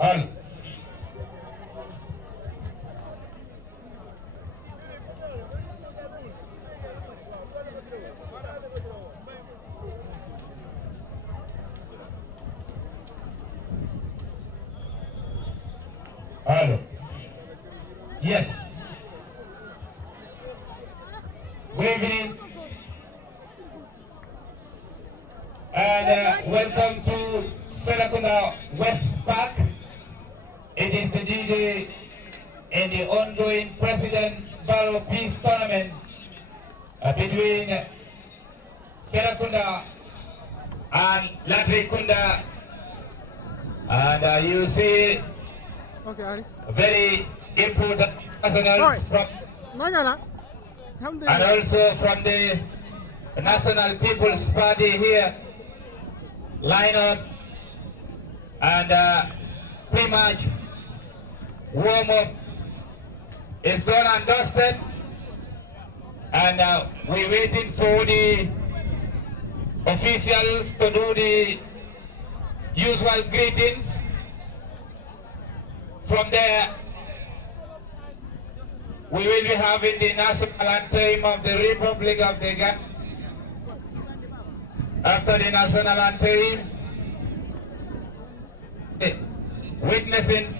All. All. Yes. Good evening. And welcome to Serekunda West Park. It is the DJ in the ongoing President Barrow Peace Tournament between Serekunda and LATRIKUNDA. And you see very important personals from and also from the National People's Party here line up and pretty much warm up is done and dusted, and we're waiting for the officials to do the usual greetings. From there we will be having the national anthem of the Republic of the Gambia. After the national anthem, witnessing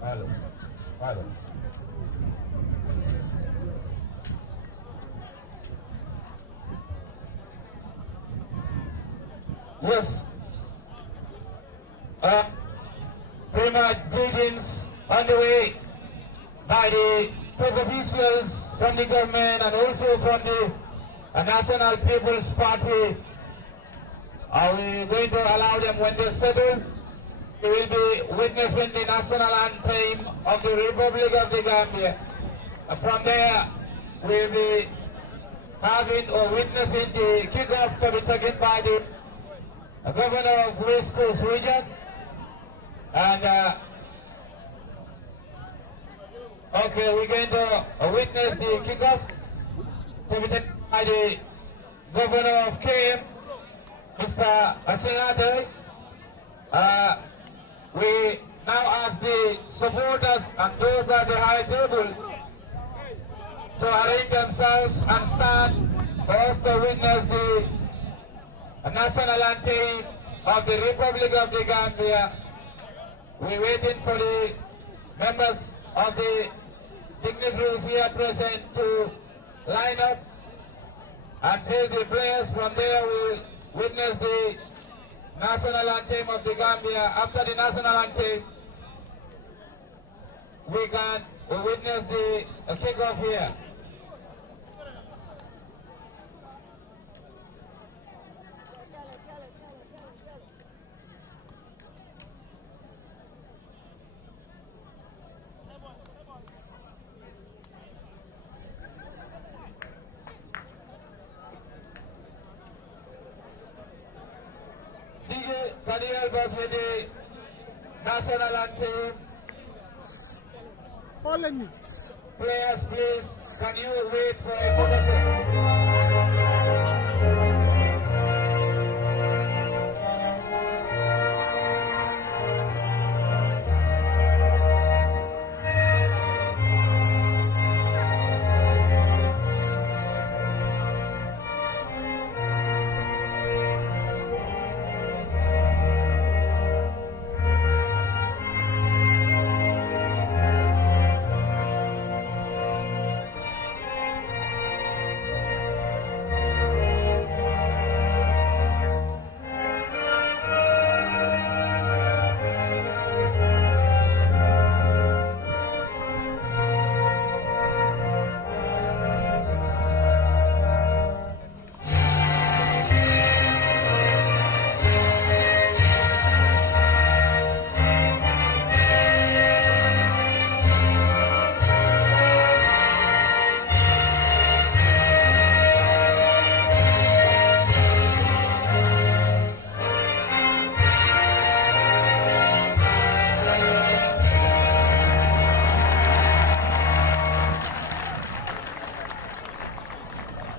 Hello. Hello. Yes. Pretty much greetings on the way by the top officials from the government and also from the National People's Party. Are we going to allow them when they settle? We will be witnessing the national anthem of the Republic of the Gambia. From there, we will be having or witnessing the kickoff to be taken by the Governor of West Coast Region. And okay, we're going to witness the kickoff to be taken by the Governor of KM, Mr. Asenate. We now ask the supporters and those at the high table to arrange themselves and stand for us to witness the national anthem of the Republic of the Gambia. We're waiting for the members of the dignitaries here present to line up and face the players. From there we'll witness the national anthem of the Gambia. After the national anthem, we can witness the kickoff here. you help us with the national anthem? Players, please, can you wait for a photo session?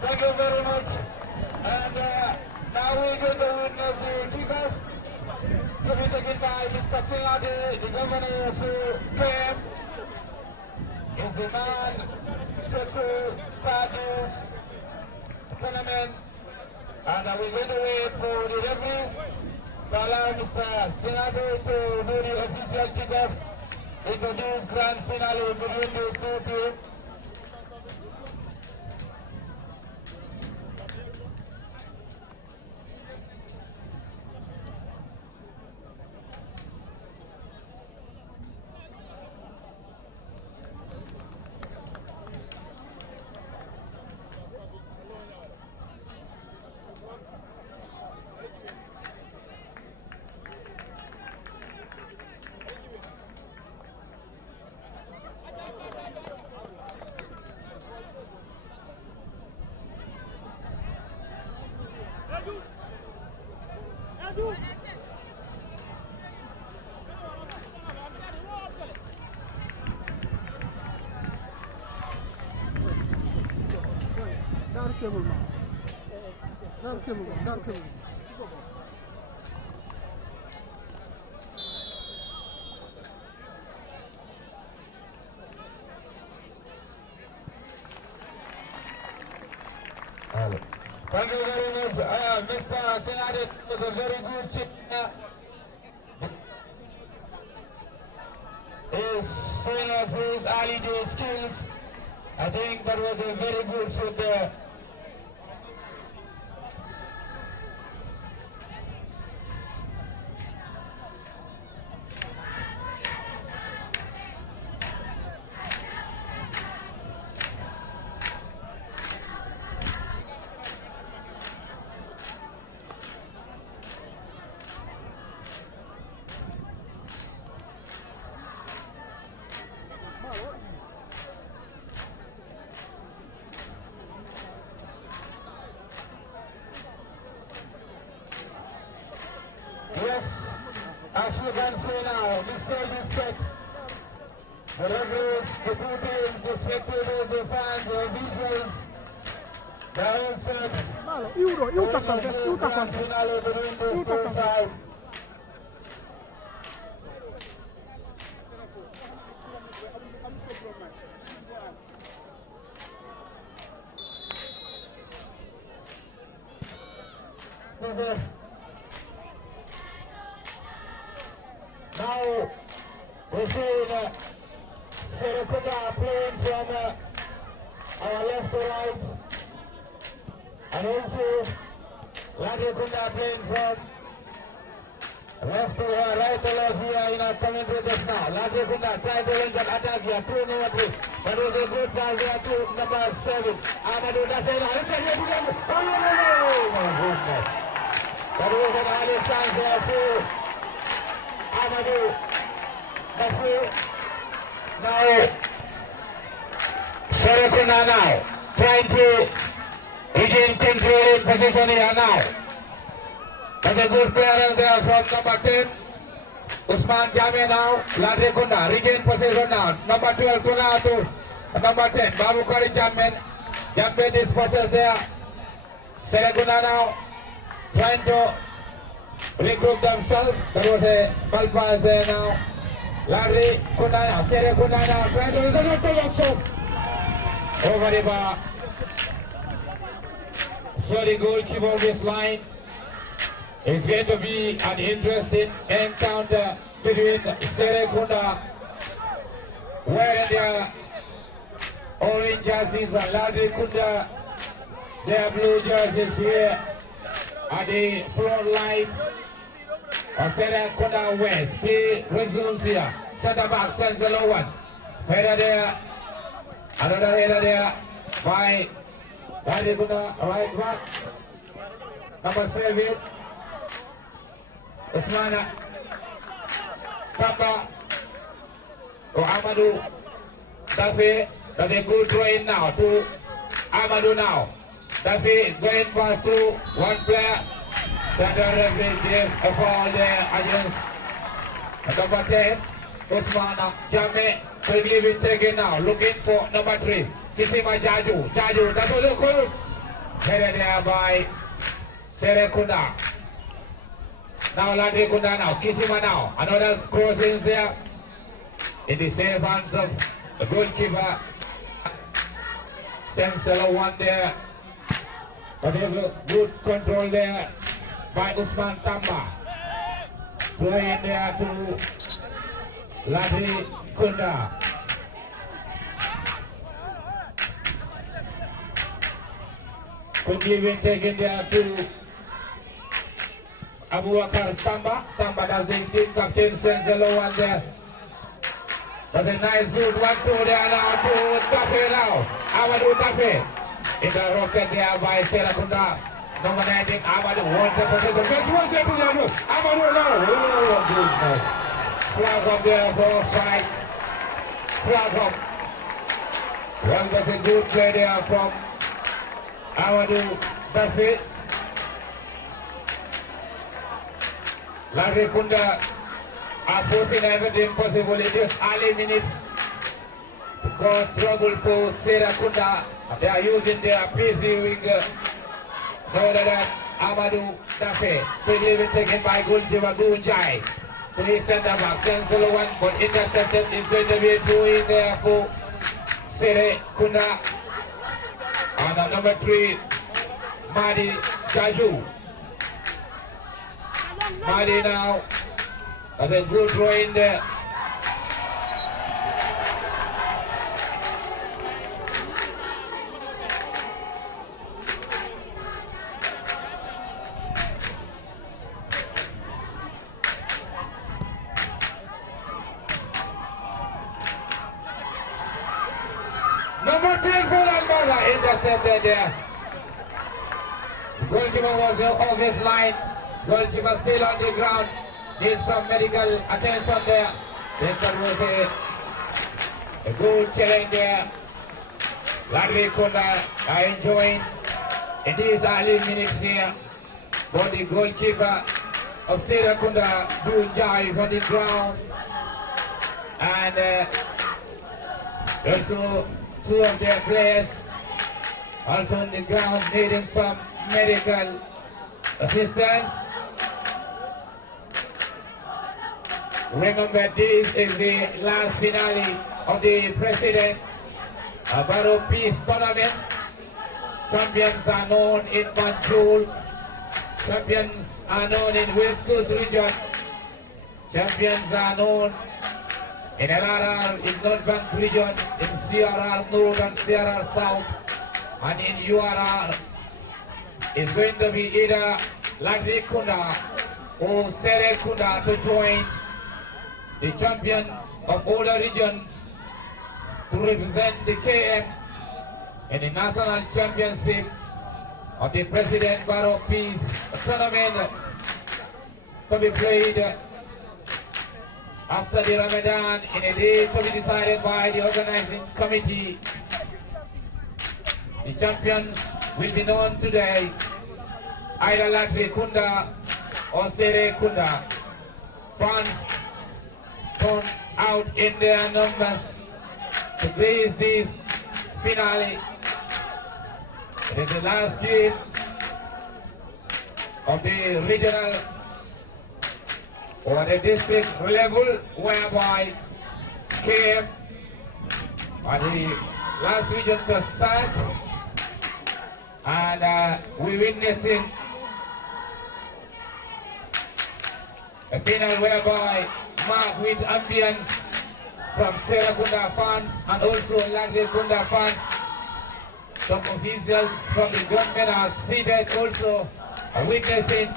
Thank you very much. And now we're going to witness the kickoff to be taken by Mr. Singh, the governor of KM. Is the man set to start this tournament. And we're going to wait for the referees to allow Mr. Singh to do the official kickoff into this grand finale between these two teams. Thank you very much, Mr. Senade. It was a very good check. He's showing us his early day skills. I think that was a very good shoot there. Yes, as you can see now, this stage is set. The referees, the two teams, the spectators, the fans, the visuals, they are all set. Grand finale between those two sides. Now we're seeing SEREKUNDA playing from our left to right, and also LATRIKUNDA playing from left to right to left here in our commentators now. LATRIKUNDA try to link an attack here, 2-3. That was a good pass here to number 7. Amadou Dafena. Oh my goodness. That was an early chance there too. Amadou Dafena. Now SEREKUNDA now trying to regain control in position here now. And a good clearance there from number 10. Usman Jame now. LATRIKUNDA regain possession now. Number 12 to now to number 10. Babu Kari Jammen. Jammen is possessed there. SEREKUNDA now trying to regroup themselves. There was a ball pass there now. LATRIKUNDA now. SEREKUNDA now trying to regroup themselves. Over the bar. So the goalkeeper of this line. It's going to be an interesting encounter between SEREKUNDA wearing their orange jerseys and LATRIKUNDA their blue jerseys here at the front line of SEREKUNDA West. He resumes here. Center back sends the low one. Header there. Another header there by LATRIKUNDA right back. Number 7. Usmana Papa to Amadou Dafe. That's a good throw in now to Amadou now. Dafe going past through one player. Center referee gives a foul there against number 10. Usmana Jame will give it taken now. Looking for number 3. Kisima Jaju. Jaju, that's a look good. Headed there by SEREKUNDA. Now LATRIKUNDA now, Kisima now, another crossing there in the safe hands of the goalkeeper. Sends the low one there, but they have good control there by Usman Tamba. Playing there to LATRIKUNDA. Could even take it there to Abubakar Tamba. Tamba does the team captain, sends the low one there. That's a nice good 1-2 there now to Dafe now. Amadou Dafe. In the rocket there by SEREKUNDA. Number 19, Amadou wants the possession. Amadou now. Oh, goodness. Flag up there for offside. Flag up. Well, that's a good play there from Amadou Dafe. LATRIKUNDA are putting everything possible in this early minutes to cause trouble for SEREKUNDA. They are using their PC winger. Further than Amadou Dafe. Quickly been taken by goalkeeper Gunjai. So he sent the back, sends the one, but intercepted. Is going to be a throw in there for SEREKUNDA. And number 3, Madi Jaju. Madi now, that's a good throw in there. Number 10 for Almada intercepted there. The goalkeeper was off his line. Goalkeeper still on the ground. Needs some medical attention there. There was a good challenge there. LATRIKUNDA are enjoying in these early minutes here. But the goalkeeper of SEREKUNDA, Dunja, is on the ground. And also 2 of their players also on the ground needing some medical assistance. Remember, this is the last finale of the President BARROW Peace Tournament. Champions are known in Banjul. Champions are known in West Coast region. Champions are known in LRR, in North Bank region, in CRR North and CRR South, and in URR. It's going to be either LATRIKUNDA or SEREKUNDA to join the champions of all the regions to represent the KM in the national championship of the President BARROW Peace Tournament to be played after the Ramadan in a day to be decided by the organizing committee. The champions will be known today, either LATRIKUNDA or SEREKUNDA fans come out in their numbers to grace this finale. It is the last game of the regional or the district level, whereby came at the last region to start, and we witnessing a final whereby marked with ambience from SEREKUNDA fans and also LATRIKUNDA fans. Some officials from the government are seated also witnessing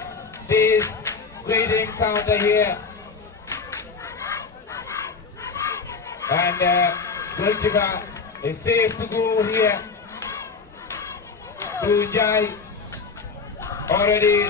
this great encounter here. And goalkeeper is safe to go here to enjoy already.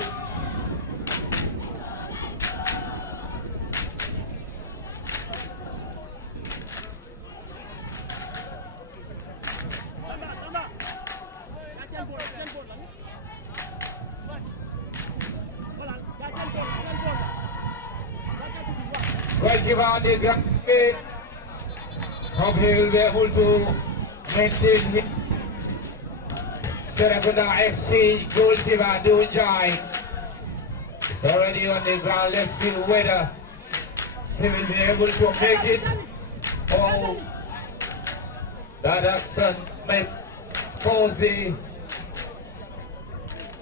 Goalkeeper on the ground. Hope he will be able to maintain him. SEREKUNDA FC goalkeeper do enjoy. It's already on the ground. Let's see whether he will be able to make it or that action may cause the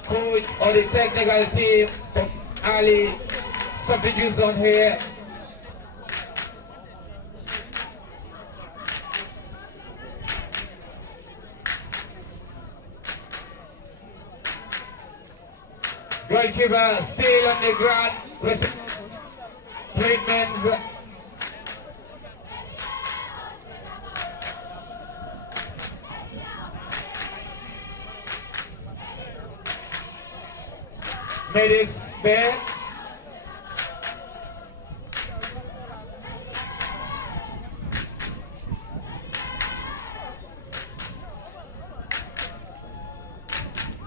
coach or the technical team from early substitution here. Goalkeeper still on the ground with treatment. Medics back.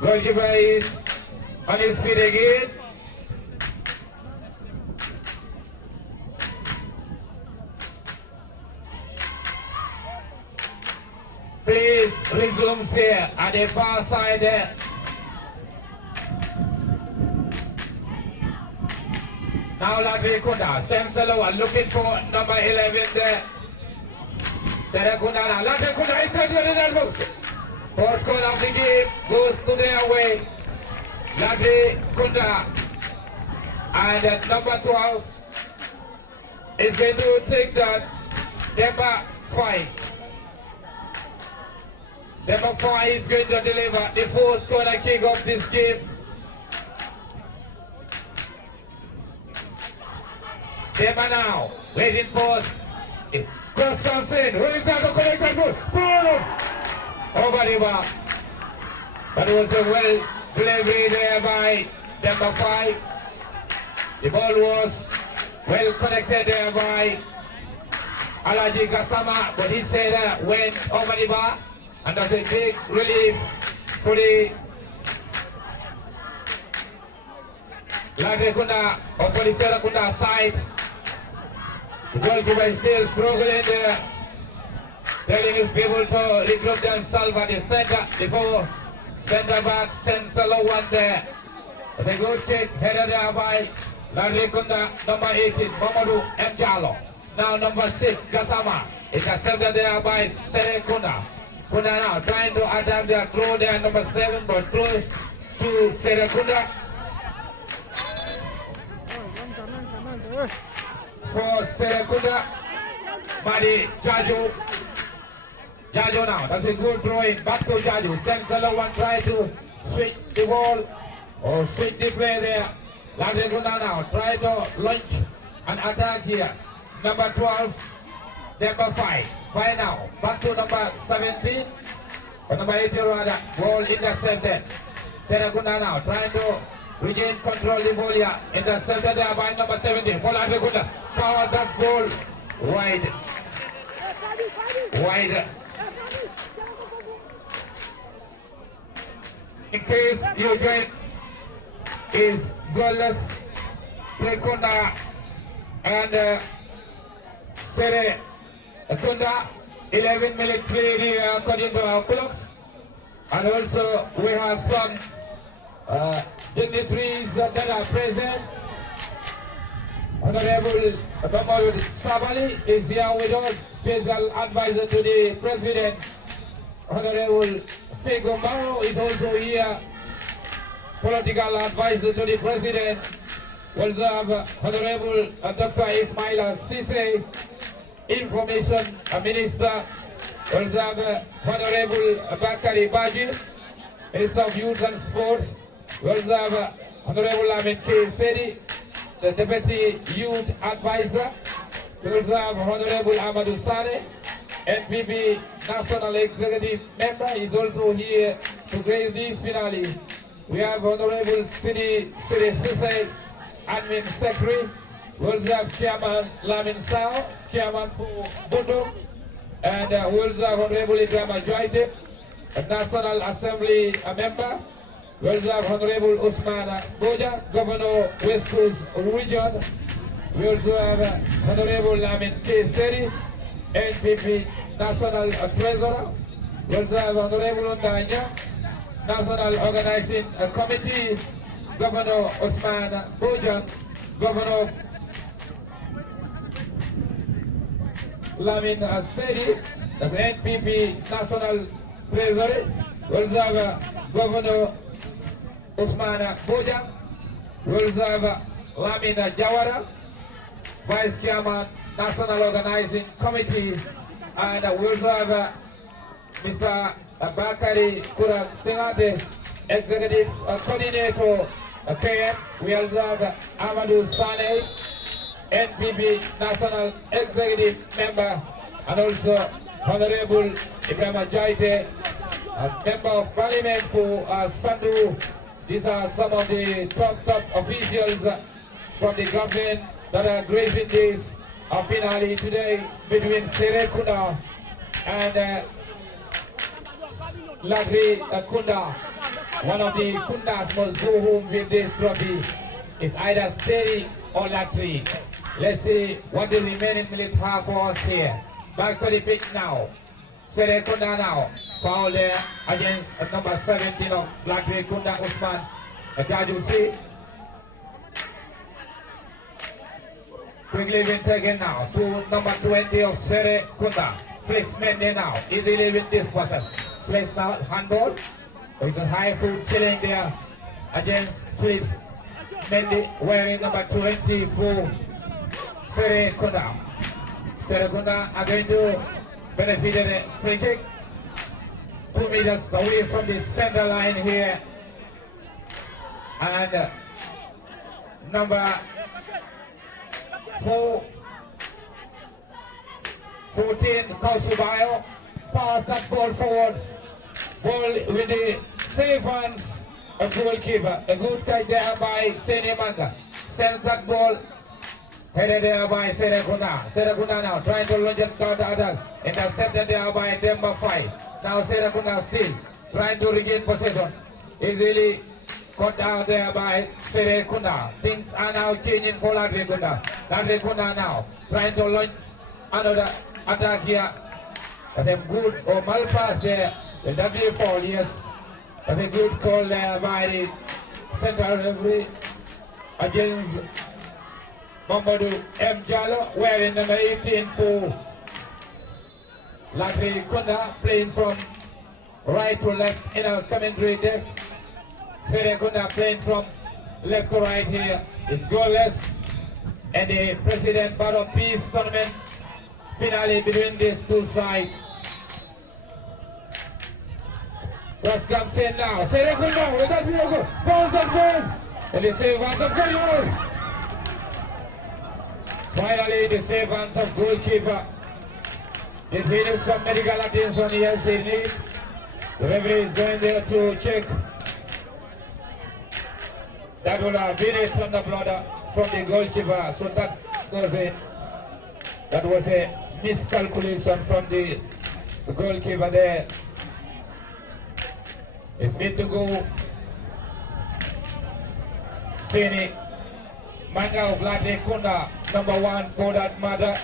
Goalkeeper is on his feet again. Please resume here at the far side there. Now LATRIKUNDA, Semsalowa looking for number 11 there. SEREKUNDA now. LATRIKUNDA inside the red box. First goal of the game goes to their way. LATRIKUNDA, and number 12 is going to take that. Number 5. Number 5 is going to deliver the fourth corner kick of this game. Dema now, waiting for cross comes in. Who is that to collect that goal? Boom! Over the bar. But it was a well delivery there by number 5. The ball was well connected there by Alaji Gassama, but he said went over the bar, and that's a big relief for the LATRIKUNDA or for the SEREKUNDA side. The goalkeeper is still struggling there, telling his people to regroup themselves at the center before center back Semsalowa there. But a good kick headed there by LATRIKUNDA, number 18, Mamadou Mjalo. Now number 6, Gassama. It's accepted there by SEREKUNDA. Kunda now trying to attack their throw there, number 7, but close to SEREKUNDA. For SEREKUNDA, Madi Jaju. Jaju now, that's a good throw in, back to Jaju. Semsalowa try to switch the ball or switch the play there. LATRIKUNDA now try to launch an attack here. Number 12, number 5. 5 now, back to number 17. Or number 18 rather, ball intercepted. SEREKUNDA now trying to regain control the ball here. Intercepted there by number 17 for LATRIKUNDA. Power that ball wide. Wide. In case you join is goalless LATRIKUNDA and SEREKUNDA. 11 minutes played here according to our clocks. And also we have some dignitaries that are present. Honorable Mahmoud Sabali is here with us, special advisor to the President. Honorable BARROW is also here, political advisor to the President. We also have Honorable Dr. Ismaila Sise, Information Minister. We also have Honorable Bakari Baji, Minister of Youth and Sports. We also have Honorable Amin K. Sedi, the Deputy Youth Advisor. We also have Honorable Amadou Sane, NPP National Executive Member, is also here to grace this finale. We have Honorable Sidi Sise, Admin Secretary. We also have Chairman Lamin Sao, Chairman for Budu, and we also have Honorable Ibrahim Joite, a National Assembly member. We also have Honorable Usman Boja, Governor West Coast Region. We also have Honorable Lamin K. Seri, NPP National Treasurer. We also have Honorable Ndanya, National Organizing Committee. Governor Usman Boja, Governor Lamin Sedi, that's NPP National Treasury. We also have Governor Usman Boja. We also have Lamin Jawara, Vice Chairman, National Organizing Committee. And we also have Mr. Bakari Kura Singate, Executive Coordinator, KM. We also have Amadou Sane, NPP National Executive Member, and also Honorable Ibrahim Jaite, a Member of Parliament for Sandu. These are some of the top officials from the government that are gracing this finale today between SEREKUNDA and LATRIKUNDA. One of the Kundas must go home with this trophy. It's either Seri or Latri. Let's see what the remaining minutes have for us here. Back to the pitch now. SEREKUNDA now. Foul there against number 17 of LATRIKUNDA, Usman Gajusi. Quickly been taken now to number 20 of SEREKUNDA. Flex Mende now. Easily leaving this person. Flex now, handball. It's a high foot killing there against Flip Mendy, wearing number 20 for SEREKUNDA. SEREKUNDA are going to benefit of the free kick. 2 meters away from the center line here. And number 14, Kausubayo, pass that ball forward. Ball with the safe hands of goalkeeper. A good catch there by Seni Manga. Sends that ball headed there by SEREKUNDA. SEREKUNDA now trying to launch it counter attack. Intercepted there by number 5. Now SEREKUNDA still trying to regain possession. Easily cut down there by SEREKUNDA. Things are now changing for LATRIKUNDA. LATRIKUNDA now trying to launch another attack here. That's a good or mal pass there. Will that be a foul? Yes. That's a good call there by the central referee against Mamadou M. Jallo, wearing number 18 for LATRIKUNDA, playing from right to left in our commentary desk. SEREKUNDA playing from left to right here. It's goalless. And the President BARROW Peace Tournament finale between these two sides. What's comes in now? SEREKUNDA with that vehicle. Bounce and goal. And the save hands of goal. Finally, the save hands of goalkeeper. They needed some medical attention here, they need. The referee is going there to check. That would have been a thunder blood from the goalkeeper. So that was a miscalculation from the goalkeeper there. It's fit to go. Steny Manga of LATRIKUNDA, number 1 for that matter.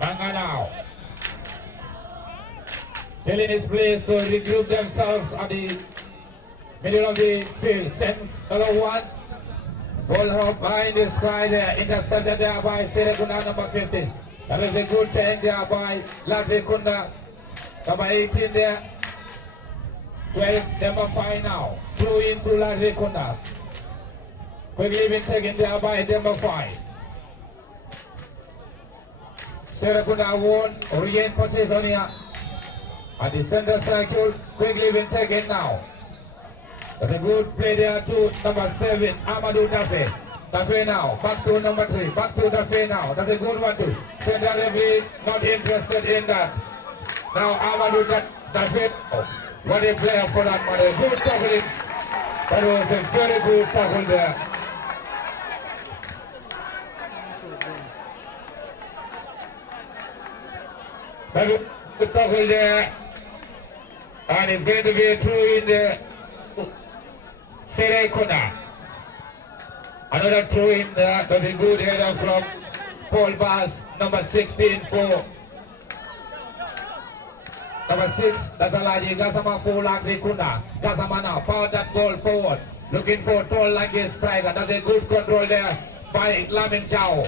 Manga now. Telling his players to regroup themselves at the middle of the field. Sends number 1. Ball up high in the sky there. Intercepted there by SEREKUNDA, number 15. That is a good change there by LATRIKUNDA. Number 18 there. 12, number 5 now. Through into LATRIKUNDA. Quickly been taken there by number 5. SEREKUNDA won, regain possession here. At the center circle, quickly been taken now. That's a good play there to number 7, Amadou Dafe. Dafe now, back to number 3, back to Dafe now. That's a good one too. Center referee not interested in that. Now Amadou Dafe, oh, what a player for that matter. Good tackling. That was a very good tackle there. Very good tackle there. And it's going to be a throw in the SEREKUNDA. Another throw in there. That's a good header from Paul Bass, number 16 for number 6. That's Alaji Gassama for LATRIKUNDA. Gassama now power that ball forward. Looking for tall like striker. That's a good control there by Lamin Chao.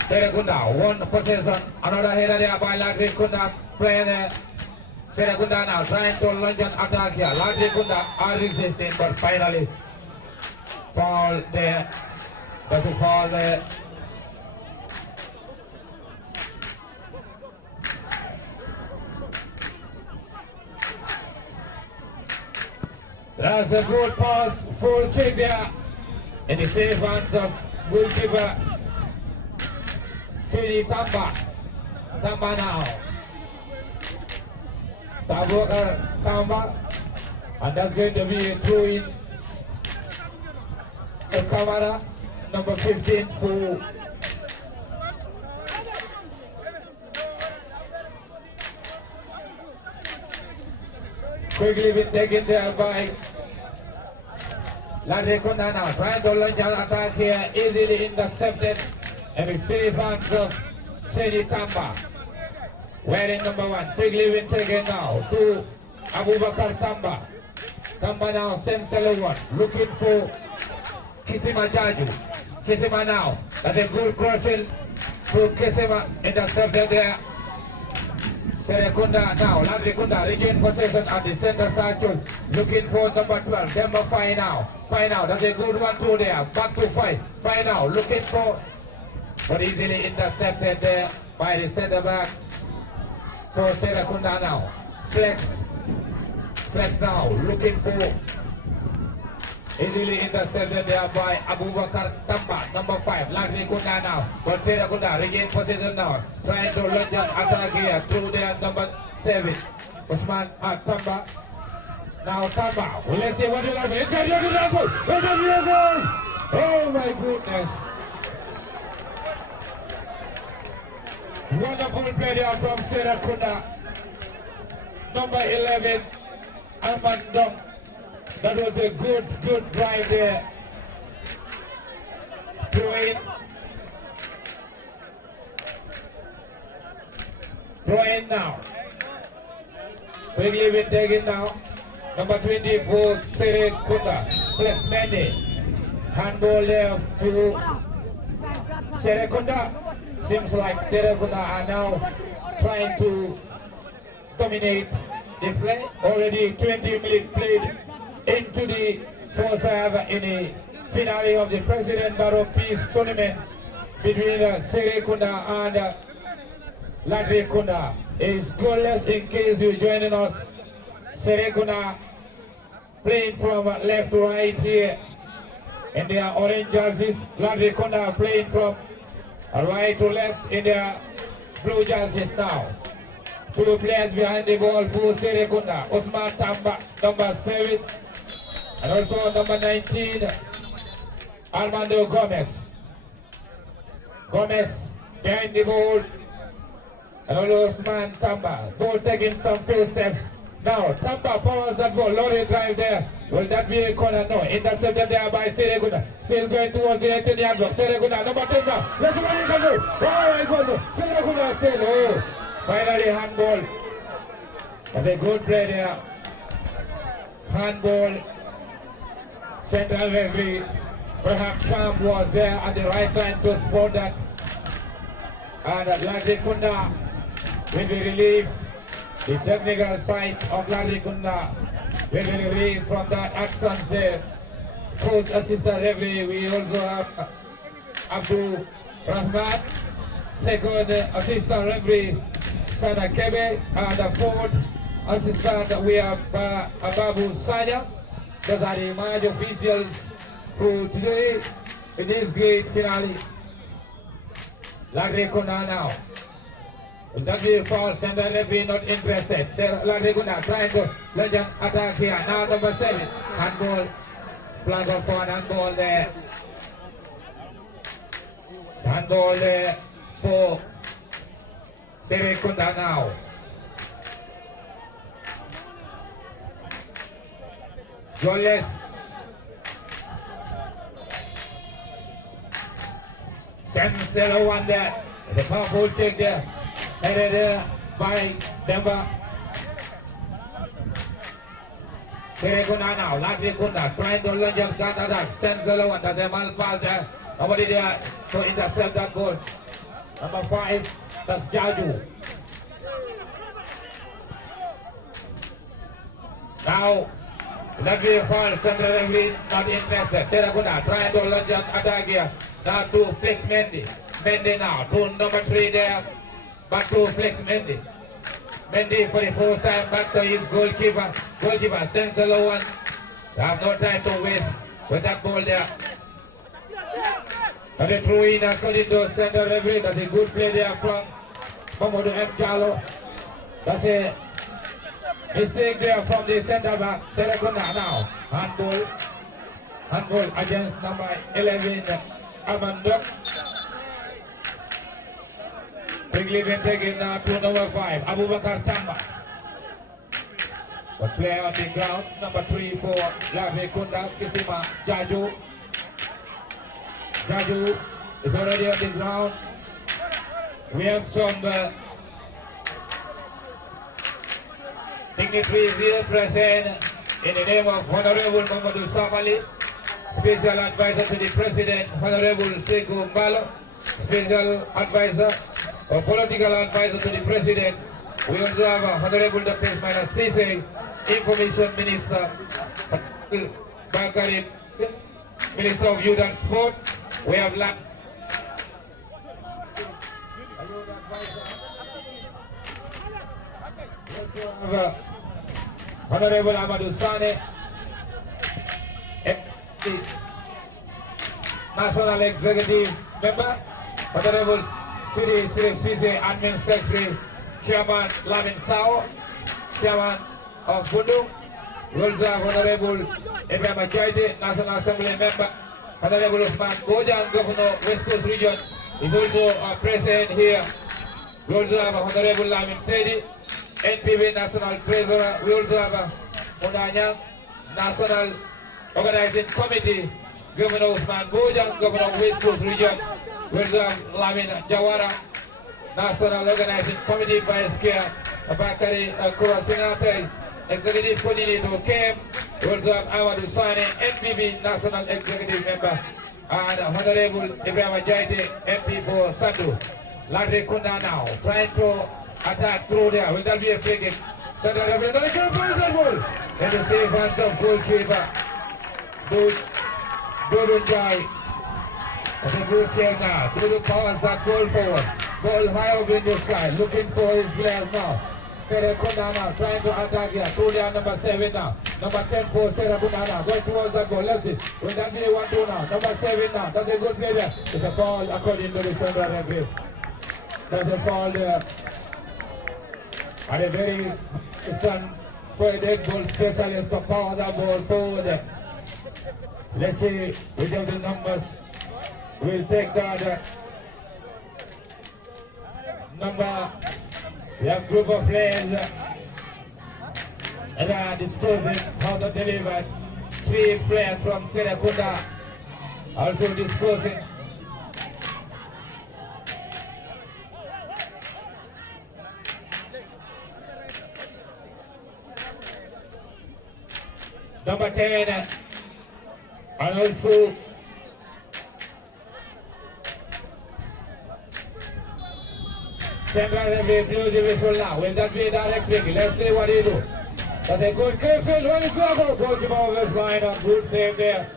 SEREKUNDA, one possession. Another header there by LATRIKUNDA playing SEREKUNDA now trying to launch an attack here. LATRIKUNDA are resisting, but finally foul there. That's a foul there. That's a good pass, full kick there. In the safe hands of goalkeeper Sidi Tamba. Tamba now. Tamba, and that's going to be a throw in the camera, number 15 for quickly been taken there by LATRIKUNDA now, trying to launch an attack here, easily intercepted, and the safe hands of Sidi Tamba. Wearing number 1, quickly been taken now to Abubakar Tamba. Tamba now sends one, looking for Kisima Jaju. Kisima now, that's a good crossing to Kisima, intercepted there. SEREKUNDA now, LATRIKUNDA regain possession at the center circle, looking for number 12, number 5 now. 5 now, that's a good one too there, back to 5. 5 now, looking for, but easily intercepted there by the center backs. For SEREKUNDA now, flex now, looking for, easily intercepted there by Abubakar Tamba, number 5, LATRIKUNDA now, but SEREKUNDA regain position now, trying to launch an attack here through their number 7, Usman Tamba. Now Tamba, well, let's see what you like. It's a goal! Oh my goodness! Wonderful play there from SEREKUNDA. Number 11, Ahmad Dong. That was a good drive there. Throw in now. Quickly been taken now. Number 24, SEREKUNDA. Flex Mendy. Handball there to SEREKUNDA. Seems like SEREKUNDA are now trying to dominate the play. Already 20 minutes played into the fourth half in the finale of the President Barrow Peace Tournament between SEREKUNDA and LATRIKUNDA. It's goalless in case you're joining us. SEREKUNDA playing from left to right here in their orange jerseys. LATRIKUNDA playing from right to left in their blue jerseys now. 2 players behind the ball for SEREKUNDA. Usman Tamba, number 7, and also number 19, Armando Gomez. Gomez behind the ball, and also Usman Tamba. Ball taking some few steps Now, Tampa powers that ball. Lorry drive there. Will that be a corner? No. Intercepted there by Serekunda. Still going towards the 18-yard block. Serekunda, number 10 now. Let's see what he can do. Oh, he can do. Serekunda still. Oh, finally handball. That's a good play there. Handball. Central referee. Perhaps Champ was there at the right time to spot that. And LATRIKUNda will be relieved. The technical side of LATRIKUNda will be relieved from that action there. Coach assistant referee, we also have Abdul Rahman. Second assistant referee, Sana Kebe. And the fourth assistant, we have Ababu Sanya. Those are the match officials for today in this great finale. LATRIKUNda now. Will that be a foul? Central referee not interested. LATRIKUNda trying to legend attack here. Now number 7. Handball. Flag on for an handball there. Handball there for SEREKUNda now. Goalless. Sensela one there. The powerful take there. Headed there by Denver. SEREKUNda now. LATRIKUNda trying to lunge up that attack. Sensela one. That's a mal pass there. Nobody there to intercept that goal. Number 5. That's Jaju. Now, that be a foul. Central referee not interested. SEREKUNda trying to lunge up attack here. Now to flex Mendy. Mendy now. To number 3 there. Back to flex Mendy. Mendy for the first time back to his goalkeeper. Goalkeeper sends a low one. They have no time to waste with that ball there. And the throw in according to center referee. That's a good play there from Mamadou M. Jallo. That's a mistake there from the center back. SEREKUNda now. Handball. Handball against number 11. Amanda. Quickly been taken to number 5, Abubakar Tamba. The player on the ground, number 3 for LATRIKUNda, Kisima Jaju. Jaju is already on the ground. We have some dignitaries here present in the name of Honorable Mamadou Samali, Special Advisor to the President, Honorable Sekou Mbalo, Special Advisor or Political Advisor to the President. We also have Honorable Dr. Ismail Sise, Information Minister, Bakari, Minister of Youth and Sport. We have Honorable Amadou Sane, National Executive Member, Honorable Siri Sise, Admin Secretary, Chairman Lamin Sao, Chairman of Bundu. We also have Honorable Ibrahim Ajaide, National Assembly Member, Honorable Usman Bojan, Governor West Coast Region, is also present here. We also have Honorable Lamin Sedi, NPB National Treasurer. We also have Munanyang, National Organizing Committee, Governor Usman Bojan, Governor West Coast Region. We also have Lamin Jawara, National Organizing Committee Vice Chair, Bakari Kurasinate, Executive Coordinator KM. We also have Amadou Sane, NPB National Executive Member, and Honorable Ibrahim Ajaide, MP for Sandu. LATRIKUNda now, trying to attack through there. Will that be a free kick? Central referee, no, goal. In the safe hands of goalkeeper, Dodo Jai. That's a good save now. Dodo powers that goal forward. Ball high up in the sky, looking for his players now. SEREKUNda now, trying to attack here. Through there, number 7 now. Number 10 for SEREKUNda now, going towards that goal. Let's see. Will that be a 1-2 now? Number 7 now. That's a good play there. It's a foul according to the central referee. That's a foul there. And a very strong dead ball specialist to power that ball forward. Let's see which of the numbers will take that number. We have group of players And disclosing how to deliver 3 players from Serekunda. Also disclosing. Number 10, and also central referee blows the whistle now. Will that be a direct kick? Let's see what he do. That's a good kick. When it's over, goalkeeper over line on good save there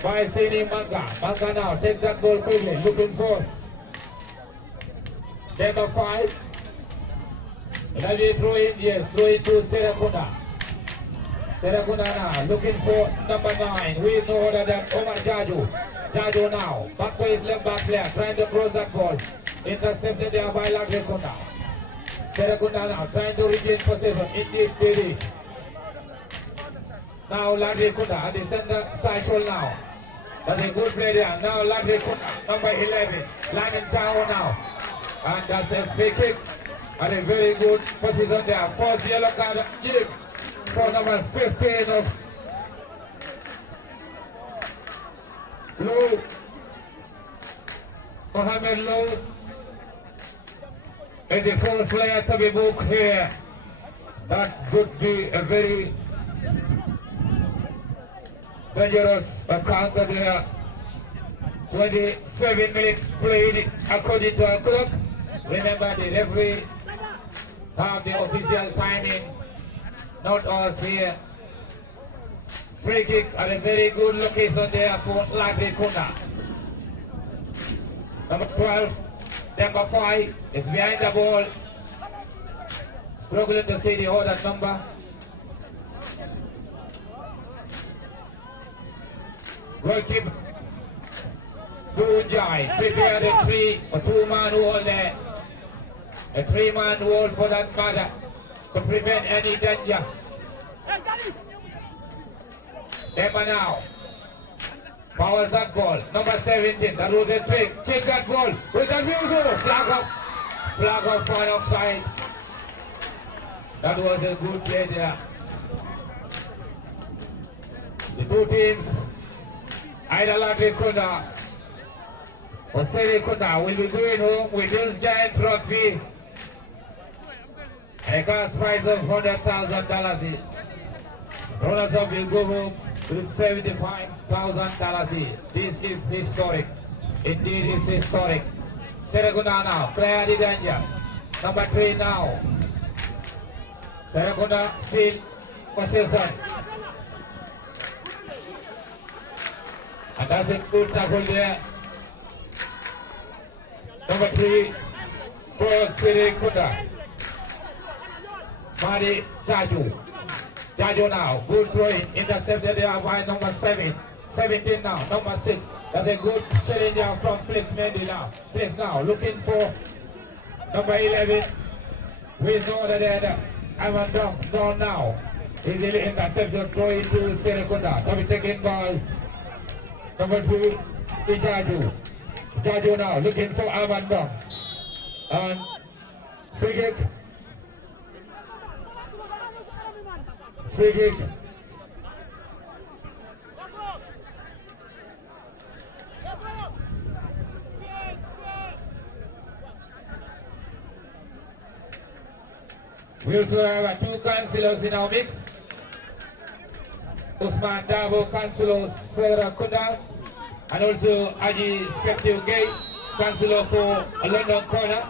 by Sini Manga. Manga now take that ball quickly, looking for number 5. That'll be throw in, yes, throw in to Serekunda. Serekunda now looking for number 9. We know that Omar Jaju. Jaju now back to his left back player, trying to cross that ball. Intercepted there by LATRIKUNDA. Serekunda now trying to regain possession. Indeed, Piri. Now LATRIKUNDA at the center cycle now. That's a good play there. Now LATRIKUNDA, number 11. Lamin Chao now. And that's a free kick. And a very good position there. First yellow card give for number 15 of Low. Mohamed Low. And the fourth player to be booked here. That could be a very dangerous encounter there. 27 minutes played according to our clock. Remember, the referee have the official timing, not us here. Free kick at a very good location there for LATRIKUNDA. Number 12, number 5 is behind the ball. Struggling to see the order number. Goalkeeper Dunjai prepare the 3 or 2-man wall there. A 3-man wall for that matter to prevent any danger. Emma now powers that ball. Number 17, that was a trick. Kick that ball with that view. Flag up for an offside. That was a good play there. The two teams, either LATRIKUNDA or Serekunda, will be going home with this giant trophy. A cash prize of $100,000. Runners-up will go home with $75,000. This is historic. Indeed, it's historic. Serekunda now, clear the danger. Number 3 now. Serekunda still possession. And that's a good tackle there. Number 3 for Serekunda. Mari Jaju. Jaju now, good throwing, intercepted there by number 7. 17 now, number 6. That's a good challenger from Flex Mendy now. Flex now, looking for number 11. We know that there, Ivan down now. Easily intercepted, throw into Serekunda. So we taking ball. Number 2, Jaju. Jaju now, looking for Ivan Dong. And free kick. Free kick. We also have 2 councillors in our mix. Usman Dabo, Councillor Serekunda, and also Aji Septiu Gay, Councillor for London Corner.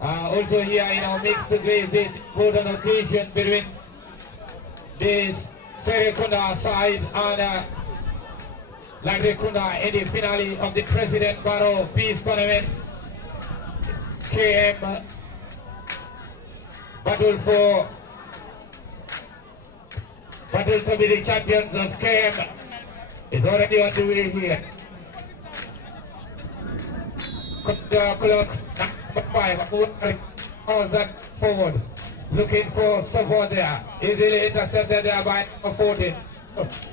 Also here in our mix to grace this golden occasion between this Serekunda side and LATRIKUNDA in the finale of the President Barrow Peace Tournament. KM battle to be the champions of KM is already on the way here. Clock number 5, how's that forward? Looking for support there. Easily intercepted there by number 14.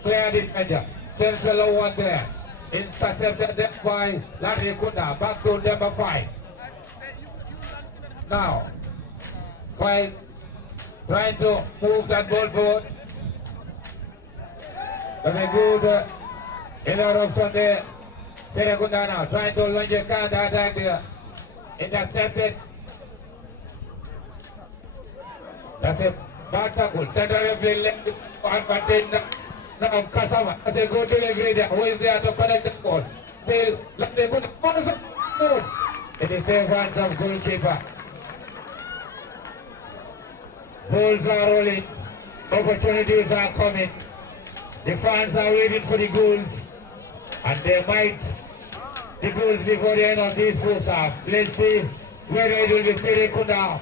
Clear defender. Central one there. Intercepted there by LATRIKUNDA. Back to number 5. Now, 5 trying to move that ball forward. But a good interruption there. Serekunda now trying to launch a counter attack there. Intercepted. That's a bad tackle. Center referee left and contain now Kasama. That's a good delivery there. Who is there to connect the ball? Still, let the good move. It is safe hands of goalkeeper. Balls are rolling. Opportunities are coming. The fans are waiting for the goals. And they might the goals before the end of this first half. Let's see whether it will be Serekunda,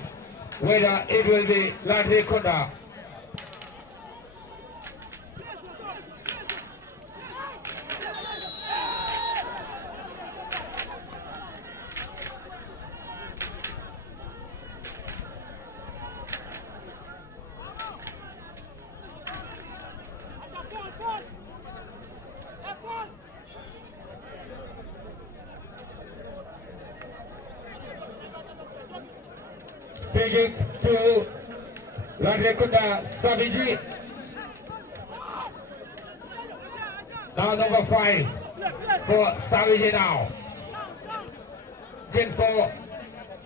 whether it will be LATRIKUNDA. Taking to LATRIKUNDA Saviji. Now number 5 for Saviji now. Looking for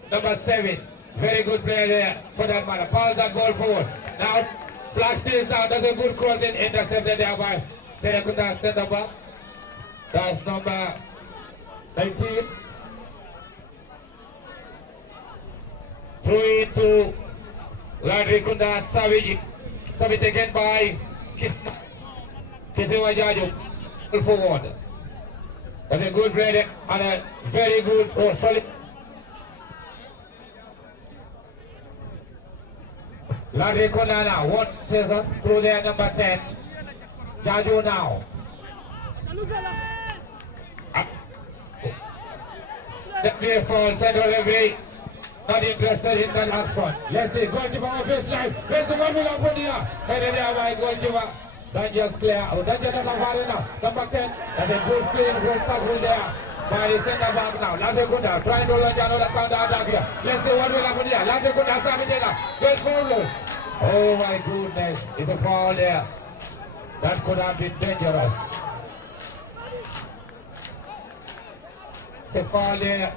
number 7. Very good player there for that matter. Pass that ball forward. Now flag stays down. That's a good crossing, intercepted there by Serekunda center back. That's number 19. Through into LATRIKUNDA Saviji. To be taken by Kisima Jaju. Forward. That's a good play and a very good solid. LATRIKUNDA now. One season through there, number 10. Jaju now. That for central referee. Not interested in that action. Let's see, goalkeeper on this line. Where's the one with Aponia? Headed there by goalkeeper. That just clear. Oh, that just number 10. That's a good clean, good tackle there by the center back now. LATRIKUNDA trying to launch another counter attack here. Let's see what will happen here. LATRIKUNDA Saviji now. Goes forward. Oh my goodness. It's a foul there. That could have been dangerous. It's a foul there.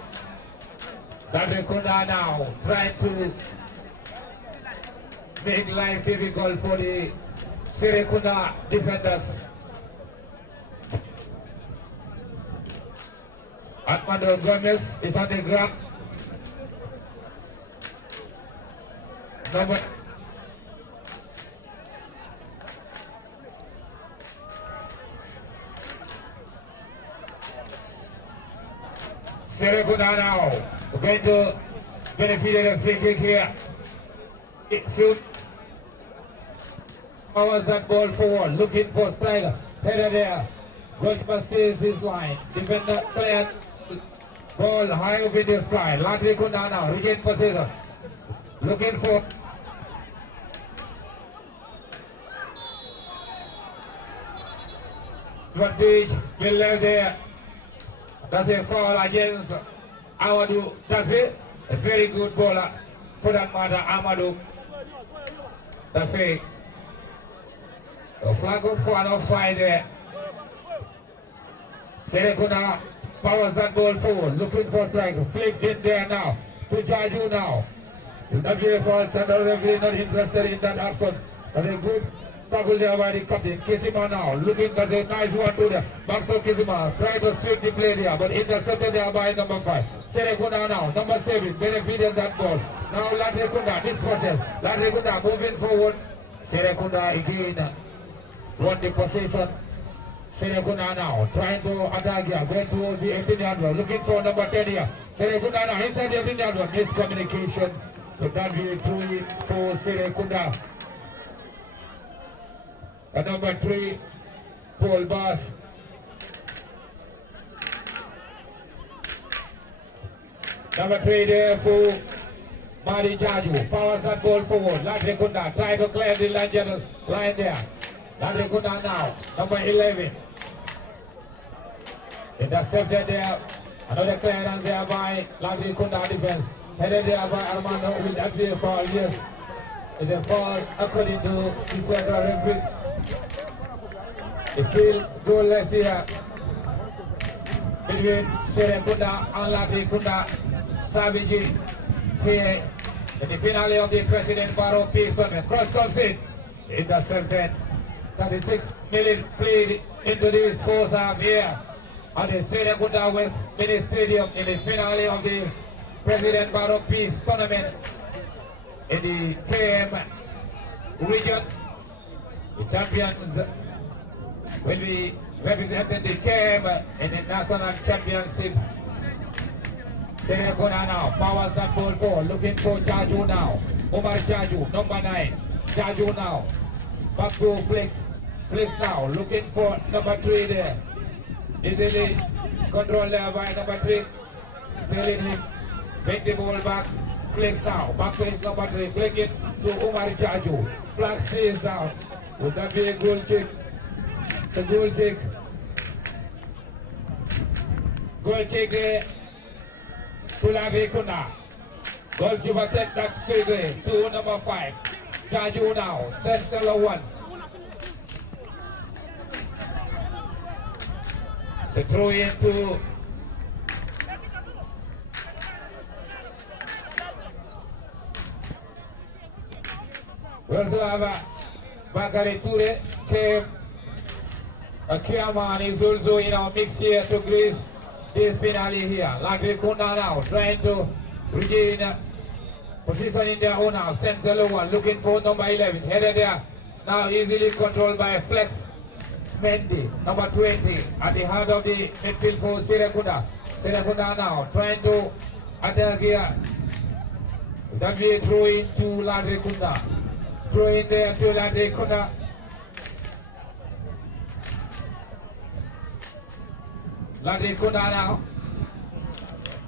LATRIKUNDA now trying to make life difficult for the SEREKUNDA defenders. Armando Gomez is on the ground. Number SEREKUNDA now going to benefit of the free kick here. Shoot. Powers that ball forward, looking for striker. Header there. Goalkeeper stays his line. Defender player. Ball high up in the sky. LATRIKUNDA now regain possession. Looking for advantage. Will left there. That's a foul against Amadou. That's it. A very good bowler for that matter, Amadou. That's it. A flag up for an offside there. Serekunda powers that ball forward, looking for strike. Flicked in there now to Jaju now. That be a foul. Central referee not interested in that action. That's a good tackle there by the captain. Kisima now looking for the nice one to the back to Kisima. Try to sweep the play there, but intercepted there by number 5. Serekunda now, number 7, benefited that ball. Now LATRIKUNDA, this process. LATRIKUNDA moving forward. Serekunda again won the possession. Serekunda now trying to attack here, going towards the 18-yard line, looking for number 10 here. Serekunda now inside the 18-yard line, miscommunication. So that will be 3 for Serekunda. And number 3, Paul Bass. Number 3 there for Mari Jaju. Powers that ball forward. LATRIKUNDA try to clear the line there. LATRIKUNDA now. Number 11. Intercepted there. Another clearance there by LATRIKUNDA defense. Headed there by Armando. Will that be a foul? Yes. is a foul according to the central referee. It's still goalless here between Serekunda and LATRIKUNDA Savage here in the finale of the President Barrow Peace Tournament. Cross comes in, intercepted. 36 minutes played into this first half here at the Serekunda West Mini Stadium in the finale of the President Barrow Peace Tournament in the KM region. The champions will be representing the KM in the National Championship. Serekunda now, powers that ball for, looking for Jaju now. Omar Jaju, number 9. Jaju now, back to Flex. Flex now, looking for number 3 there. Easily controlled there by number 3. Still in him. Make the ball back. Flex now, back to his number 3. Flick it to Omar Jaju. Flag stays down. Would that be a goal kick? The goal kick. Goal kick there to LATRIKUNDA. Goalkeeper take that straight away to number 5. Jaju now, Sensela 1. The throw into we also have Bakari Toure came. Kiaman is also in our mix here to grace this finale here. LATRIKUNDA now trying to regain position in their own half. Sensela 1 looking for number 11. Headed there now easily controlled by Flex Mendy, number 20, at the heart of the midfield for Serekunda. Serekunda now trying to attack here. That we throw into LATRIKUNDA. Throw in there to LATRIKUNDA. LATRIKUNDA now.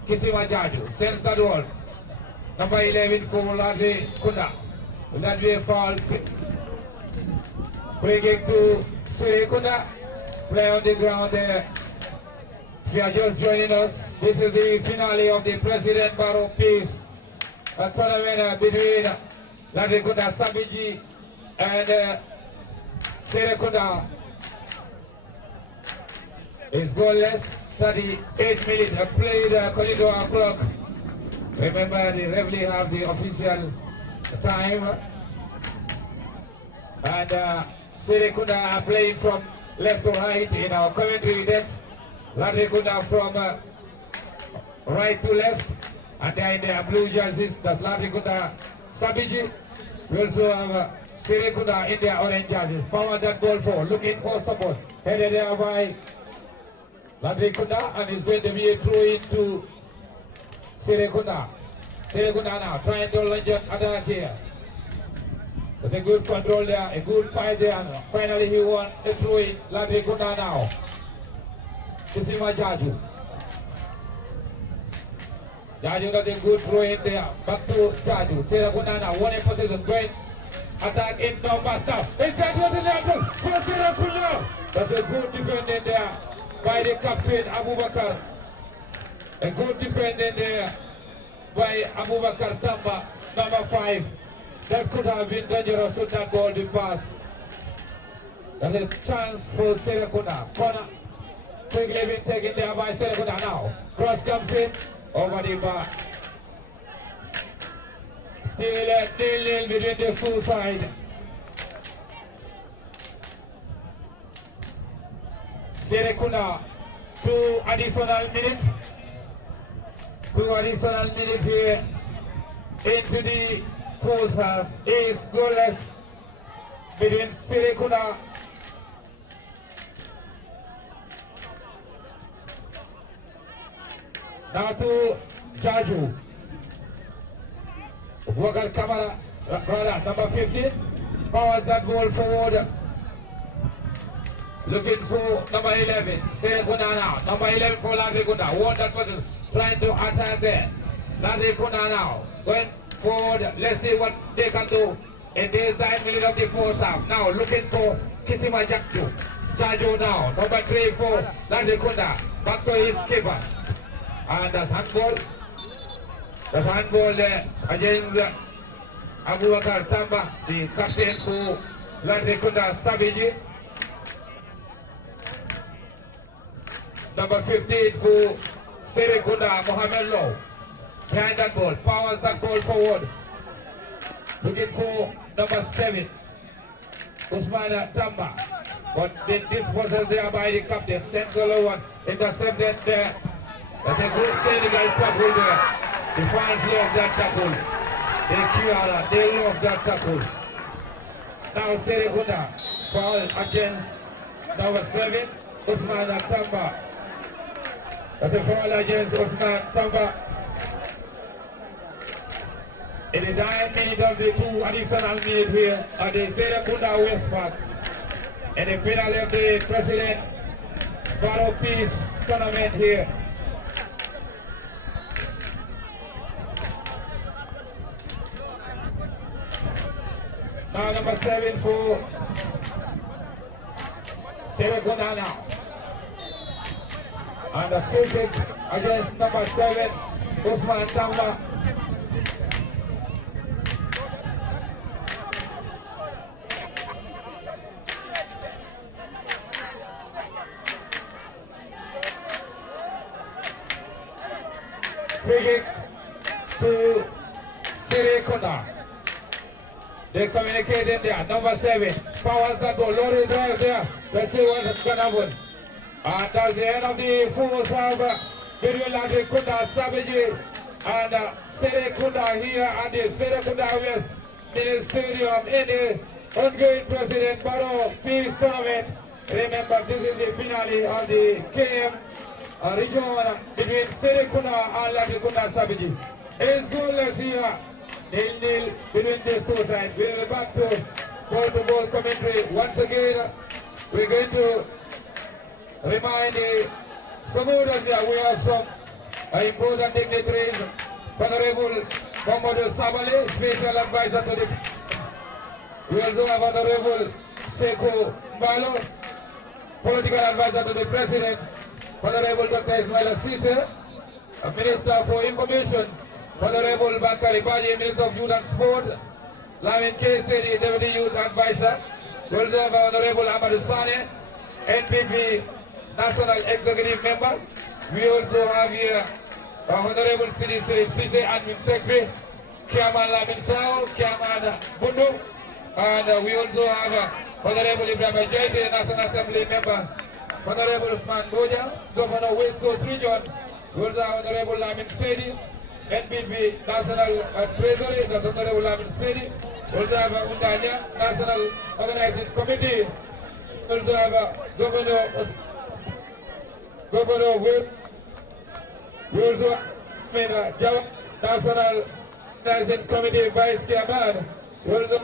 Kisima Jaju, sends that ball. Number 11 for LATRIKUNDA. That be a foul. Free kick to Serekunda, play on the ground there. If you are just joining us, this is the finale of the President Barrow Peace Tournament between LATRIKUNDA Savage and Serekunda. It's goalless, 38 minutes played corridor clock. Remember, the referee have the official time. And Serekunda are playing from left to right in our commentary decks. LATRIKUNDA from right to left. And they are in their blue jerseys. That's LATRIKUNDA Savage. We also have Serekunda in their orange jerseys. Power that ball for, looking for support. Headed there by LATRIKUNDA, and it's going to be a throw into Serekunda. Serekunda now trying to launch an attack here. There's a good control there, a good fight there. And finally he won the throw in. LATRIKUNDA now. Kisima Jaju. Jaju got a good throw in there. Back to Jaju. Serekunda now. One in position. Going attack in number stuff. Inside to the level for Serekunda. That's a good defending there by the captain Abubakar. A good defending there by Abubakar Tamba, number 5. That could have been dangerous should that ball be passed. There's a chance for Serekunda. Corner. Quickly been taken there by Serekunda now. Cross comes in over the bar. Still a nil-nil between the two sides. Serekunda, 2 additional minutes. 2 additional minutes here into the first half. Is goalless between Serekunda now to Jaju. Wakal Kamara, brother, number 15, powers that ball forward. Looking for number 11, Serekunda now. Number 11 for LATRIKUNDA. Won that person, trying to attack there. LATRIKUNDA now, going forward. Let's see what they can do in this 9 minutes of the first half. Now looking for Kisima Jaju. Jaju now, number 3 for LATRIKUNDA. Back to his keeper. And that's handball. That's handball there against Abubakar Tamba, the captain for LATRIKUNDA Savage. Number 15 for SEREKUNDA Mohamed Law. Behind that ball, powers that ball forward. Looking for number 7, Usman Tamba. But this was there by the captain. Central one intercepted there. That's a good technical tackle there. The fans love that tackle. They love that tackle. Now SEREKUNDA foul against number 7, Usman Tamba. That's a foul against Usman Tamba. In the 9th minute of the 2 additional minute here at the SEREKUNDA West Park. And the finale of the President BARROW Peace Tournament here. Now number 7 for SEREKUNDA now. And the physics against number 7, Usman Tamba. Free kick to SEREKUNDA. They communicating there. Number 7. Powers that go. Lorry drive there. Let's see what's going to happen. And that's the end of the full serve between LATRIKUNDA Savage and SEREKUNDA here at the SEREKUNDA West Mini Stadium in the ongoing President BARROW Peace Tournament. Remember, this is the finale of the KM region between SEREKUNDA and LATRIKUNDA Savage. It's goalless here. 0-0 between these two sides. We'll be back to ball commentary. Once again, we're going to remind the supporters that we have some important dignitaries. Honorable Mohamed Sabale, Special Advisor to the... We also have Honorable Seko Mbalo, Political Advisor to the President. Honorable Dr. Ismail Sise, Minister for Information. Honorable Bakari Baji, Minister of Youth and Sport. Lamin Kese, the Deputy Youth Advisor. We also have Honorable Amadou Sane, NPP National Executive Member. We also have here Honorable Sidi Sise, Admin Secretary, Chairman Lamin Sao, Chairman Bundu. And we also have Honorable Ibrahim Jaiti, National Assembly Member. Honorable Usman Boja, Governor West Coast Region. We also have Honorable Lamin Sedi, NPP National Treasury, that's Honorable Lamin Sedi. We also have Undanya, National Organizing Committee. We also have Governor Whip. We also have National Organizing Committee Vice Chairman. We also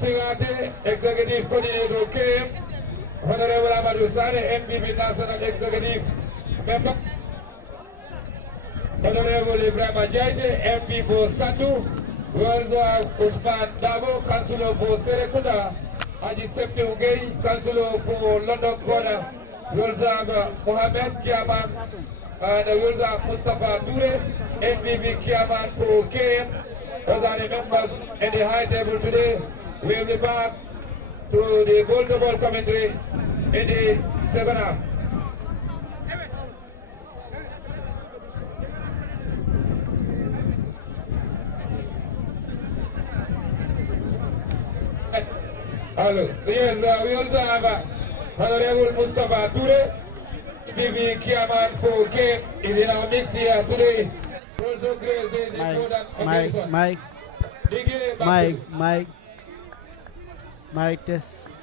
Singate, Executive Coordinator KM. Honorable Amadou Sane, NPP National Executive Member. Honorable Ibrahim Jaite, MP for Sandu. We also have Usman Dabo, Councillor for SEREKUNDA. Haji Septi Ugei, Councillor for London Corner. We also have Mohamed Kiaman. And we also have Mustafa Ture, NPP Kiaman for KM. Those are the members in the high table today. We will be back to the ball-to-ball commentary in the second half. Hello. Yes, we also have Honorable Mustafa Ture, BB Kiaman for K is in our mix here today. Also grace this important Mike, test.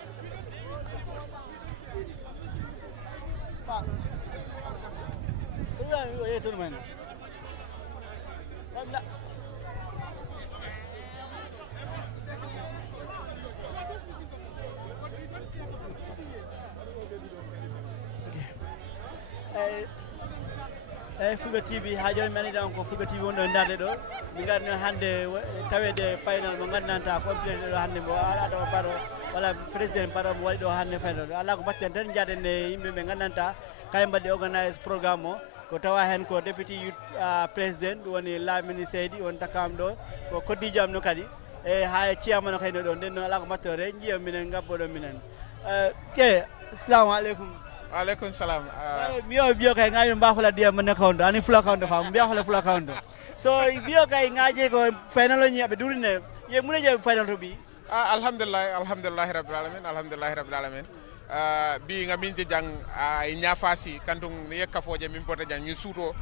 Fulbe TV hajon mani dan ko Fulbe TV wonno ndade do mi garno hande tawede final mo gandanta complété do hande mo ado baro wala president baro mo wadi do hande final ala ko batten tan jaden yimbe be gandanta kay mbadde organize programme o ko ko tawa hen ko deputy youth president woni lamini seydi on takam ɗo ko koddijam no kadi e ha ciyamano kayno ɗo nden noon ala ko mattore jiyam minen gabboɗo minen ke assalamu aleykum aleykum salam biyo kay ngaji mbafala diyam ne kawndo ani fula kawndo fam mbiya hola fula kawndo so biyo kay ngaji ko final o ñiaɓe durine ye mune je final to bi alhamdulillah rabbil alamin bi nga min je jang ay ñafasi kantum yekkafoje min bota jang ñu suuto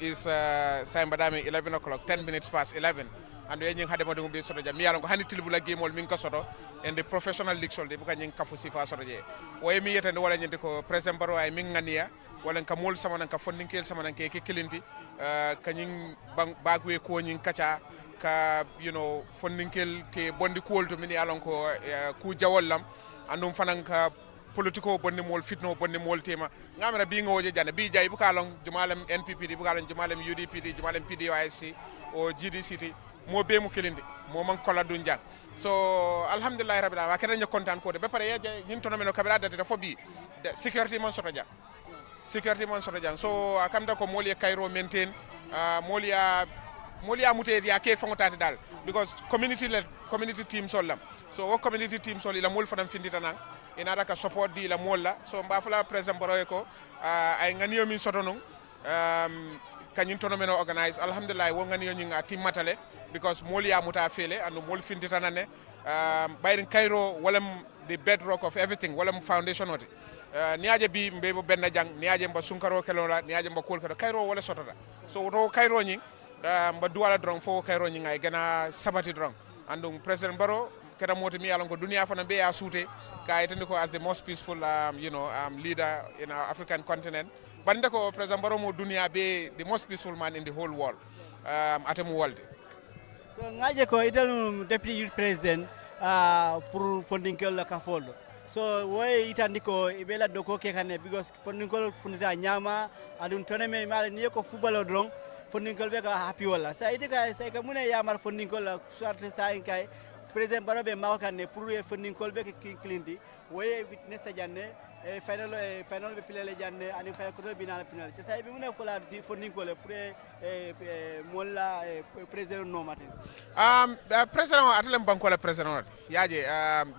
is saymbadami 11 o'clock 10 minutes past 11 and we ñing hadema dum be soto jam mi yalan ko hani tilbula gemol min ko soto en the professional league solde bu ka ñing kafu sifa soto je way mi yetande wala ñinde ko president Barrow ay min ngania wala ka mol sama nan ka fonninkel sama nan ke kilinti ka ñing bagwe ko ñing kacha ka fonninkel ke bondi kuwol to min yalan ko ku jawollam andum fanan ka politiko bonni mol fitno bonni mol tema ngamara bi ngoje jana bi jay bu kalon jumalem NPP bu kalon jumalem UDP jumalem PDOIC o GDCT mo be mu kelinde mo man kola dun jang so alhamdulillah rabbil alamin akere kontan ko de be pare yeje nim to nomeno kabira date fo bi security mon soto jang so akamda ko moli Cairo maintain moli amute ya ke fongotati dal because community team sollam so wo community team sol ila mol fanam findita nan inara ka support di la molla so mbafala president Barrow ko ay nganiyo min soto non kanyun tono men organize alhamdulillah wo nganiyo nyinga team matale because moli amuta fele and mol findita nan bayrin Cairo walam the bedrock of everything walam foundation wote niaje bi mbebo benna jang niaje mba sunkaro kelora niaje mba kol Cairo wala sotota so to Cairo nyi mba duwala drong fo Cairo nyi ngay gana sabati drong andum president Barrow keda moti mi alon ko dunia fana be ya soute ka etende ko as the most peaceful leader in our African continent bande ko president Barrow mo dunia be the most peaceful man in the whole world atemu wolde so ngaje ko ital deputy youth president pour fondinkel la ka foldo so way itandi ko ibela do ko ke kanne because fondinkel fundita nyama adun toneme mala ni ko football drong fondinkel be ka happy wala sa idika sa ka mune yamar fondinkel soit sa kay president Barrow be mawkane pour e fondinkel be ke clindi way witness ta janne e final be pilele janne ani fay ko binal final ci say bi mune ko la di fondinkel pour e molla president no matin president atelem banko la president yaaje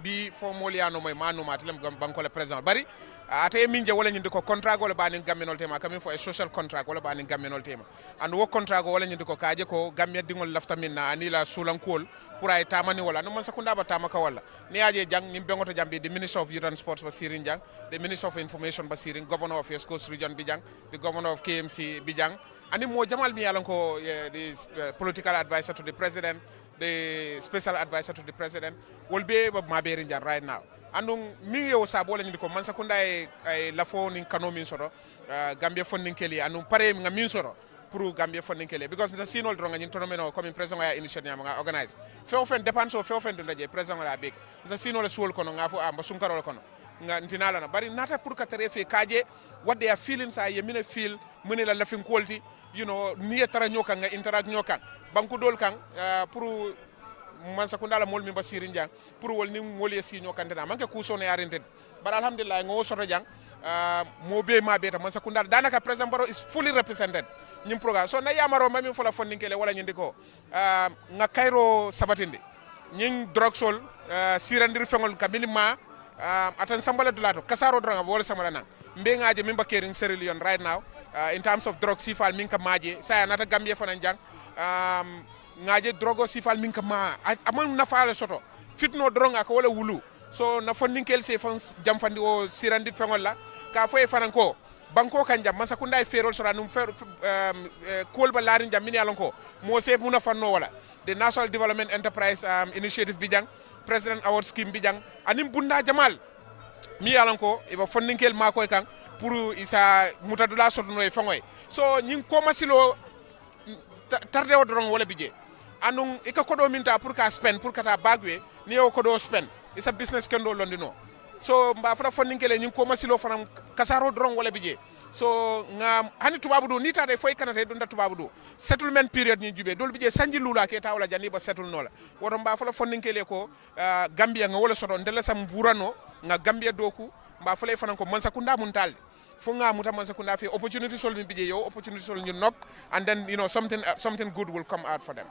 bi fo moliano moy manu atelem banko la president bari ate minje wala nyindi ko contrat wala bani gammenol tema kamin fo e social contract wala bani gammenol tema and wo contrat wala nyindi ko kaaje ko gamme dingol lafta minna ani la sulankol pour ay tamani wala no man sakunda ba tamaka wala ni aje jang nim bengoto jambi the minister of youth and sports basirin jang the minister of information basirin governor of West Coast region bijang the governor of KMC bijang ani mo jamal mi yalan ko the political advisor to the president the special advisor to the president will be maberin jang right now andum mi yo sabo la ko man sakunda ay lafo nin kanomin soro Gambia funding keli andum pare nga min soro pour Gambia funding kele because the sinol dronga nyin tonomeno comme president ya initiative nga organize feofen depends o feofen do ndaje president la big the sinol suol kono nga fo amba sunkaro kono nga ntinala na bari nata pour ka tarefe kaje what they are feeling sa yemine feel mune la lafin quality ni tara nyoka nga interact nyoka banku dol kan pour man sakunda la mol mi basirin jang pour wol ni mol yesi nyoka ndana manke ku sone yarinted bar alhamdulillah ngo soto jang mo be ma beta man sakunda danaka president Barrow is fully represented nyim programme so na yamaro mami fola fondinkele wala nyindi ko nga Cairo sabatinde nyin drug sol sirandir fengol kamilima atan sambala dulato kasaro droga wala samala nan mbe ngaaje min bakerin serilion right now in terms of drug sifal min ka maaje saya nata Gambia fanan jang ngaaje drogo sifal min ka ma amon nafaale soto fitno droga ko wala wulu so na fondinkel se fon jamfandi o sirandi fengol la ka foye fanan ko banko kan jam masa kunda ferol so ranum fer kol ba larin jam min yalon ko mo se muna fanno wala the national development enterprise initiative bijang president award scheme bijang anim bunda jamal mi yalon ko e ba fondinkel mako kan pour isa mutadula sotono e fangoy so nyin ko masilo tarde o don wala bije anun e ka kodo minta pour ka spend pour kata bagwe ni o kodo spend isa business kendo londino so mba fara fondinkele nyin ko masilo fanam kasaro drong wala bije so nga hani tubabu do ni tade foy kanate do nda tubabu do settlement period ni jube dol bije sanji lula ke tawla jani ba settle nola woto mba fara fondinkele ko Gambia nga wala soto ndela sam burano nga Gambia doku mba fala fanan ko man sakunda mun talde funga muta man Sekunda fi opportunity sol mi bije yo opportunity sol ñu knock and then something good will come out for them.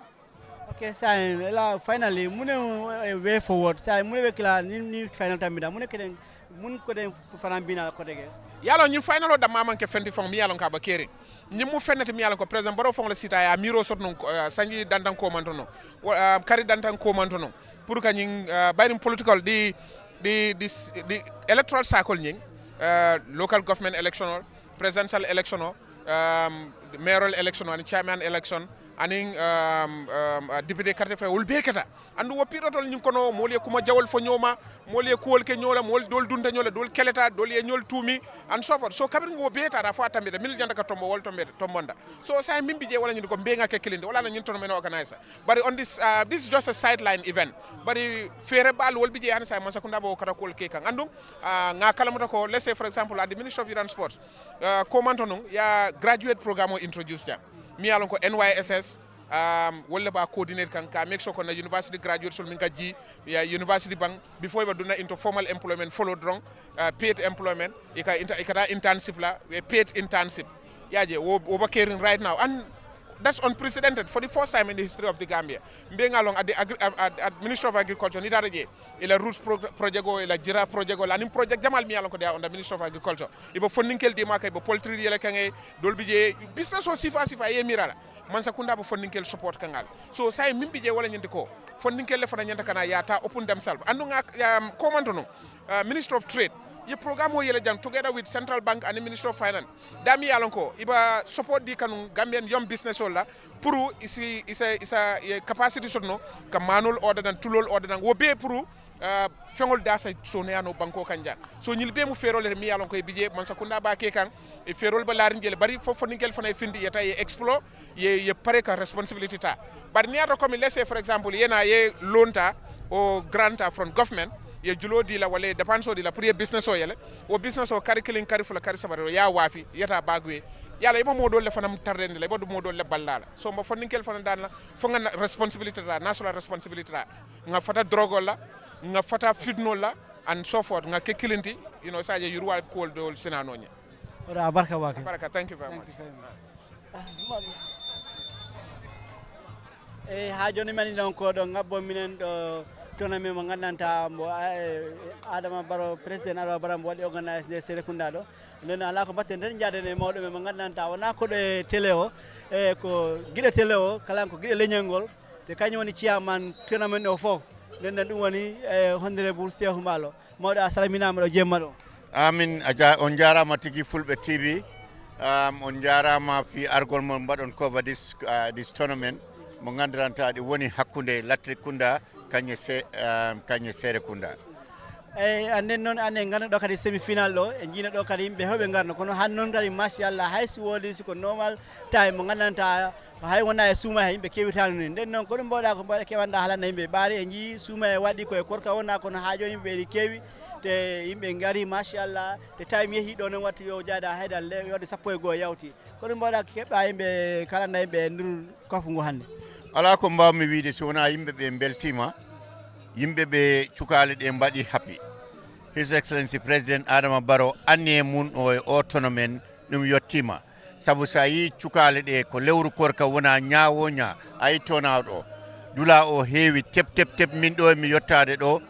Okay, sign. Finally, mune way forward. Sign mune be kila ni final time da. Mune keden mun ko den fanan bina ko dege. Yalo ñu final o da maman ke fenti fong mi yalo ka ba kéré. Ñi mu fennati mi yalo ko president Barrow fong la sita ya miro sot non sangi dandan ko mantono. Kari dandan ko mantono. Pour ka ñi bayrim political di electoral cycle ñi local government election, presidential election, mayoral election and chairman election aning député carte fe wol be kata andu wo pirotol ñing kono mol ye kuma jawol fo ñoma mol ye kuwol ke ñola mol dol dunta ñola dol keleta dol ye ñol tumi and so forth so kabir ngo be ta da fo tambe mil janda ka tombo wol tombe tombonda so say mimbi je wala ñin ko be nga ke kilinde wala na ñin tono men organizer but on this is just a sideline event bari fere bal wol bi je han say man Sekunda bo kata kol ke kan andu nga kala ko let's say for example at the Ministry of Youth and Sports ko mantono ya graduate program o introduce ya mi alon ko NYSS wala ba coordinate kan ka make sure ko na university graduate sol min ka ji ya university bang before we do into formal employment follow drong paid employment ikata internship la paid internship yaje wo ba caring right now and that's unprecedented for the first time in the history of the Gambia. Being along at the Ministry of Agriculture, ni daraje ila roots project go ila jira project go lanim project jamal mi along ko dia on the Ministry of Agriculture. Ibo funding kel di maka ibo poultry yele kange dolbi je business o sifa ye mirala. Man Sekunda bo funding kel support kangal. So say mimbi je wala nyindi ko funding kel le fana nyanda kana yata open themselves. Andu nga command no Ministry of Trade ye programme o yele jang together with Central Bank and the Ministry of Finance dami yalonko iba support di kanu Gambian young business la pour isa capacity sotno ka manul order dan tulol order dan wo be pour fengol dasa soneyano banko kanja so nyil be mu ferol mi yalonko e bije Man Sekunda ba ke kan e ferol ba larin jele bari fofo ningel fana findi yeta ye explo ye pare ka responsibility ta bari ni ato comme let's say for example yena ye lonta o granta from government ye julo di la wala dépense di la pour ye business o yele o business o kari killing kari fula kari sabaro ya wafi yeta bagwe yala ibo modol le fanam tarrende le ibo modol le ballala so mo fonni kel fana dan la fo nga responsibility da national responsibility da nga fata drogo la nga fata fitno la and so forth nga ke kilinti you know saje yurwa ko dol sinano nya ora barka wake baraka thank you very much ha joni mani don ko do ngabbo minen do tournament mo gandanta mo Adama Barrow president Adama Barrow wadi organize de Serekunda do non ala ko batten den jadene mawdo mo gandanta wona ko de télé o ko gide télé o kala ko gide leñangol te kañum woni chairman tournament o fof den dum woni honorable Cheikh Mbalo mawdo asalaminama do jemma do amin on jarama tigi Fulbe TV on jarama fi argol mon badon cover this tournament mo gandanta di woni hakkunde LATRIKUNDA kanye SEREKUNDA anden non ane ngana do kadi semi final do e jina do kadi be hobe ngarno kono han non kadi machallah hay si wodi ko normal time mo ngandanta hay wona e suma hay be kewitanu ni den non ko dum boda ko boda kewanda halana yimbe baari e ji suma e wadi ko e korka wona kono ha joni be kewi te yimbe ngari machallah te time yehi do non watti yo jaada hayda le yodi sappo e go yawti ko dum boda keba yimbe kala na yimbe ndur kofu ngo hande ala ko mbawmi wiide so wona yimbe be beltima yimbe be cukale de mbadi happy His Excellency President Adama Barrow anne mun o tournament dum yottima sabu sa yi cukale de ko lewru korka wona nyaawo nya ay tonawdo dula o heewi tep min do mi yottade do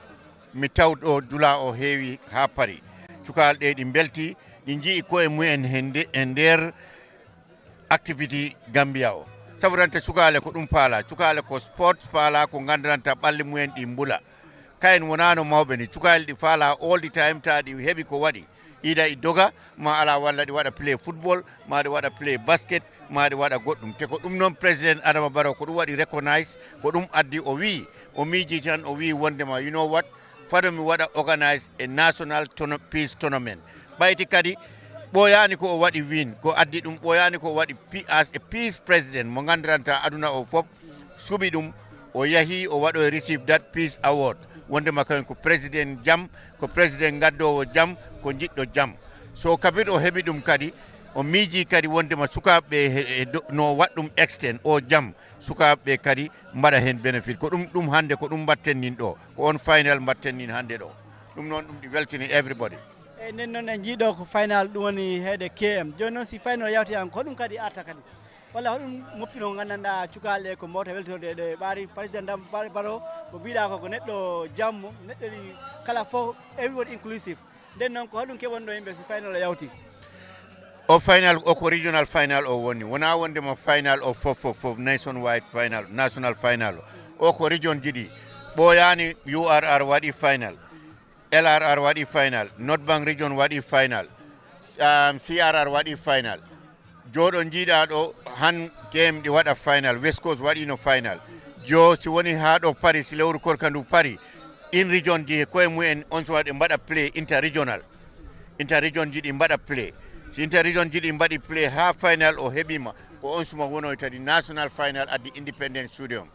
mi tawdo dula o heewi ha pari cukale de di belti di jii ko e mu'en ender activity Gambia o saburante cukale ko dum paala cukale ko sports paala ko gandanta balli mu'en di mbula kayen wonano mawbe ni cukale di faala all the time ta di hebi ko wadi ida i doga ma ala walla di wada play football ma di wada play basket ma di wada goddum te ko dum non president Adama Barrow ko dum wadi recognize ko dum addi o wi o miji tan o wi wondema you know what fado mi wada organize a national peace tournament bayti kadi boyani ko o wadi win ko addi dum boyani ko wadi as a peace president mo gandiranta aduna o fop subi dum o yahi o wado receive that peace award wondema kan ko president jam ko president gaddowo jam ko jiddo jam so kabir o hebi dum kadi o miji kadi wondema sukabe no waddum extend o jam sukabe kadi mbada hen benefit ko dum hande ko dum batten nin do ko on final batten nin hande do dum non dum di weltini everybody e nden noon en jiiɗo ko final ɗum woni heede KM joni noon si final yawti an ko ɗum kadi arta kadi walla hoɗum moppino gandanɗa cukalɗe ko mawta weltorde ɗe ɓaari président Barrow ko mbiɗa ko neɗɗo jammo neɗɗo ɗi kala fof everybody inclusive nden noon ko hoɗum keɓonɗo yimɓe si final o yawti o final o ko regional final o woni wona wondema final o fof nationwide final national final o ko region jiɗi ɓoyani URR waɗi final LRR waɗi final North Bank region waɗi final CRR waɗi final joɗo jiiɗa ɗo han game ɗi waɗa final West Coast waɗino final jo si woni ha ɗo Paris si lewru korkandu Paris in region ji koye mumen on suwa ɗe mbaɗa play interregional ji ɗi mbaɗa play si interregion ji ɗi mbaɗi play ha final o heɓima ko on suma wonoytadi national final at the Independence Stadium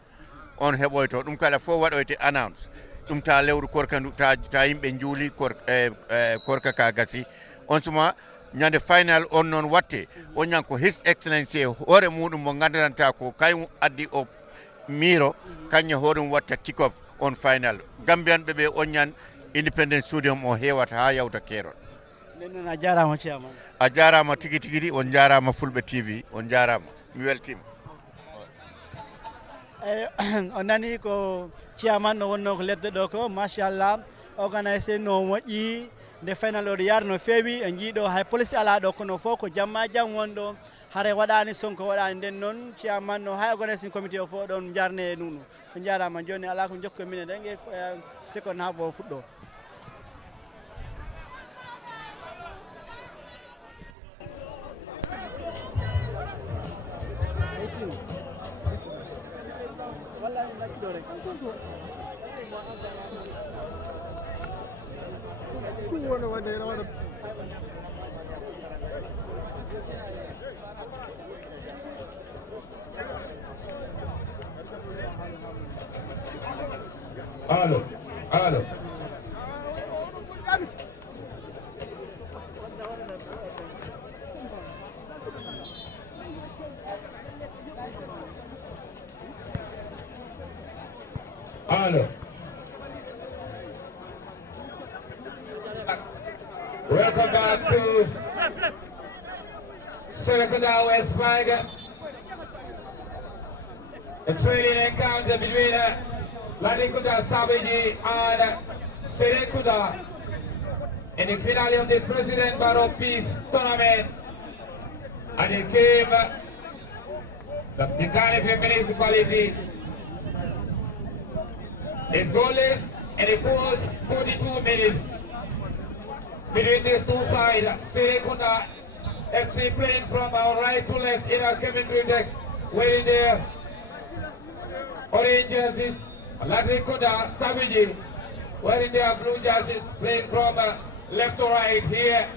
on heɓoyto ɗum kala fof waɗoyte announce ɗum ta lewru korkandu ta yimɓe juuli korka ka gasi on suma ñande final on noon watte on ñan ko his excellency hoore muɗum mo gandanta ko kay addi o miiro kañƴe hoɗum watta kick off on final gambian ɓe on ñan Independence Stadium o hewata ha yawta keerol nden noon a jarama ceerman a jarama tigui tigui on jarama Fulbe TV on jarama mi weltima eyi on nani ko ciyaman no wonno ko ledde ɗo ko machallah organisé no moƴƴi nde final o ɗo yaari no feewi en jiiɗo hay police ala ɗo kono fof ko jamma jaam wonɗo haare waɗani Sonko waɗani nden noon ciyaman no hay organising comité o fof ɗon jarne e nunu so jarama joni ala ko jokko minen ɗen e seconde ha bo fuɗɗo Allo. Welcome back to Serekunda West Bank. A training encounter between LATRIKUNDA Savage and Serekunda in the finale of the President Barrow Peace Tournament. And it came the Cardiff municipality. It's goalless and it was 42 minutes between these two sides. Serekunda FC playing from our right to left in our commentary deck, wearing their orange jerseys. LATRIKUNDA Savage wearing their blue jerseys, playing from left to right here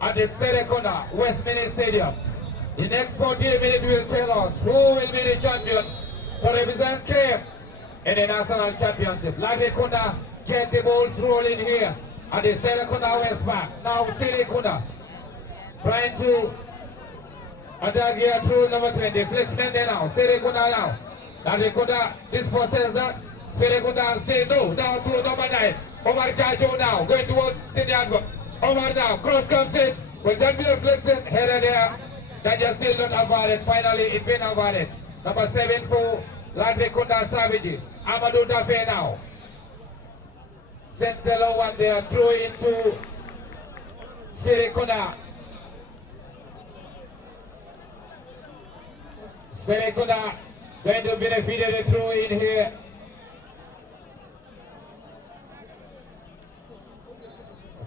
at the Serekunda Westminster Stadium. The next 48 minutes will tell us who will be the champion to represent Cape in the national championship. LATRIKUNDA get the balls rolling here at the Serekunda West Bank. Now Serekunda trying to attack here through number 20. Flexman there now. Serekunda now. LATRIKUNDA dispossess that. Serekunda say no. Now to number 9. Omar Jajo now. Going towards the yard. Omar now. Cross comes in. Will that be a flexing? Header there. That just still not avoided. Finally it been avoided. Number 7 for LATRIKUNDA Savage. Amadou Dafe now. Sent the low one there. Throw into Serekunda. Serekunda going to benefit the throw in here.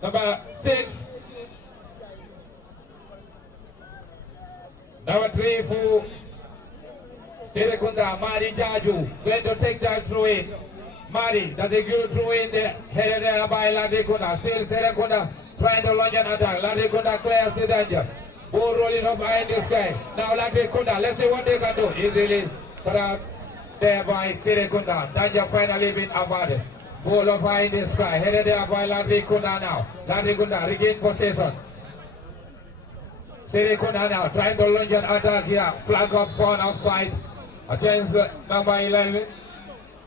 Number 6. Number 3 for Serekunda, Mari Jaju, going to take that throw in. Mari, does a good throw in there, headed there by LATRIKUNDA. Still Serekunda trying to launch an attack. LATRIKUNDA clears the danger. Ball rolling up behind this guy. Now LATRIKUNDA, let's see what they can do. Easily trapped there by Serekunda. Danger finally been avoided. Ball up behind this guy, headed there by LATRIKUNDA now. LATRIKUNDA regain possession. Serekunda now trying to launch an attack here. Flag up front outside against number 11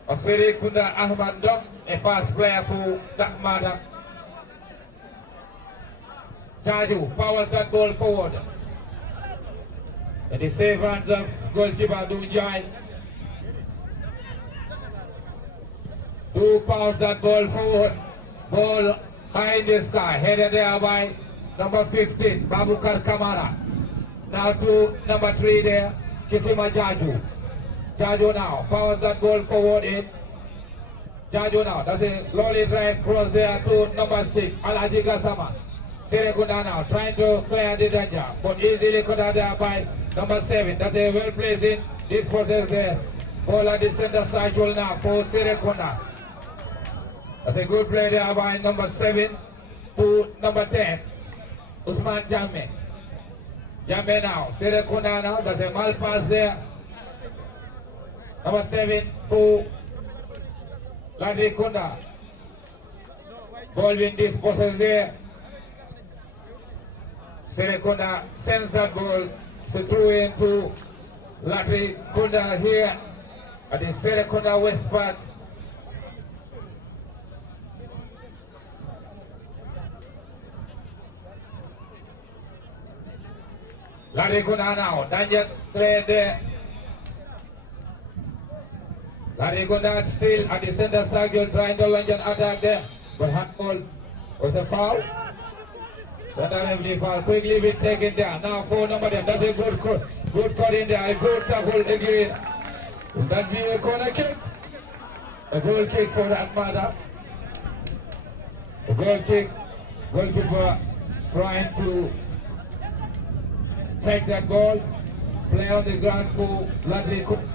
of Serekunda, Ahmad Dok, a fast player for that matter. Jaju powers that ball forward. And the save hands of goalkeeper Dunjai. Do pass that ball forward. Ball high in the sky. Headed there by number 15, Babukar Kamara. Now to number 3 there, Kisima Jaju. Jaju now powers that ball forward in. Jaju now, that's a lolly drive cross there to number 6, Alaji Gassama. Serekunda now trying to clear the danger, but easily cut out there by number 7. That's a well placed in this process there. Ball at the center circle now for Serekunda. That's a good play there by number 7 to number 10, Usman Jamme. Jamme now, Serekunda now, that's a mal pass there. Number 7 to LATRIKUNDA. Ball in this process there. Serekunda sends that ball through into LATRIKUNDA here at the Serekunda West part. LATRIKUNDA now, danger play there. LATRIKUNDA still at the center circle trying to launch an attack there, but handball was a foul. Referee foul, quickly been taken there. Now 4 number there, that's a good cut in there, a good tackle again. Will that be a corner kick? A goal kick for that matter. A goal kick, goalkeeper trying to take that ball, play on the ground for LATRIKUNDA.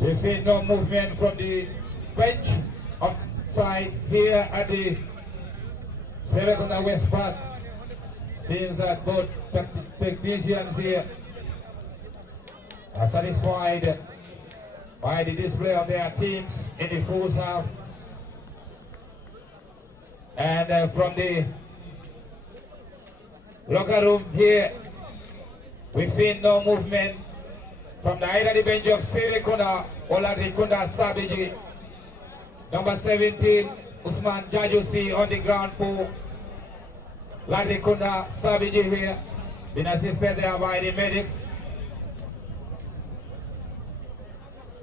We've seen no movement from the bench outside here at the Serekunda West Park. Seems that both technicians here are satisfied by the display of their teams in the first half. And from the locker room here, we've seen no movement from either the bench of Serekunda or LATRIKUNDA Sabiji. Number 17, Usman Jajusi on the ground for LATRIKUNDA Sabiji here. Been assisted there by the medics.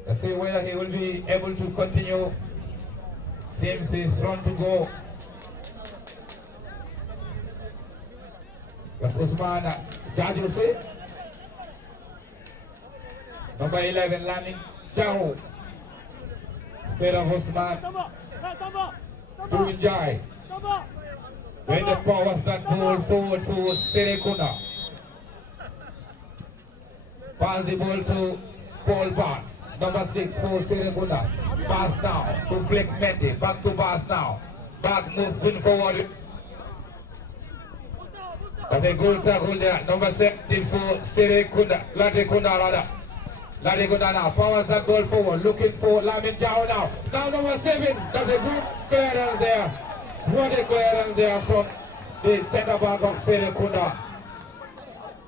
Let's see whether he will be able to continue. Seems he's front to go. That's Usman Jajusi. Number 11, Lanin Jao. Instead of Usman Dunjai. When the powers that ball forward to Serekunda. Pass the ball to Paul Bass. Number 6 for Serekunda. Bass now to Flex Menti. Back to Bass now. Back moving forward. That's a good tackle there. Number 17 for Serekunda. LATRIKUNDA rather. LATRIKUNDA now powers that ball forward, looking for Lamin Jao now. Now number 7, that's a good clearance there. What a clearance there from the center back of Serekunda.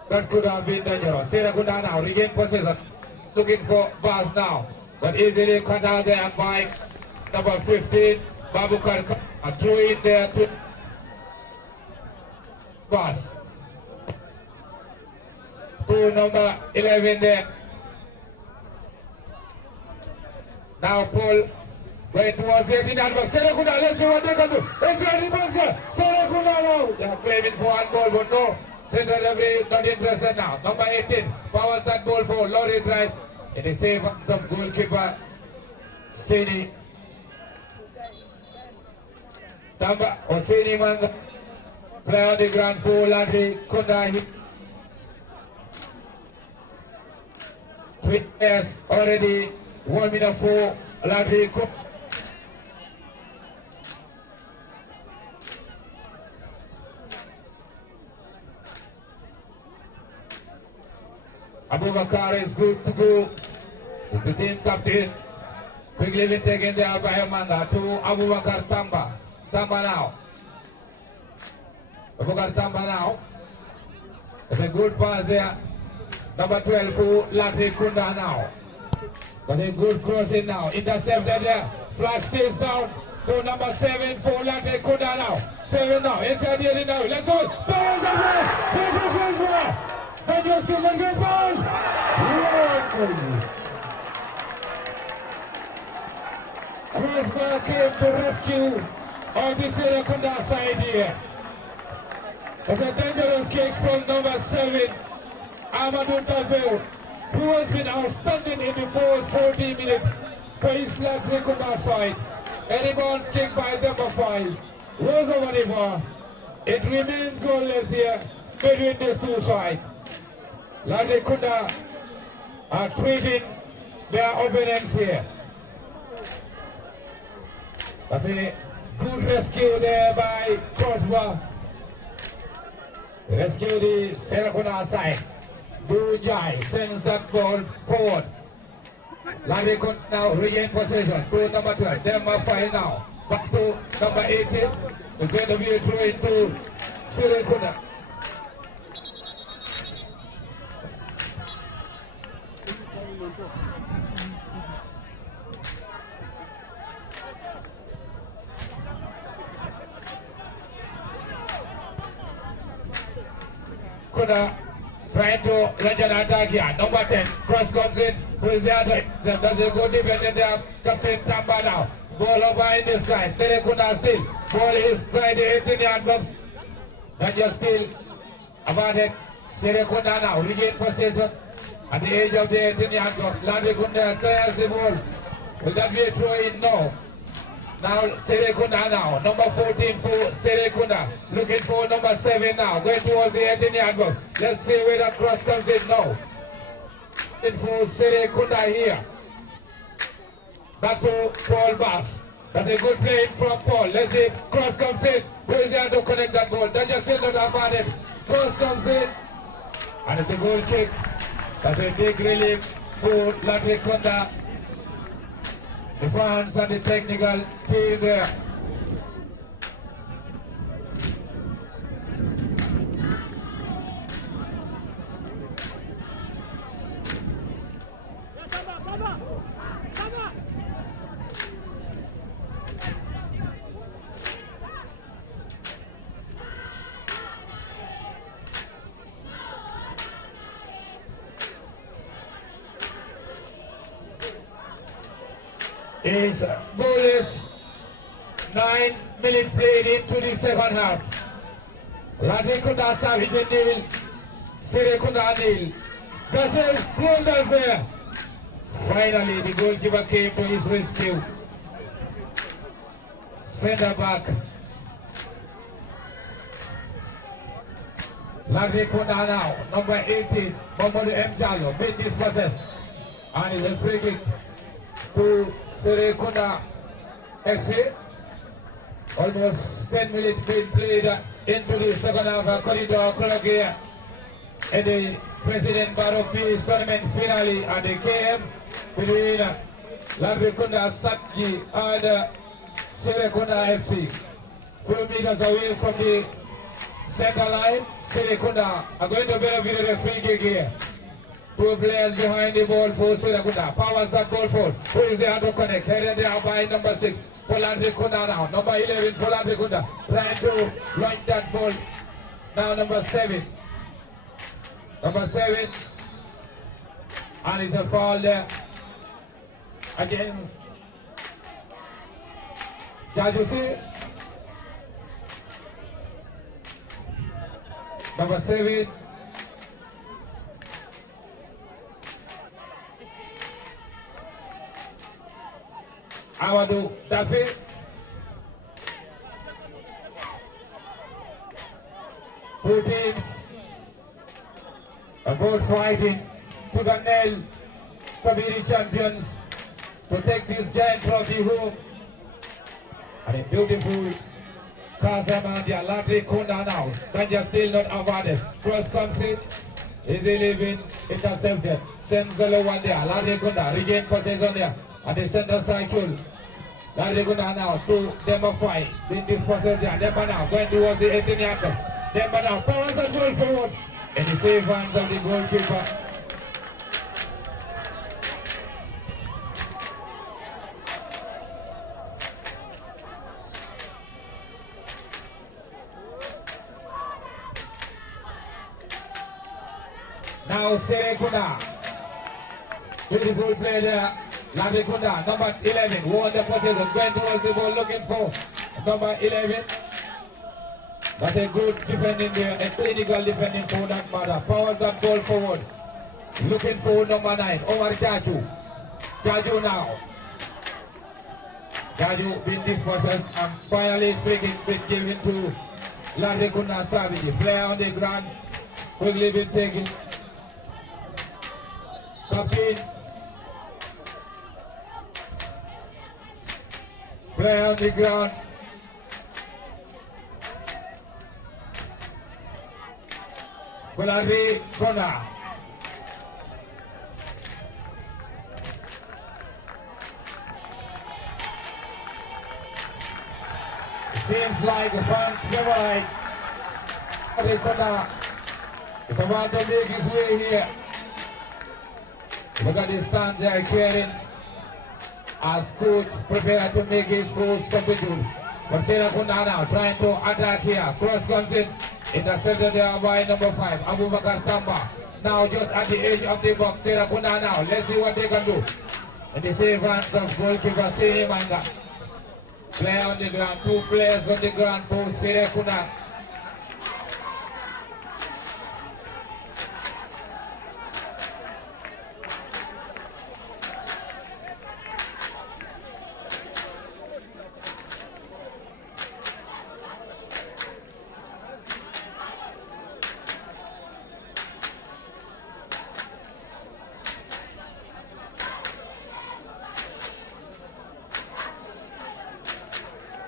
That could have been dangerous. Serekunda now regain possession, looking for Vaz now. But easily cut out there by number 15, Babukar. Throw it there to Vaz. To number 11 there. Now Paul going towards the 18-yard box. Serekunda, let's see what they can do. It's a reverse here. Serekunda now. They are claiming for one ball, but no. Central referee not interested now. Number 18 powers that ball for Lorry drive. In the save of goalkeeper Sini. Tamba Osini Manga. Play on the ground for LATRIKUNDA. 3 players already. 1 minute for LATRIKUNDA. Abubakar is good to go. It's the team captain. Quickly been taken there by Amanda to Abubakar Tamba. Tamba now. Abubakar Tamba now. It's a good pass there. Number 12 for LATRIKUNDA now. But a good crossing now. Intercepted there. Flag stays down to number 7 for LATRIKUNDA now. 7 now. Inside the area now. Let's go. Ball's away. Here goes Fulbe. And you're still a good ball. Crossbar came to rescue on the Serekunda side here. It's a dangerous kick from number 7, Amadou Talbel, who has been outstanding in the first 40 minutes for his LATRIKUNDA side. And the ball kicked by number 5. Rose over the bar. It remains goalless here between these two sides. LATRIKUNDA are treating their opponents here. That's a good rescue there by Crossbar. Rescue the Serekunda side. Bujai sends that ball forward. LATRIKUNDA now regain possession. To number 12. Number 5 now. Back to number 18. It's going to be a throw into Serekunda. Kunda trying to launch an attack here. Number 10, cross comes in. Who is there? Does it go deep? And then they have Captain Tamba now. Ball over in this side. Serekunda still. Ball is trying the 18-yard box. That just still about it. Serekunda now regain possession at the edge of the 18-yard box. LATRIKUNDA clears the ball. Will that be a throw in? No. Now Serekunda now, number 14 for Serekunda, looking for number 7 now, going towards the 18-yard box. Let's see where the cross comes in now. In for Serekunda here. Back to Paul Bass. That's a good play from Paul. Let's see, cross comes in. Who is there to connect that ball? That just still not about it. Cross comes in. And it's a goal kick. That's a big relief for LATRIKUNDA. The fans and the technical team there. Is goalless. 9 minutes played into the second half. LATRIKUNDA Savage nil, Serekunda nil. Gassel blunders there. Finally, the goalkeeper came to his rescue. Centre back. LATRIKUNDA now, number 18, Mamadou M. Jallo, made this process. And it's a free kick to Serekunda FC. Almost 10 minutes being played into the second half corridor clock here in the President Barrow Peace Tournament finale at the KM between LATRIKUNDA Satji and Serekunda FC. 4 meters away from the center line, Serekunda are going to benefit a free kick here. 2 players behind the ball for Serekunda. Powers that ball for. Who is there to connect? Headed there by number 6 for LATRIKUNDA now. Number 11 for LATRIKUNDA. Trying to launch that ball. Now number 7. Number 7. And it's a foul there against Jajusi. Number 7. Amadou Daffy. Two teams are both fighting to the nail to be the champions, to take this giant trophy home. And a beautiful Casamandia, LATRIKUNDA now. Danger still not avoided. Cross comes in. Easy leaving, intercepted. Sends the low one there. LATRIKUNDA regain possession there. At the center cycle, LATRIKUNDA now to number 5. In this process there, Demba now going towards the 18-yard box. Demba now powers the goal forward. In the safe hands of the goalkeeper. Now Serekunda. Beautiful play there. LATRIKUNDA, number 11, won the possession, went towards the ball looking for number 11. That's a good defending there, a clinical defending for that matter. Powers that ball forward. Looking for number 9, Omar Jaju. Jaju now. Jaju being dispossessed and finally free kick been given to LATRIKUNDA Savage. Player on the ground, quickly been taken. Captain. Player on the ground. LATRIKUNDA. Seems like a fun favorite. LATRIKUNDA is about to make his way here. Look at the stand there cheering as coach prepared to make his first substitute. But Serekunda now trying to attack here. Cross comes in. Intercepted there by number 5, Abubakar Tamba. Now just at the edge of the box, Serekunda now. Let's see what they can do. And the save hands of goalkeeper Sini Manga. Player on the ground, 2 players on the ground for Serekunda.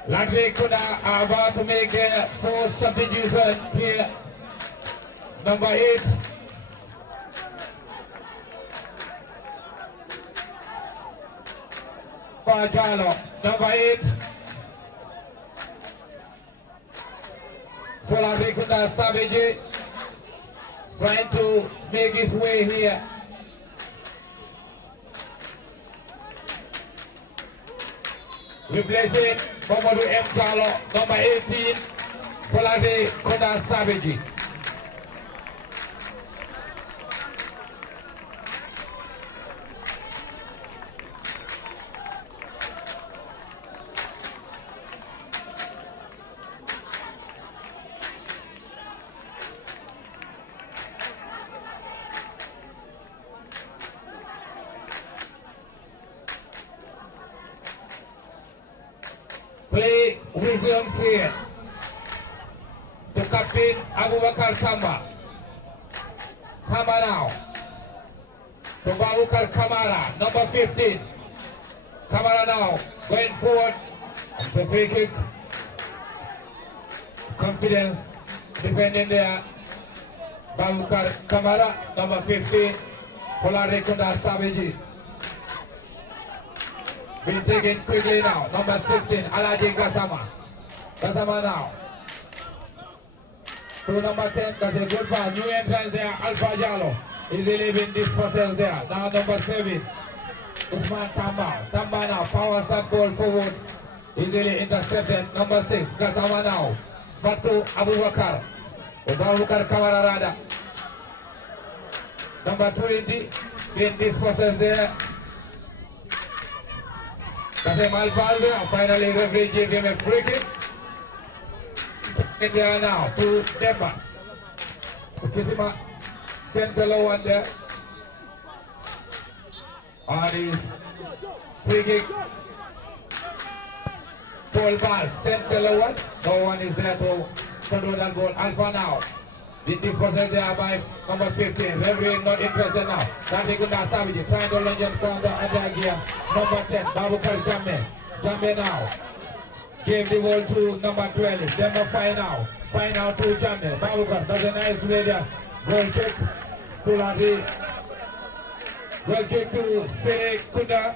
LATRIKUNDA are about to make a first substitution here. Number 8. Pajalo, number 8. So LATRIKUNDA Savage trying to make his way here. Replacing Mamadou M. Jallo, number 18, LATRIKUNDA Savage. Play resumes here to captain Abubakar Samba. Samba now to Babukar Kamara, number 15. Kamara now going forward. The free kick. Confidence defending there. Babukar Kamara, number 15. LATRIKUNDA Savage. Being taken quickly now. Number 16, Alaji Gassama. Gassama now. To number 10, that's a good pass. New entrance there, Alpha Jallo. Is leaving this process there. Now number 7, Usman Tamba. Tamba now, powers that ball forward. Easily intercepted. Number 6, Gassama now. Back to Abubakar. Abubakar Kamararada. Number 20, in this process there. Kasem Alfalde, finally referee gave him a free kick. In there now to Demba. Kisima sends a low one there. On his free kick. Paul Ball sends a low one. No one is there to control that ball. Alpha now. The dispossessed there by number 15. Referee not interested now. LATRIKUNDA Savage trying to launch and counter attack here. Number 10, Babukar Jamme. Jamme now. Gave the ball to number 12. Number 5 now. 5 now to Jamme. Babukar does a nice play there. Goal kick to Lati. Goal kick to Serekunda.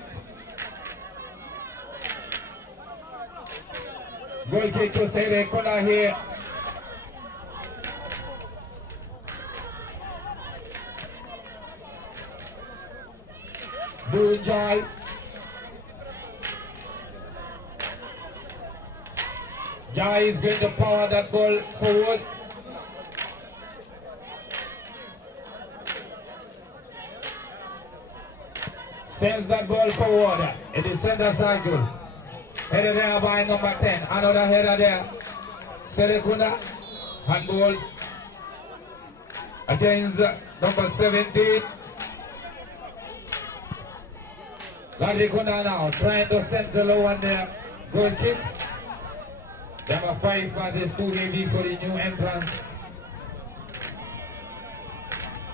Goal kick to Serekunda here. Do enjoy. Jai is going to power that ball forward. Sends that ball forward in the center circle. Header there by number 10. Another header there. Serekunda. Handball against number 17. LATRIKUNDA now trying to send the low one there. Goal kick. Number 5 passes too heavy for the new entrance.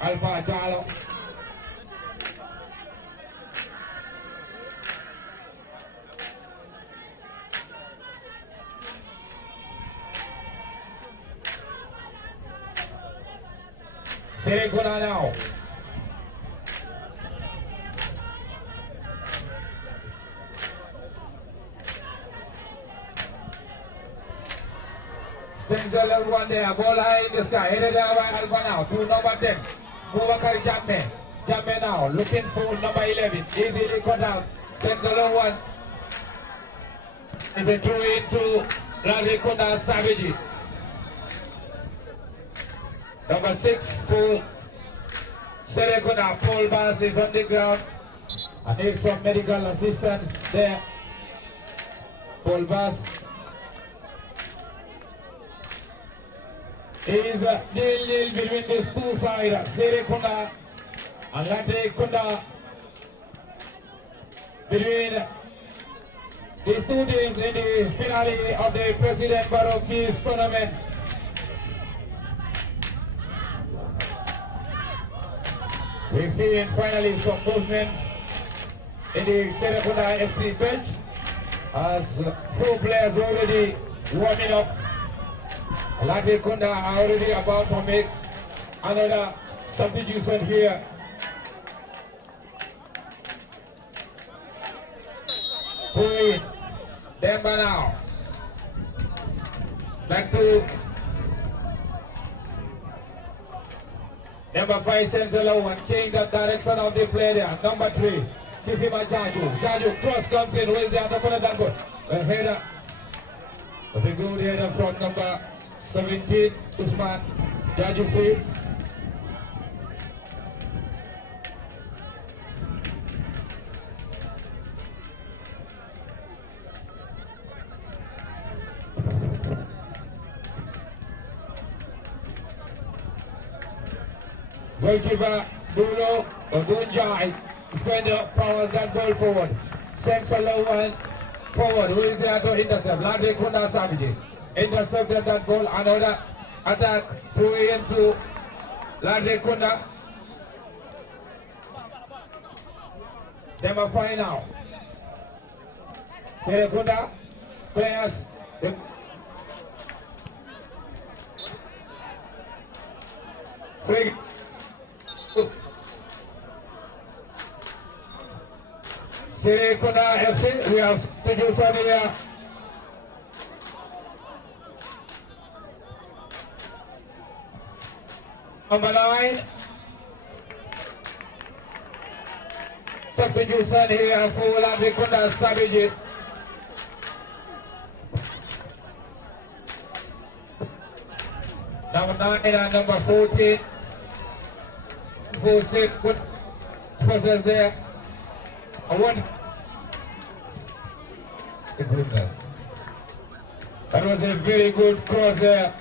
Alpha Jalo. Serekunda now. Sends the little one there. Ball high in the sky. Headed there by Alpha now. To number 10. Boubacar Jammeh. Jammeh now. Looking for number 11. Easily cut out. Sends the little one. It's a throw into LATRIKUNDA Savage. Number 6 to Serekunda. Paul Bass is on the ground. I need some medical assistance there. Paul Bass is nil-nil between these two sides. Serekunda and LATRIKUNDA. Between these two teams in the finale of the President Barrow Peace Tournament. We've seen finally some movements in the Serekunda FC bench as two players already warming up. LATRIKUNDA are already about to make another substitution here. Fulbe, Demba now. Back to number 5 sends a low one, change the direction of the play there. Number 3, Kisima Jaju. Jaju cross comes in, where's the other one of that good? A header. That's a good header from number 17, Usman Jaju save. Goalkeeper Bruno Ogunjai is going to power that ball forward. Sends a low one forward. Who is there to intercept? LATRIKUNDA Savage. Intercepted that ball. Another attack through into LATRIKUNDA. Them a find now. Serekunda players. Serekunda FC, we have producer here. Number 9. Substitution here for LATRIKUNDA Savage. Number 9 and number 14. Who said good process there. One. That was a very good cross there.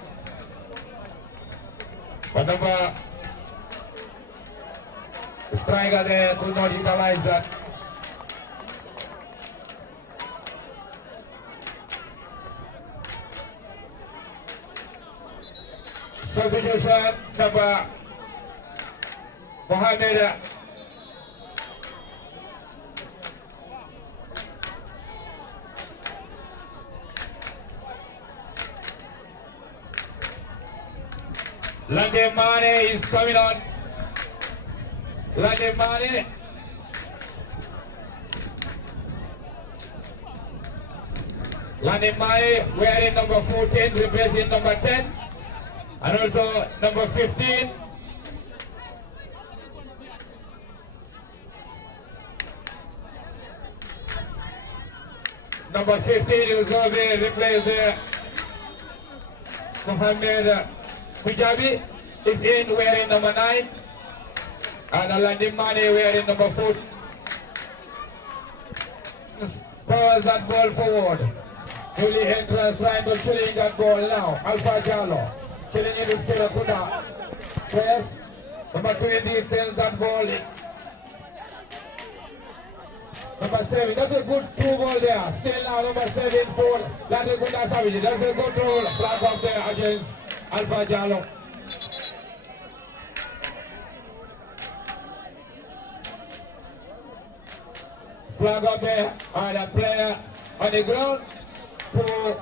But number striker there could not utilize that. Substitution number Mohamed Landemane is coming on. Landemane. Landemane wearing number 14, replacing number 10. And also number 15. Number 15 is going to be replaced there. Mohamed Pujabi is in wearing number 9. And Landemane wearing number 4. powers that ball forward. Fully enters, trying to killing that ball now. Alpha Jallo. Killing it with Serekunda. Yes. Number 20 sends that ball. Number 7, that's a good through ball there. Still now number 7 for LATRIKUNDA Savage. That's a good throw. Flag up there against Alpha Jallo. Flag up there, and a player on the ground for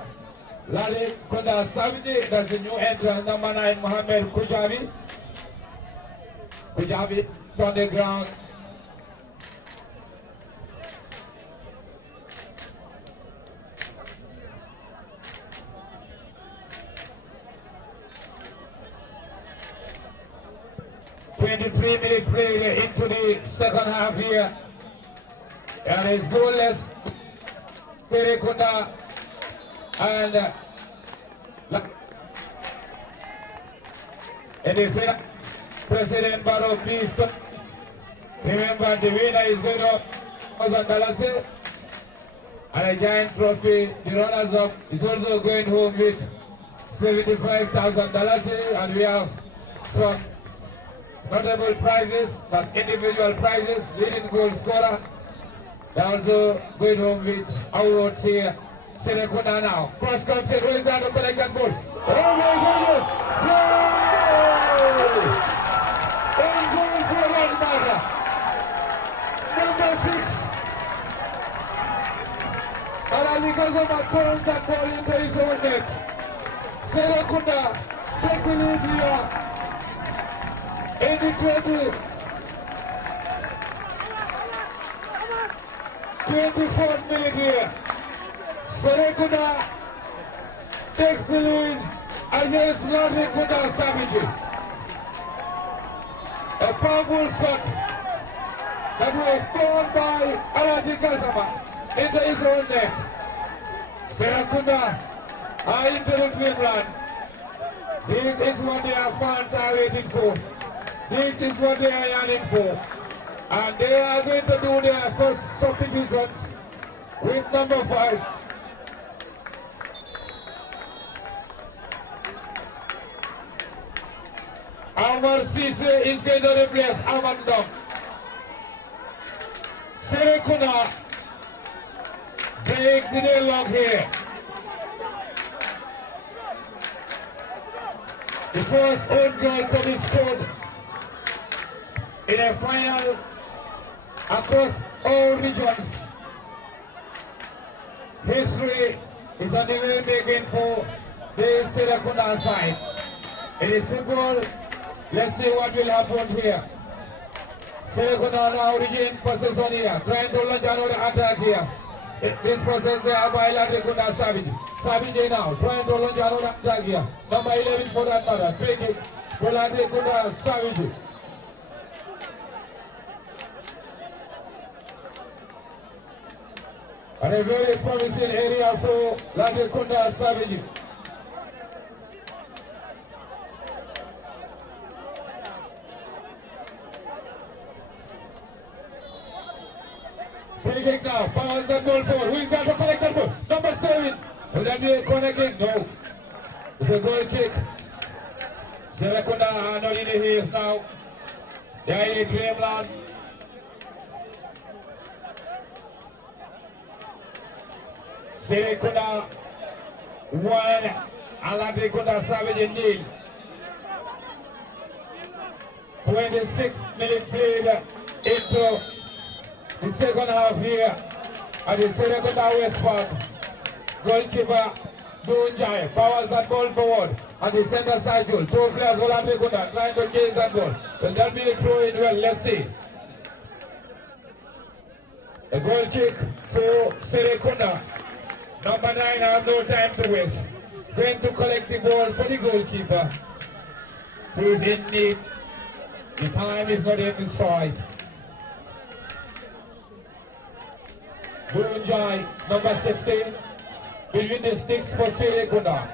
LATRIKUNDA Savage. That's the new entrant, number 9, Mohammed Kujabi. Kujabi on the ground. Minute play into the second half here. And it's goalless. Serekunda and the final, President Barrow, please remember the winner is going to $1,000 and a giant trophy. The runners-up is also going home with $75,000, and we have some notable prizes, but individual prizes, leading goal scorer. They also going home with awards here. Serekunda now. Cross country, rolling down to collect that ball. Oh my goodness! Goal! In goal for one batter. Number 6. And because of that turns that ball into his own net. Serekunda take the lead here. In the 24th minute here, Serekunda takes the lead against LATRIKUNDA Savage. A powerful shot that was thrown by Alaji Kazama into his own net. Serekunda are into the dreamland. This is what their fans are waiting for. This is what they are yearning for. And they are going to do their first substitutions with number 5. Amar Sise is going to replace Amandong. Serekunda break the deadlock here. The first own goal to be scored in a final across all regions. History is on the way making for the Serekunda side. It is football. Let's see what will happen here. Serekunda now regain possession here, trying to launch another attack here. This process there by LATRIKUNDA Savage. Savage now trying to launch another attack here. Number 11 for that matter. Free kick for LATRIKUNDA Savage. And a very promising area for LATRIKUNDA Savage. Free kick now, powers the ball forward. Who is that to collect the ball? Number 7. Will that be a corner kick? No. It's a goal kick. Serekunda are not in the hills now. They are in the dreamland. Serekunda 1 and LATRIKUNDA Savage 0. 26 minutes played into the second half here at the Serekunda West Park. Goalkeeper Dunjai powers that ball forward at the center circle. 2 players for LATRIKUNDA trying to chase that ball. Will that be a throw in? Well, let's see. A goal kick for Serekunda. Number 9 have no time to waste. Going to collect the ball for the goalkeeper, who is in need. The time is not in his side. Dunjai, number 16, between the sticks for Serekunda,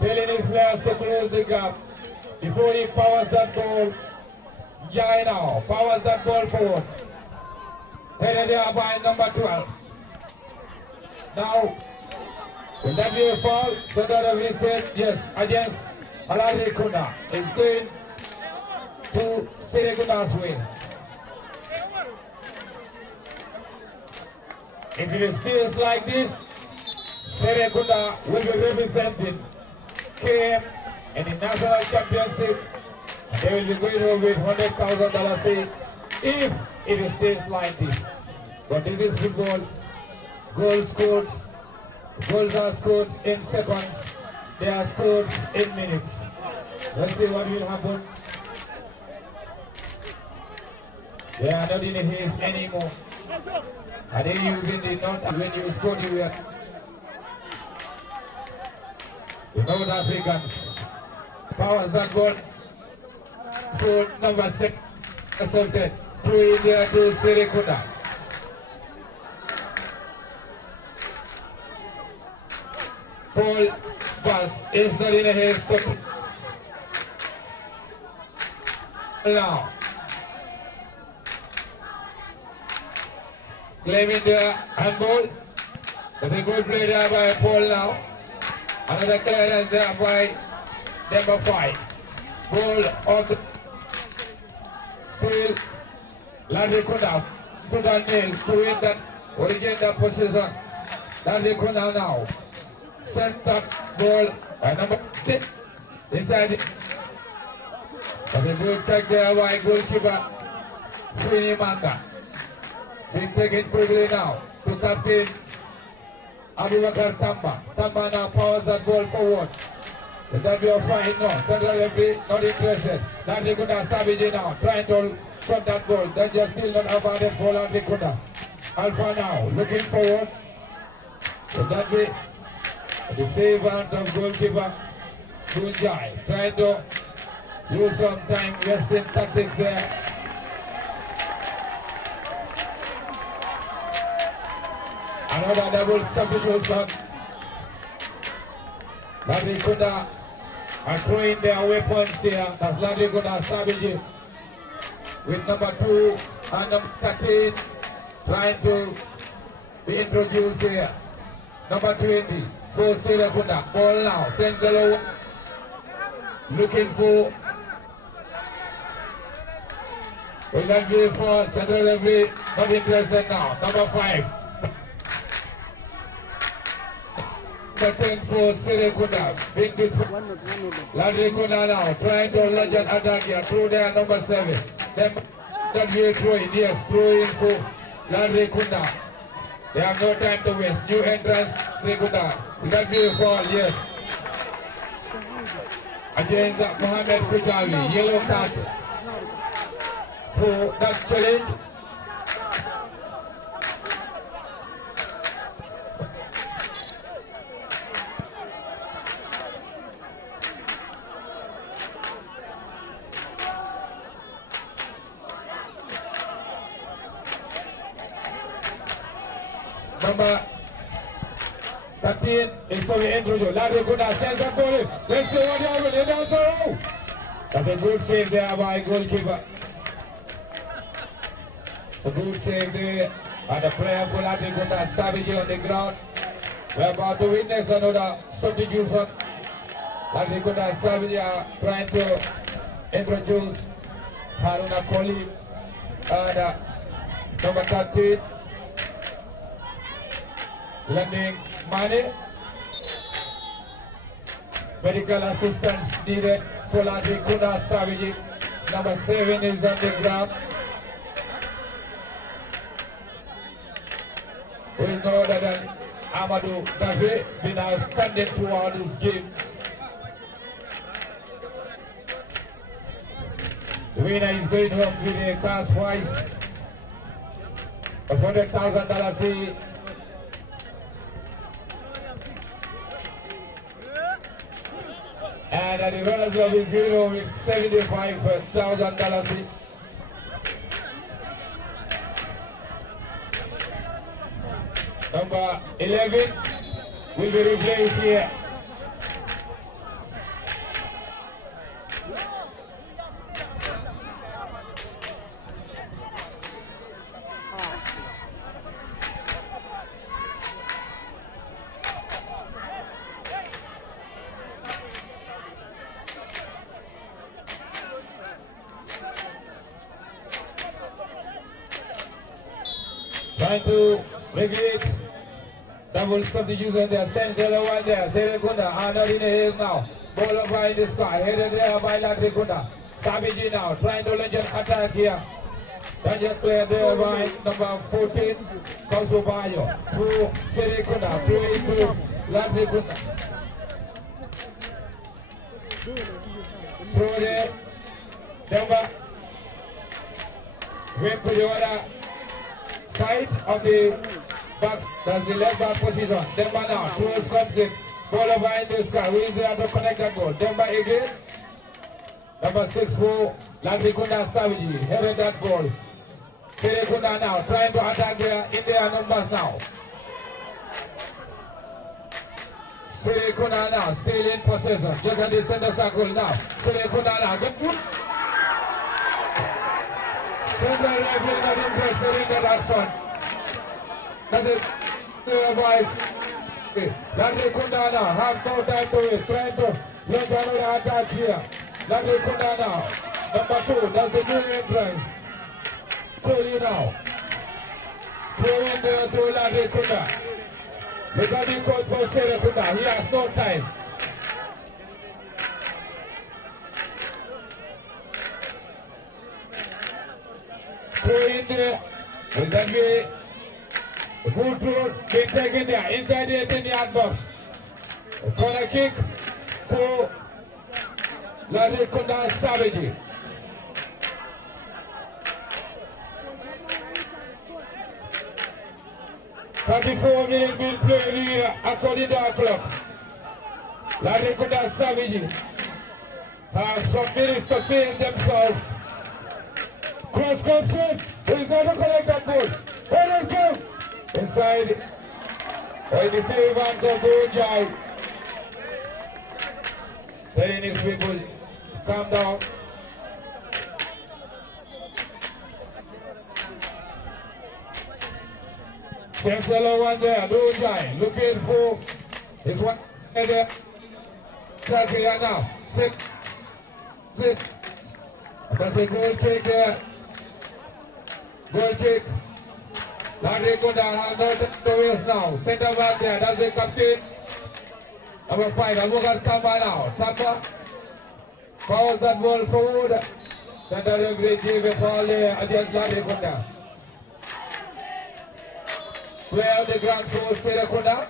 telling his players to close the gap before he powers that ball. Jai now powers that ball forward. Headed there by number 12. Now, will that be a foul? So that every said yes against LATRIKUNDA. It's going to Serekunda's way. If it stays like this, Serekunda will be representing KM in the national championship. They will be going over with $100,000 if it stays like this. But this is football. Goals scored. Goals are scored in seconds. They are scored in minutes. Let's see what will happen. They are not in a haze anymore. Are they using the North when you score the North Africans? Powers that ball. To number 6 assaulted. To India to Serekunda. Ball pass is not in a haze. Now. Claiming the handball. That's a good play there by Paul now. Another clearance there by number 5. Ball of the still LATRIKUNDA put on nails to win that origin that position. LATRIKUNDA now. Sent that ball by number 6 inside it. That's a good take there by goalkeeper Sweeney Manga. Being taken quickly now to captain Abubakar Tamba. Tamba now powers that ball forward. Will that be offside? No. Central referee not interested. LATRIKUNDA Savage now trying to shot that ball. They just still not avoided for LATRIKUNDA. Alpha now looking forward. Will that be the save hands of goalkeeper Tunjai trying to use some time wasting tactics there. Another double substitution. LATRIKUNDA are throwing their weapons here. That's LATRIKUNDA Savage with number 2 and number 13 trying to be introduced here. Number 20 for Serekunda. Ball now. Senzalo looking for. Will that be for Central Referee? Not interested now. Number 5. 10 for Serekunda. Big good. LATRIKUNDA now trying to launch an attack here through their number 7. Then that we are throwing, yes, throwing for LATRIKUNDA. They have no time to waste. New entrance, Serekunda. Will that be a fall? Yes. Against Mohamed Kujawi. Yellow card for that challenge. Number 13 is for the introduce. LATRIKUNDA sends a goal. Let's see what happens. That's a good save there by goalkeeper. It's a good save there. And the player for LATRIKUNDA Savage on the ground. We're about to witness another substitution. LATRIKUNDA Savage are trying to introduce Haruna Koli and number 13. Lending money. Medical assistance needed for LATRIKUNDA Savage. Number 7 is on the ground. We know that Amadou Davé been outstanding throughout this game. The winner is going home with a cash prize of $100,000. And the runners up is zero with $75,000. Number 11 will be replaced here. trying to regulate. Double substitution there, sends the one there, Serekunda, Arnold in the hills now. Ball over in the sky, headed there by LATRIKUNDA. Savage now, trying to launch an attack here. Danger clear there by number 14, Kosobayo. Through Serekunda, through into LATRIKUNDA. Through there, Demba. Went to the other side of the back, that's the left back position. Demba now, throws comes in. Ball over in the sky. Who is there to connect that ball? Demba again. Number 6-4, LATRIKUNDA Savage headed that ball. Serekunda now trying to attack there in their numbers now. Serekunda now still in possession. Just at the center circle now. Serekunda now. Good. Central referee not interested in that action. That is the advice. LATRIKUNDA now have no time to waste. Trying to launch another attack here. LATRIKUNDA now. Number 2, that's the new entrance. Throw now. Throw in there to LATRIKUNDA. Look at the coach for Serekunda. He has no time. Throw in there. Will that be good throw being taken there inside the 18-yard box. Corner kick to LATRIKUNDA Savage. Before minutes being played here according to our clock. LATRIKUNDA Savage have some minutes to save themselves. Cross comes in. He's going to collect that ball. Let it go. Inside. By the save hands of Ojai. Telling his people, calm down. There's the low one there, Ojai looking for his one there. Here now. Sit. That's a goal kick there. Goal kick. LATRIKUNDA have nothing to waste now. Center back there, that's the captain. Number 5, I'll look at Tamba now. Tamba fouls that ball forward. Center referee gave a foul there against LATRIKUNDA. Play on the ground for Serekunda.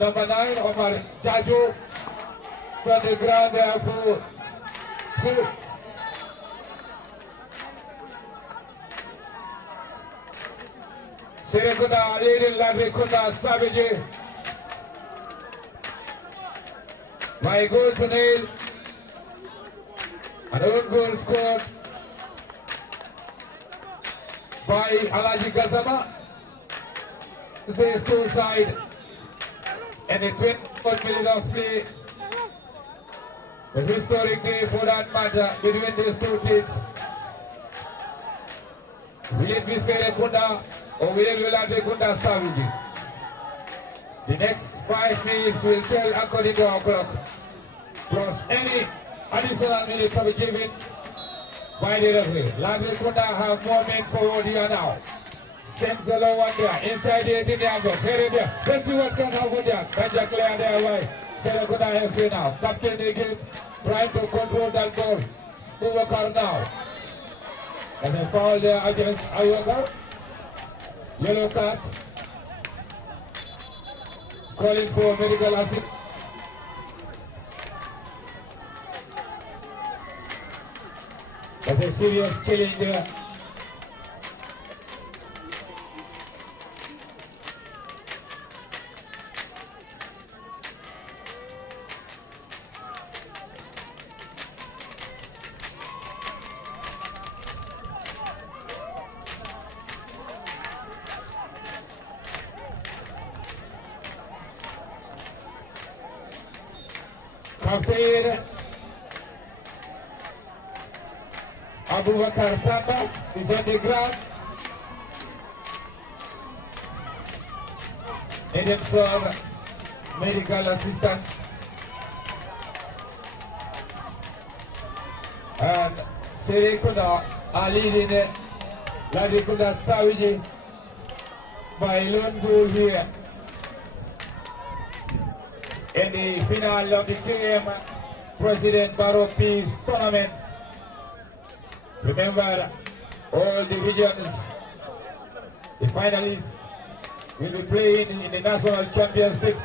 Number 9, Omar Jaju. On the ground there for 2. Serekunda leading LATRIKUNDA Savage. My goal to nail. An own goal scored by Alaji Gazama. This two side. And a 21 minute of play. A historic day for that matter between these two teams. Will it be Serekunda or will it be LATRIKUNDA Savage? The next 5 minutes will tell according to our clock. Plus any additional minutes to be given by the referee. LATRIKUNDA have more men forward here now. Sends the low one there, inside the 18-yard box. Here there. Let's see what can happen there. Danger clear there by Serekunda FC now. Captain again, trying to control that ball. Abubakar now. And a foul there against Abubakar. Yellow card. Calling for medical assistance. That's a serious killing there. Captain Abubakar Samba is on the ground. Needing some medical assistance. And Serekunda are leading it LATRIKUNDA Savage by lone goal here in the final of the KM President Barrow Peace Tournament. Remember, all the regions, the finalists, will be playing in the National Championship.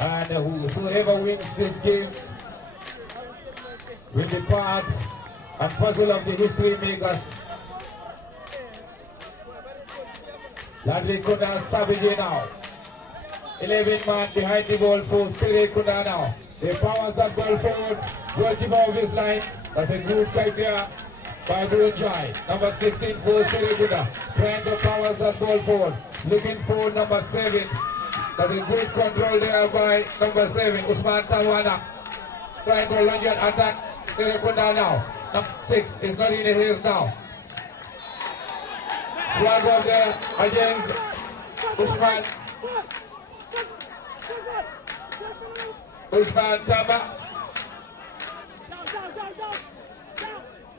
And whoever wins this game will be part and puzzle of the history makers. LATRIKUNDA Savage now. 11 man behind the ball for SEREKUNDA now. They powers that ball forward. Goalkeeper of his line. That's a good kick there by Brunjai. Number 16 for SEREKUNDA. Trying to power that ball forward. Looking for number 7. That's a good control there by number 7, Usman Tawana. Trying to launch an attack. SEREKUNDA now. Number 6 is not in the hills now. Flag up there against Usman Tama.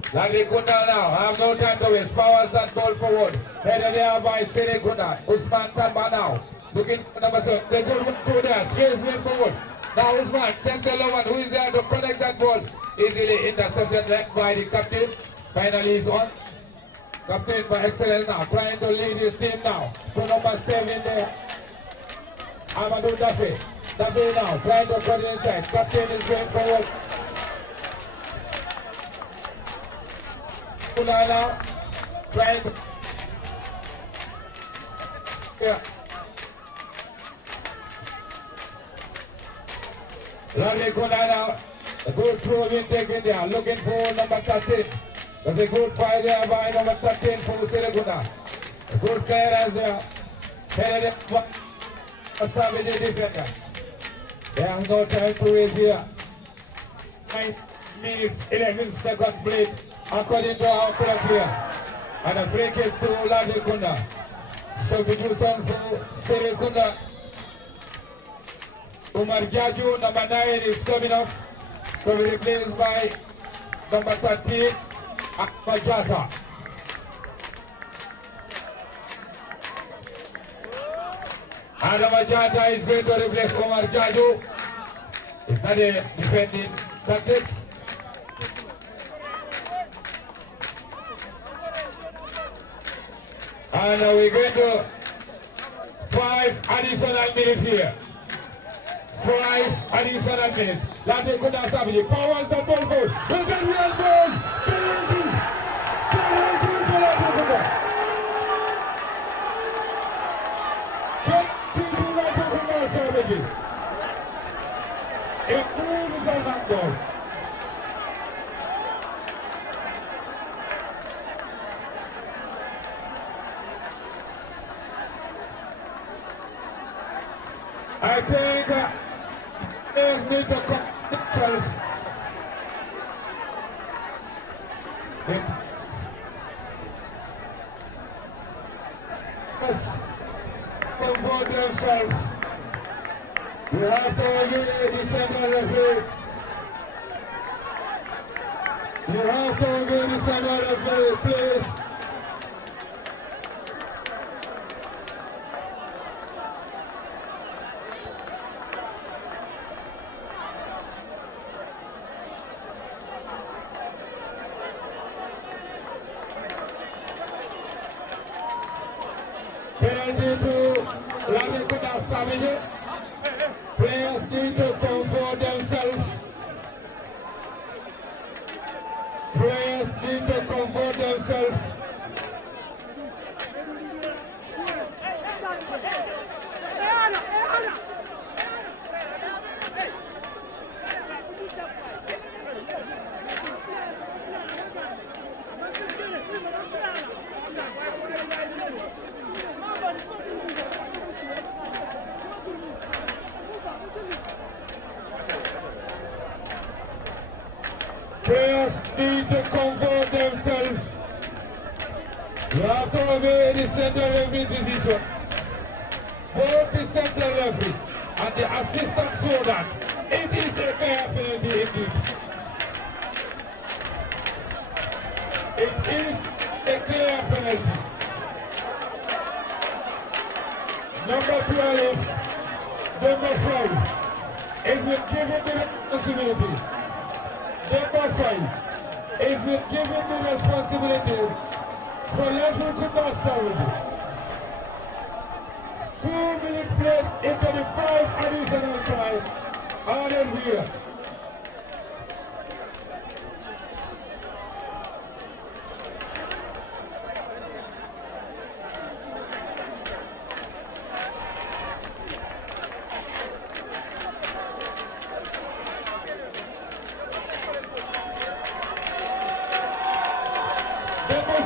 LATRIKUNDA now have no time to waste. Powers that ball forward. Headed there by SEREKUNDA. Usman Tama now. Looking for number 7. They go through there. Straight way forward. Now Usman, central one, who is there to connect that ball. Easily intercepted left by the captain. Finally is on. Captain by excellence now. Trying to lead his team now. To number 7 there. Amadou Daffy. Daffy now. Trying to cut inside. Captain is going forward. Now. Trying to... Yeah. LATRIKUNDA now. A good throw in taken there. Looking for number 13. There's a good fight there by number 13 for SEREKUNDA. A good clearance there. Headed a Savage defender. They have no time to waste here. 9 minutes, 11 seconds played according to our clock here. And a free kick to LATRIKUNDA. Substitution for SEREKUNDA. Umar Jaju, number 9, is coming up to be replaced by number 13, Akmajata. And Akmajata is going to replace Umar Jaju. It's not a defending tactics. And we're going to 5 additional minutes here. 5 additional minutes. LATRIKUNDA Savage powers the ball forward. Look at real goal. Penalty. Penalty for LATRIKUNDA. LATRIKUNDA Savage. A good result that goal. I think players need to come themselves. Comport themselves. You have to obey the central referee. You have to obey the central referee, please. Penalty to LATRIKUNDA Savage. Players need to comport themselves. Players need to comport themselves. Players need to comport themselves. You have to obey the central referee decision. Both the central referee and the assistant so that it is a fair penalty indeed. It is a clear penalty. Number 12, number 5, is it given the responsibility? Number 5, is it given the responsibility for LATRIKUNDA South? 2 minutes played into the 5 additional time. Hallelujah.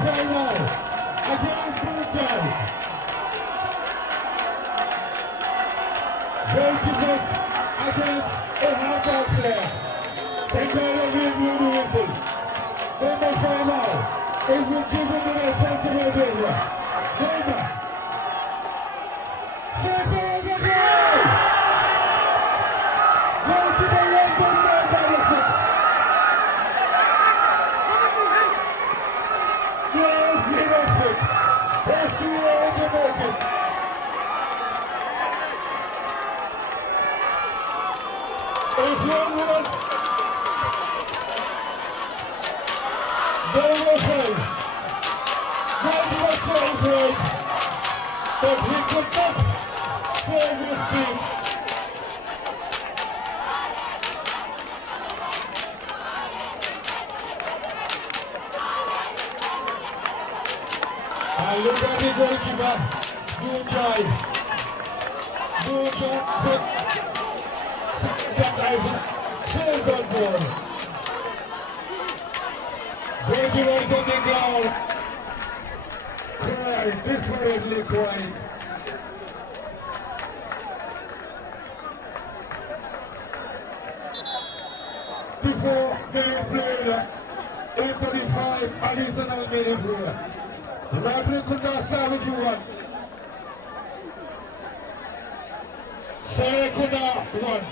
Final against Fulbe. 26 against a half-back player. Technology will do the whistle. Number final is will give him the responsibility. Number. Second the goal! Go to the left of the Madison. That's the way to make it. It's 1-1. They will say, God was so great that he could not save his team. Look at the goalkeeper. Good drive. Good drive. Save that ball. Goalkeeper is on the ground. Crying, desperately crying. Before they played 8:35 additional minute. LATRIKUNDA 71. SEREKUNDA 1.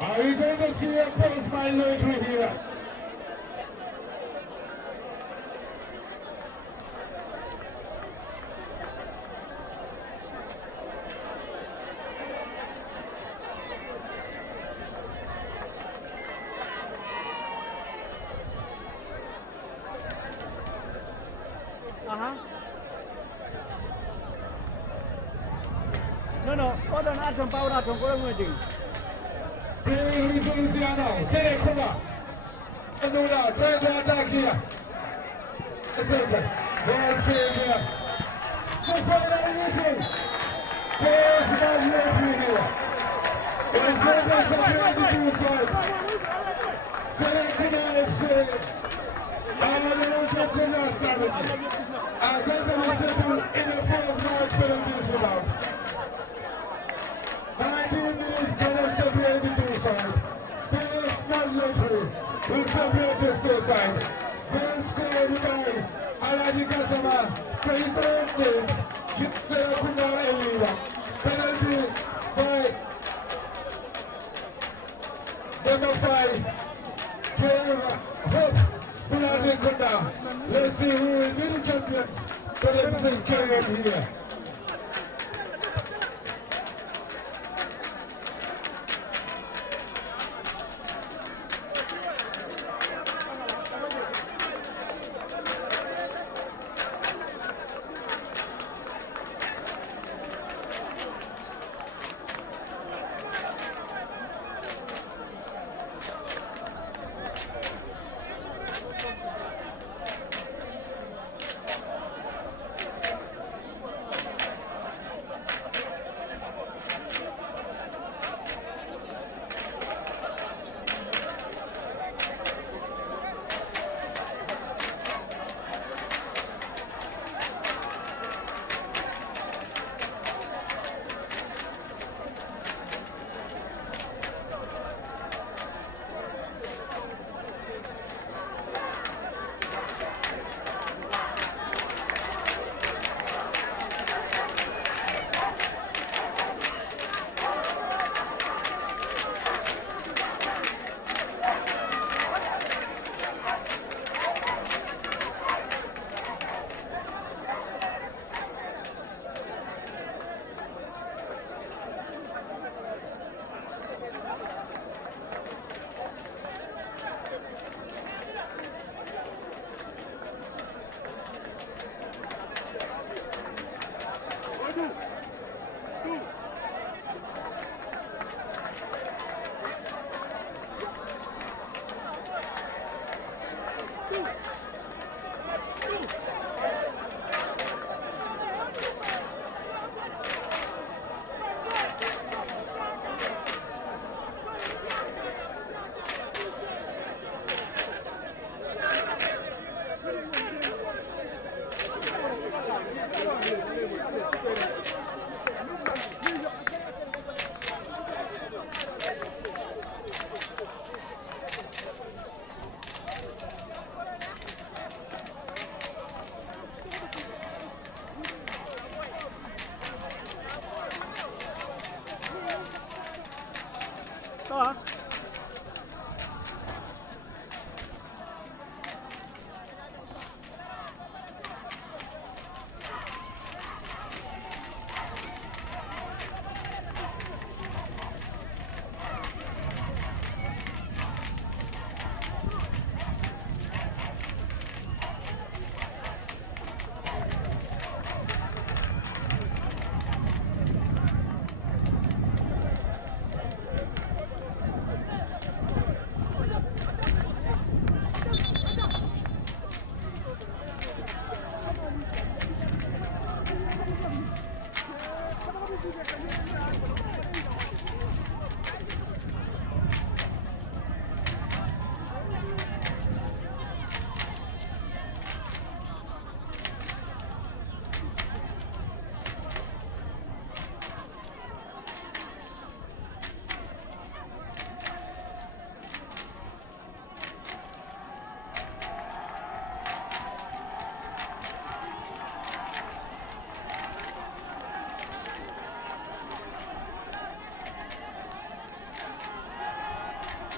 Are we going to see a post by Lottery here? No, hold on, atom, power atom, what am I doing? Louisiana, SEREKUNDA. Anula, try to attack here. It's okay. Ball save here. Just for the whistle. There's not Lottery here. There's no best of the two side. SEREKUNDA FC. LATRIKUNDA 70. I'm going to settle in a fourth-match penalty shootout. 19 minutes gonna separate the two sides. First man Lottery will separate these two sides. Goal scored by Alaji Gassama, 23rd minute. SEREKUNDA Eliwa. Penalty by number 5, Hope LATRIKUNDA. Let's see who will be the champions to represent Kenya here.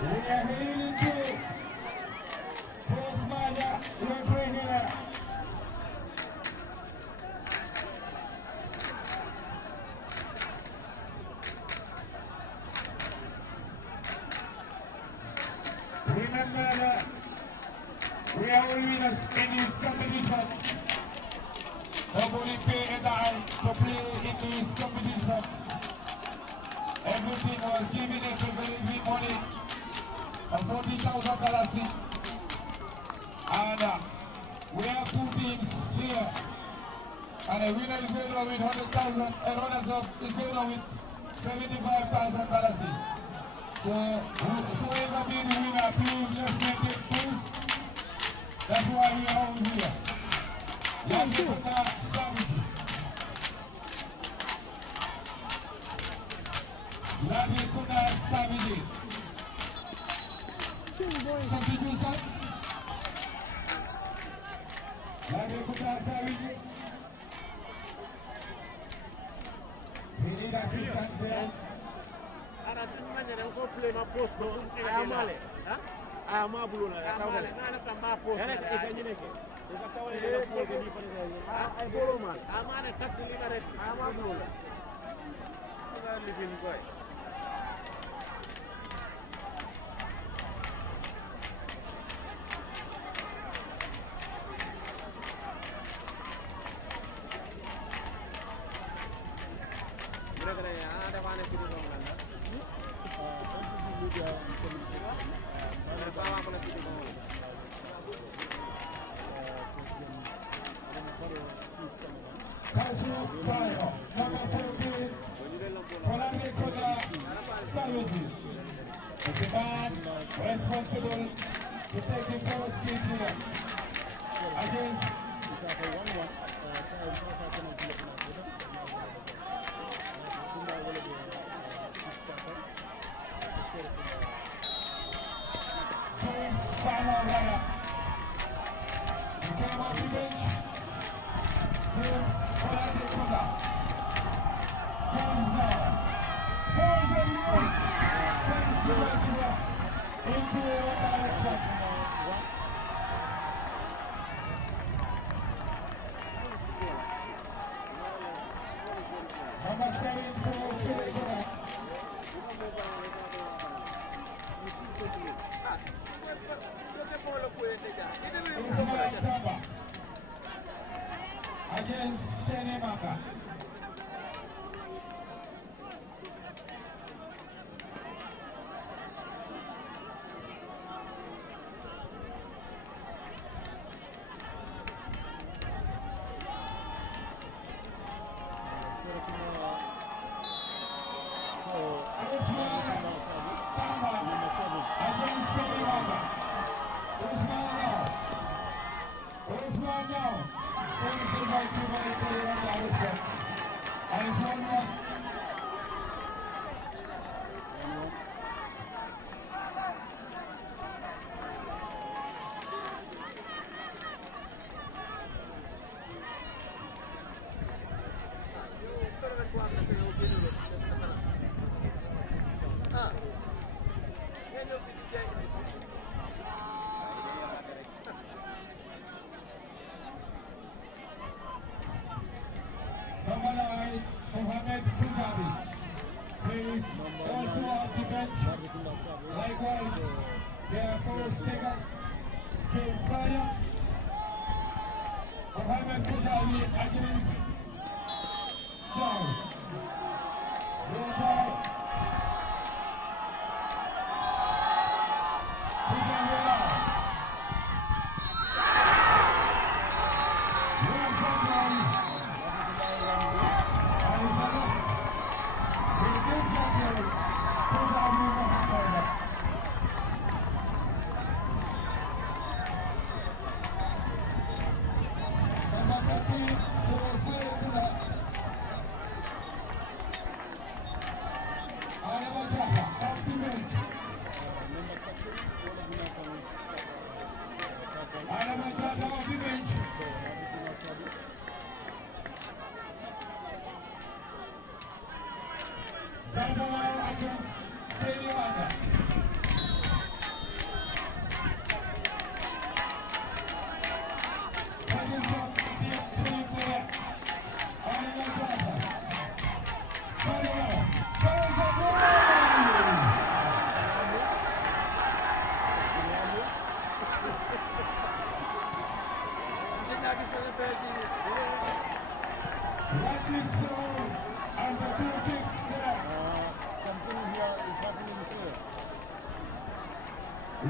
We are heading into post-Maya regular. Remember that we are all winners in this competition. Nobody pay a dime to play in this competition. Everything was given a very big money of $40,000. And we have two teams here. And the winner is going on with 100,000 and runners-up is going on with $75,000. So whoever be the winner, please just make it please. That's why we are all here. LATRIKUNDA strategy. LATRIKUNDA strategy. Substitution. LATRIKUNDA strategy. We need assistance there. The man responsible to take the first kick here against Samarana. He came off the bench. James LATRIKUNDA. James now. Poison Road. Sends the regular into the direction. Number 7 for SEREKUNDA. Against Senemaka. Likewise, their first taker, James Saya, Mohamed Kujabi against Dow. Something here is happening here.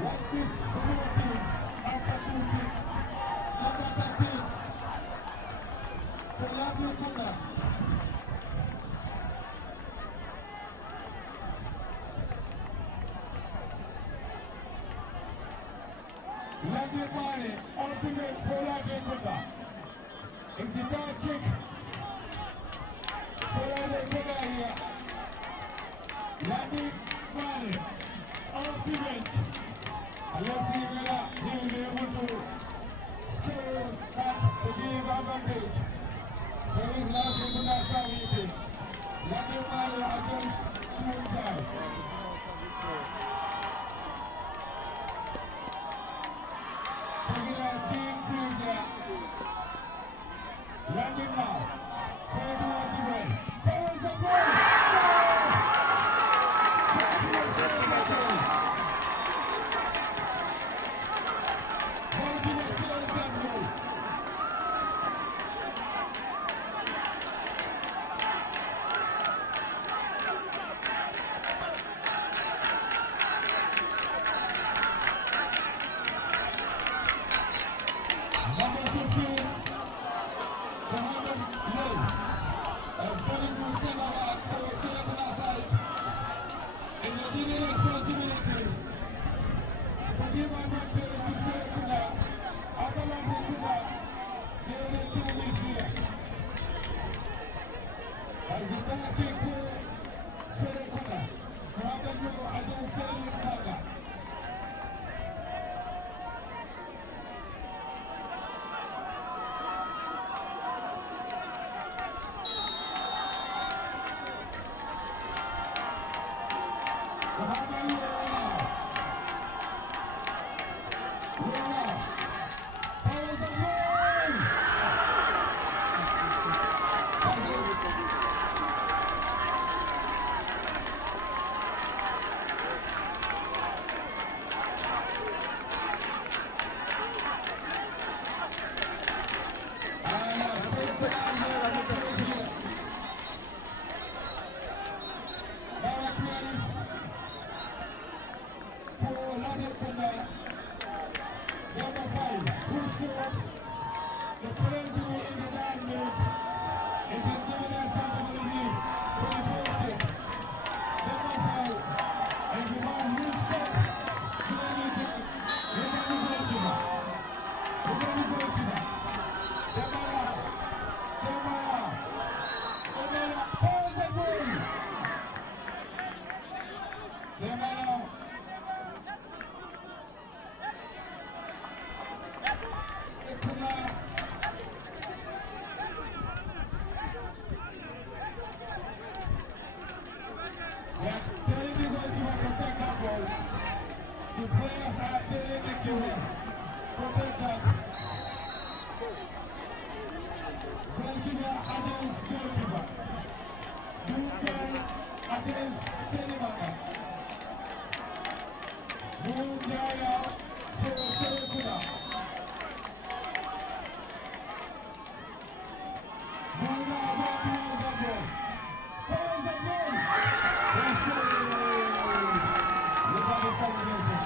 Let this promoting opportunity number 13 for LATRIKUNDA. LATRIKUNDA, ultimate for LATRIKUNDA. It's the third kick for LATRIKUNDA here. LATRIKUNDA, ultimate. And let's see whether he will be able to scale that to give advantage. There is LATRIKUNDA meeting. LATRIKUNDA against Fulbe. Taking a team cruiser. Landing now. Play towards the way. There is a goal! Number 15, Mohammed Low, a very good center-back for Serekunda side. And they give it responsibility to give advantage to Serekunda. After LATRIKUNDA, they will do this here. As the ball kick to Serekunda, Mohammed Low against Serekuda. The players are telling the game. Protect that. Goalkeeper against goalkeeper. Fulbe against Serekunda. Mujaya for Serekunda. Mujaya back towards the goal. Towards the goal. Let's go. Look at the combination.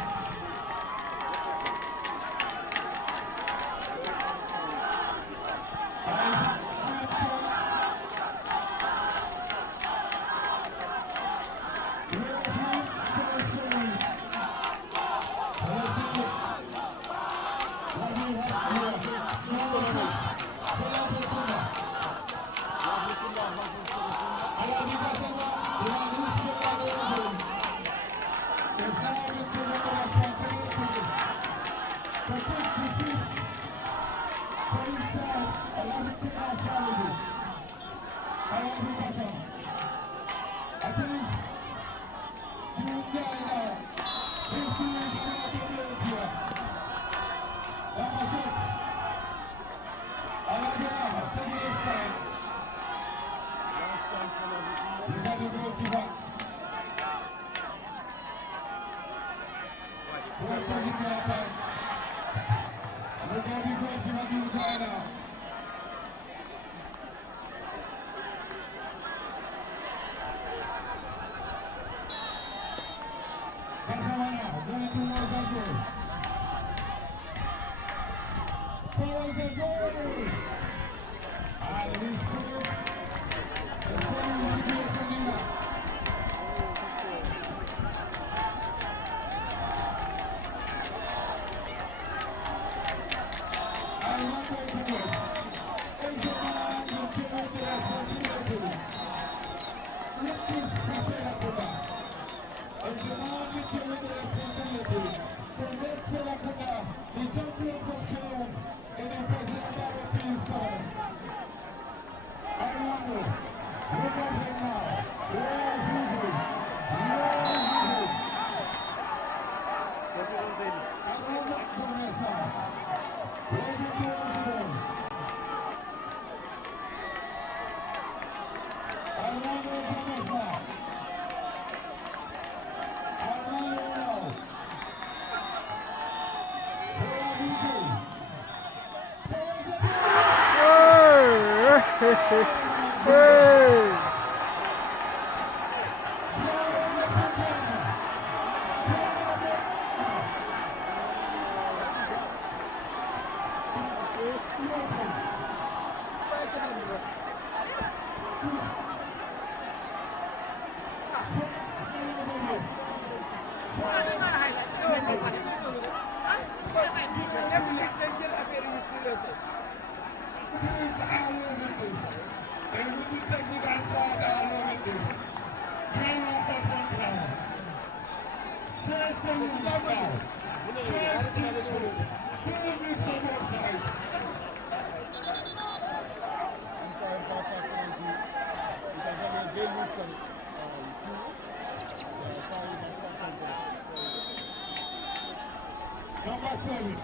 Number 7,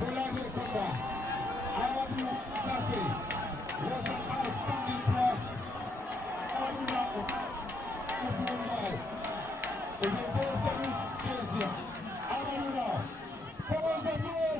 LATRIKUNda, Amadou Safi, was an outstanding player. Amadou Safi, is the first of his case here. Amadou, powers the goal.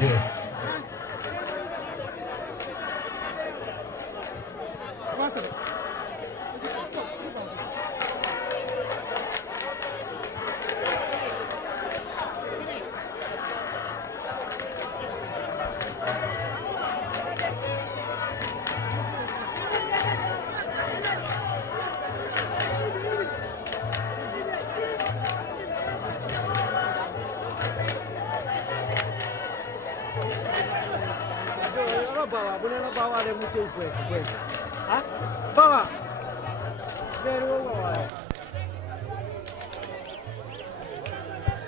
Yeah. Bawa, boleh nak bawa ada muncul kuih. Hah? Bawa. Biar bawa.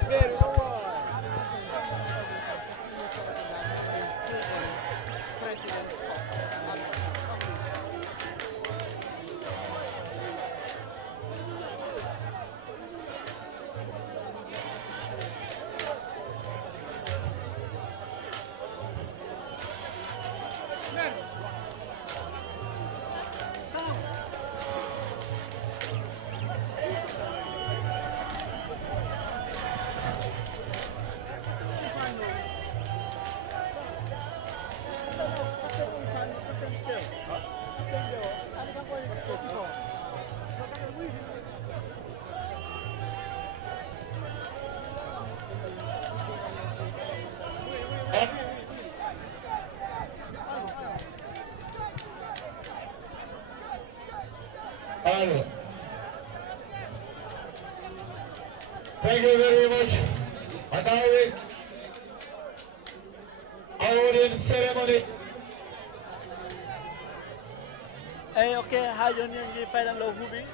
Biar bawa. Hello. Thank you very much. And now with awarding ceremony. Hey, okay, hi, Johnny, and final love movie.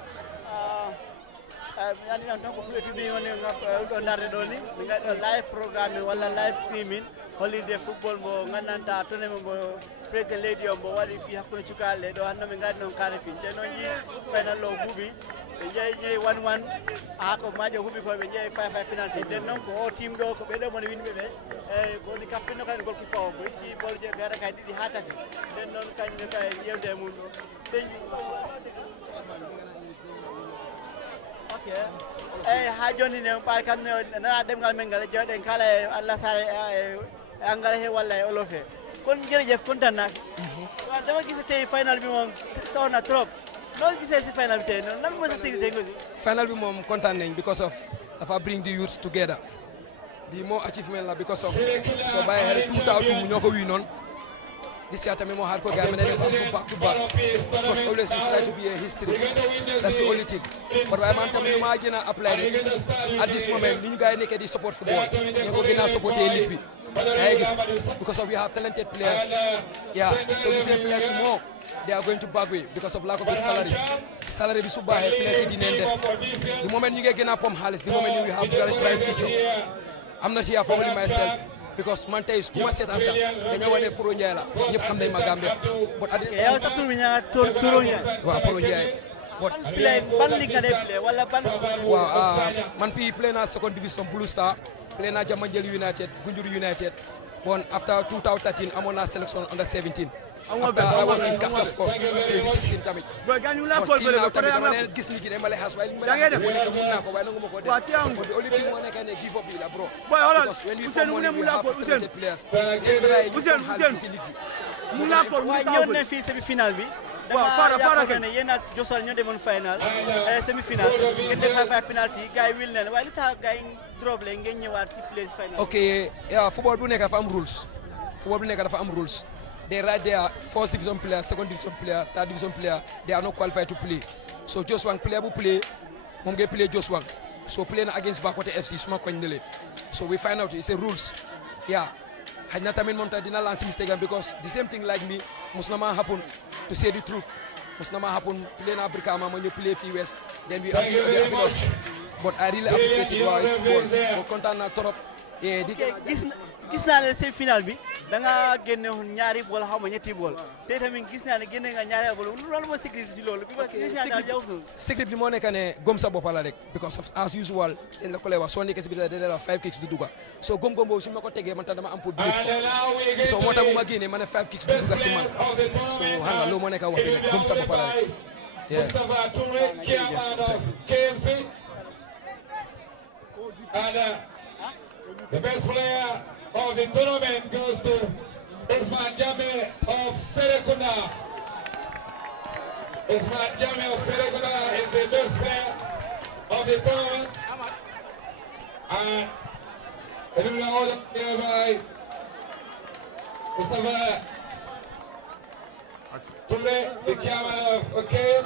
Yani on top of it, we got a live programming, wala live streaming, holiday football, mo ngananta tournament mo president lady mo wali fi hakuna chukale do hanno mi ngadi non kare fi den on yi final love movie be jey 1-1 ako majo hubi ko be jey 5-5 penalty den non ko o team do ko be do mo winbe be e ko di captain kan gol ki ko bo ti bol je gara kay di hatati den non kan kay yewde mun señ okay ha joni ne par kam ne na dem ngal mengal joden kala Allah sare angal he walla e olofe kon jërëjëf kontaan naa waaw dama gis tey final bi moom saw na trop loolu gisee si final bi tey noonu lan moo sa sécurité nga si Final bi moom kontaan nañ because of dafa bring the youth together di moo achievement la because of so bàyyi xel 2002 ñoo ko wii noonu this year tamit moo xaar ko gars yi ne dem back to back because always we try to be a history that's the only thing but waaye man tamit maa gën a apply rek at this moment ni ñu gars yi nekkee di support football ñoo ko gën a supporté ligue bi because of we have talented players, yeah. So we say players more, they are going to back way because of lack of the salary. Salary is super high. Players in the moment you get pump Halis, the moment you have bright future. I'm not here for only myself because Mante is kuma set answer. Then you want to pro nyala, you come there Magambia. But at the same time, but play ban ligue nga play wala ban wow, man fi play na second division Blue Star. Play na Jamanjel United, Gunjuru United. But after 2013, I'm on a selection under 17. After I was in Casa Sport, 2016 tamit. But still now tamit dama leen gis ni gi dama lay has waaye li ma leen has wala ko mun naa ko waaye nangu ma ko def. But the only thing moo nekk ne give up yi la bro. Because when we come on, we have talented players. mun naa ko waaye ñëw na fii semi final bi. dama yaakaar ne yéen ak Joshua ñoo demoon final semi final ngeen def 5 penalty gars yi wil na waaye li tax gars yi drop le ngeen ñëwaat ci place final. Okay, yeah, football bu nekk dafa am rules. Football bu nekk dafa am rules. They right there, first division player, second division player, third division player, they are not qualified to play. So Joshua player who play, mom get play Joshua. So playing against Bakote FC, suma koindele. So we find out it's a rules. Yeah. Hajna tamin mom ta dina lance mistake because the same thing like me must not happen, to say the truth. Must not happen play na Africa when you play fi West. Then we are because but I really appreciate it was football. But content na torop. Yeah, gis naa ne seen final bi da nga génne ñaari bool xaw ma ñetti bool te tamit gis naa ne génne nga ñaari bool loolu moo sécurité ci loolu because gis naa daal yow sécurité bi moo nekk ne gom sa bopp la rek because of as usual dañ la ko lay wax soo nekkee si biir dañ la 5 kicks du dugga so gom-gom boobu suñu ma ko tegee man tam dama am pour belief ko so moo tax bu ma génnee ma ne 5 kicks du dugga si man so xam nga loolu moo nekk wax bi rek gom sa bopp la rek and the best player of the tournament goes to Usman Jame of Serekunda. Usman Jame of Serekunda is the best player of the tournament. And it will be ordered here by Mustafa Fulbe, the chairman of OK.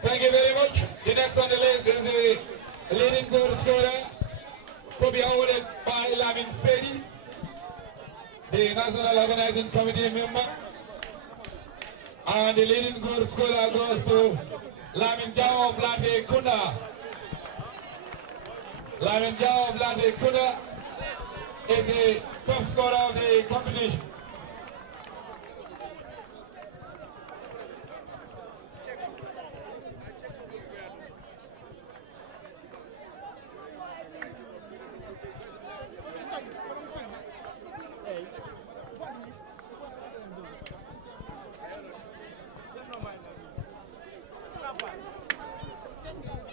Thank you very much. The next on the list is the leading goal scorer to be awarded by Lamin Sedi, the National Organizing Committee member. And the leading goal scorer goes to Lamin Jao of LATRIKUNDA. Lamin Jao of LATRIKUNDA is the top scorer of the competition.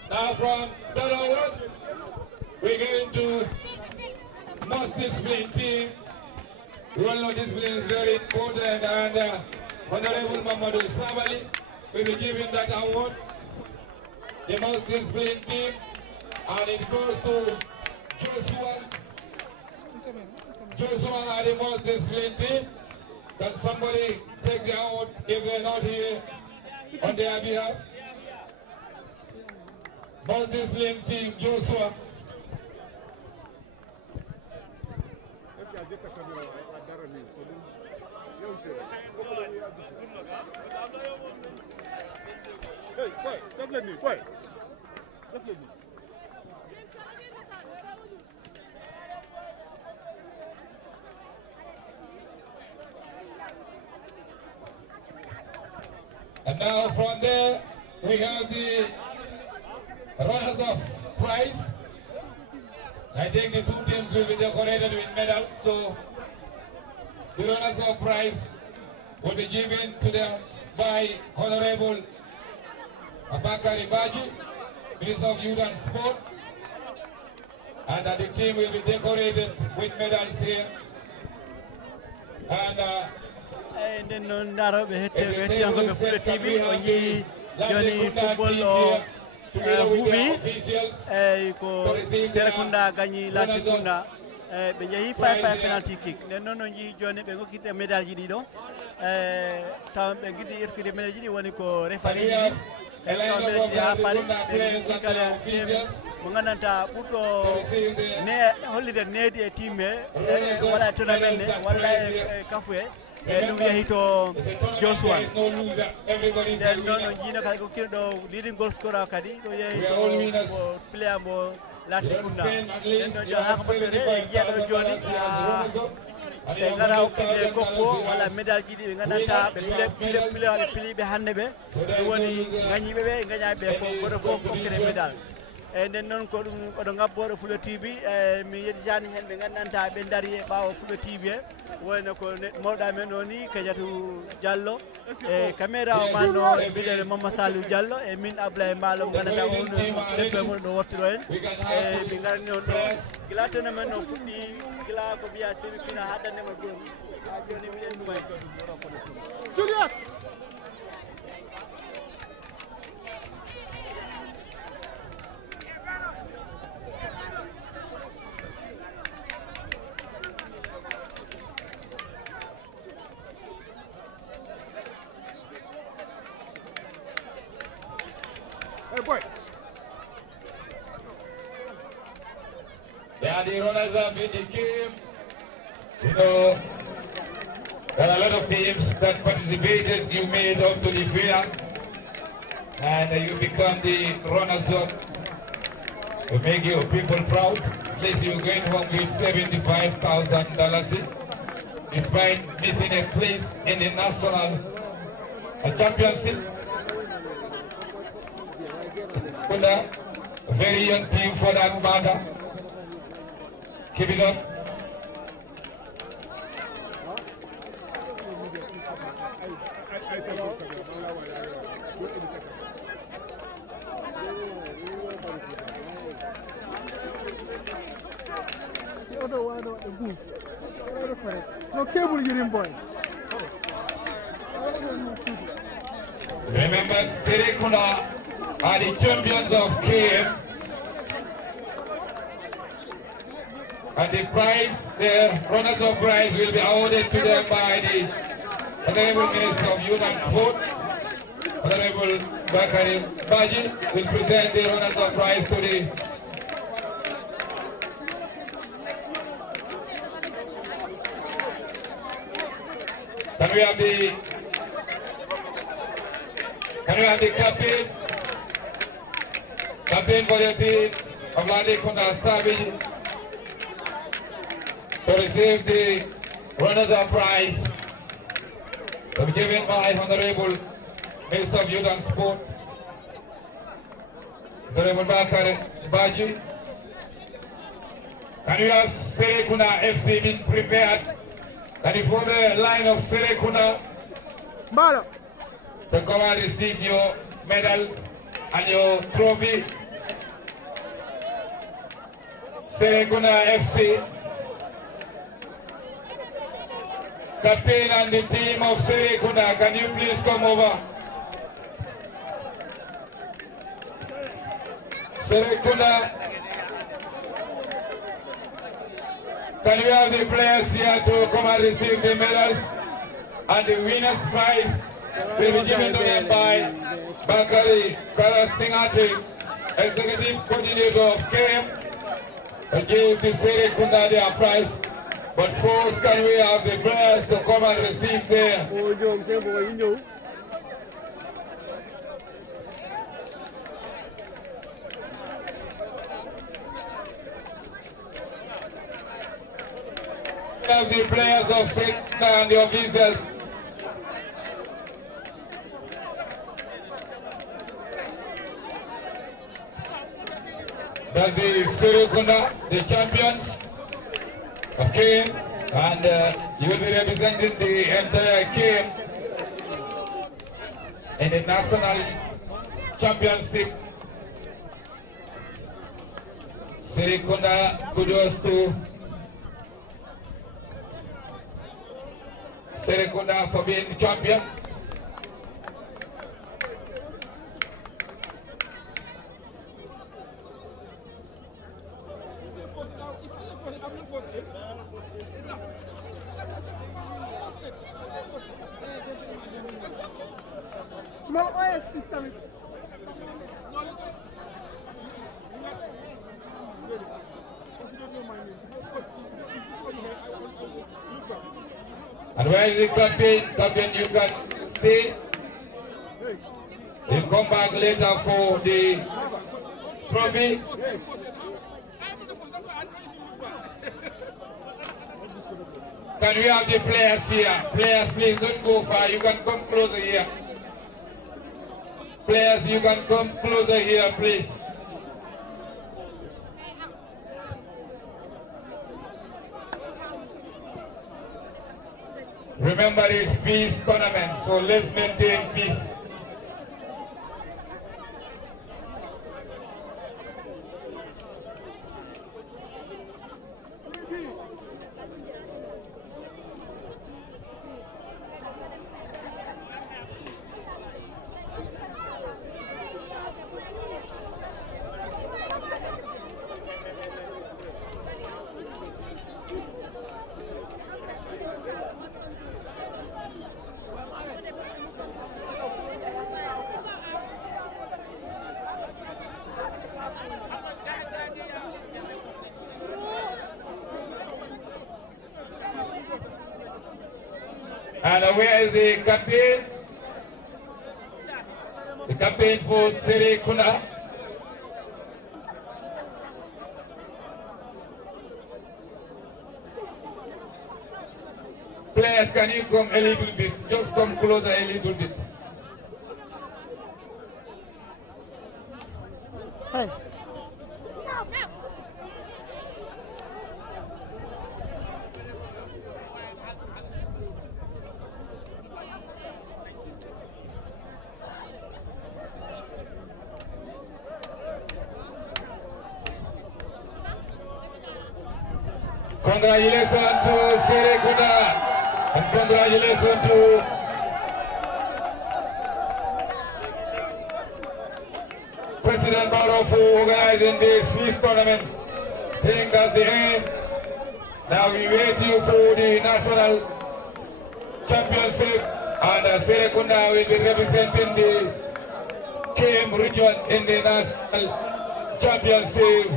Now from BARROW, we're going to most discipline team. We all know discipline is very important, and Honorable Mamadou Sabali will be giving that award, the most disciplined team, and it goes to Joshua. Joshua are the most disciplined team. Can somebody take the award if they're not here on their behalf? Most disciplined team, Joshua. And now from there, we have the runners of prize. I think the two teams will be decorated with medals, so the runners of prize will be given to them by Honorable Abakari Baji, Minister of Youth and Sport, and the team will be decorated with medals here. And then Naro be hete yango be Fulbe TV onji joni football o Fulbe ko Serekunda gagni LATRIKUNDA be jehi 5-5 penalty kick den non onji joni be gokkite medal ji dido tam be gidi irkude medal ji woni ko referee ji be ha pari be kala team mo gananta buddo ne hollide needi e timme wala tournament ne wala kafwe ɗum yahito Joshua nden noon on jiino kadi ko kirɗo leading goal scorer kadi ɗo yahito player mo LATRIKUNDA nden ɗo jo hako mbattere e jiyaɗo joni ɓe gara hokkide gokko walla médaille ji ɗi ɓe gandanta ɓe piliɓe hannde ɓe ɗum woni gañiɓe ɓe e gañaɓe fof goto fof hokkide médaille eyyi nden noon ko ɗum oɗo ngabboɗo Fulbe TV mi yettitani hen ɓe gandanta ɓe daari e ɓawo Fulbe TV he wayno ko mawɗa men o ni Kadiatou Diallo e caméra o manno e mbiɗene Mamadou Salou Diallo e min Abdoulaye Mballo mo ganduɗa on debbo mon ɗo wottuɗo en e min garani on ɗo guila tono men o fuɗɗi guila ko mbiya semi final haddandema joni ha joni miɗen ɗumen Julius Yeah, the runners have in the game. You know, there are a lot of teams that participated. You made up to the fair, and you become the runners-up. To make your people proud. At least you're going home with $75,000, despite missing a place in the national championship. A very young team for that matter. Keep it up. No cable you boy. Remember, Serekunda are the champions of KM. And the prize, the runners-up prize will be awarded to them by the Honorable Minister of Youth and Sport. Honorable Bakari Baji will present the runners-up prize to the Can we have the captain for the team of LATRIKUNDA Savage to receive the runners-up prize to be given by Honorable Minister of Youth and Sport, Honorable Bakari Baji. Can you have Serekunda FC being prepared? Can you form the line of Serekunda to come and receive your medals and your trophy? Serekunda FC, captain and the team of Serekunda, can you please come over? Serekunda, can we have the players here to come and receive the medals and the winner's prize will be given to them by Bakari Karasingati, Executive Coordinator of KM, to give the Serekunda their prize. But first, can we have the players to come and receive their of the players of Serekunda and the officials. That's the Serekunda, the champions of KM, and you will be representing the entire KM in the national championship. Serekunda, kudos to Serekunda for being the champion. Small OS system. And where is the captain? Captain, you can stay. He'll come back later for the trophy. Can we have the players here? Players, please don't go far. You can come closer here. Players, you can come closer here, please. Remember, it's peace tournament, so let's maintain peace. And where is the captain? The captain for Serekunda. Players, can you come a little bit? Just come closer a little bit. Hey. Congratulations to Serekunda and congratulations to President Barrow for organizing this peace tournament. I think that's the end. Now we're waiting for the national championship, and Serekunda will be representing the KM region in the national championship.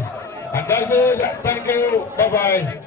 And that's it. Thank you. Bye-bye.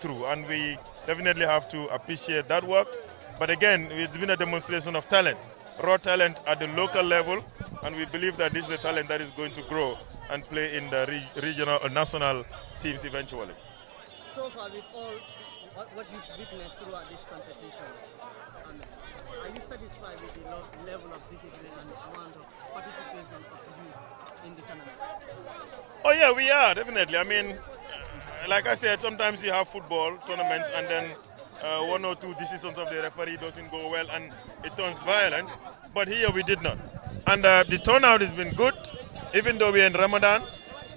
Through, and we definitely have to appreciate that work. But again, it's been a demonstration of talent, raw talent at the local level, and we believe that this is a talent that is going to grow and play in the regional or national teams eventually. So far, with all what you've witnessed throughout this competition, are you satisfied with the level of discipline and the amount of participation of youth in the tournament? Oh yeah, we are, definitely. I mean, like I said, sometimes you have football tournaments and then one or two decisions of the referee doesn't go well and it turns violent. But here we did not. And the turnout has been good. Even though we're in Ramadan,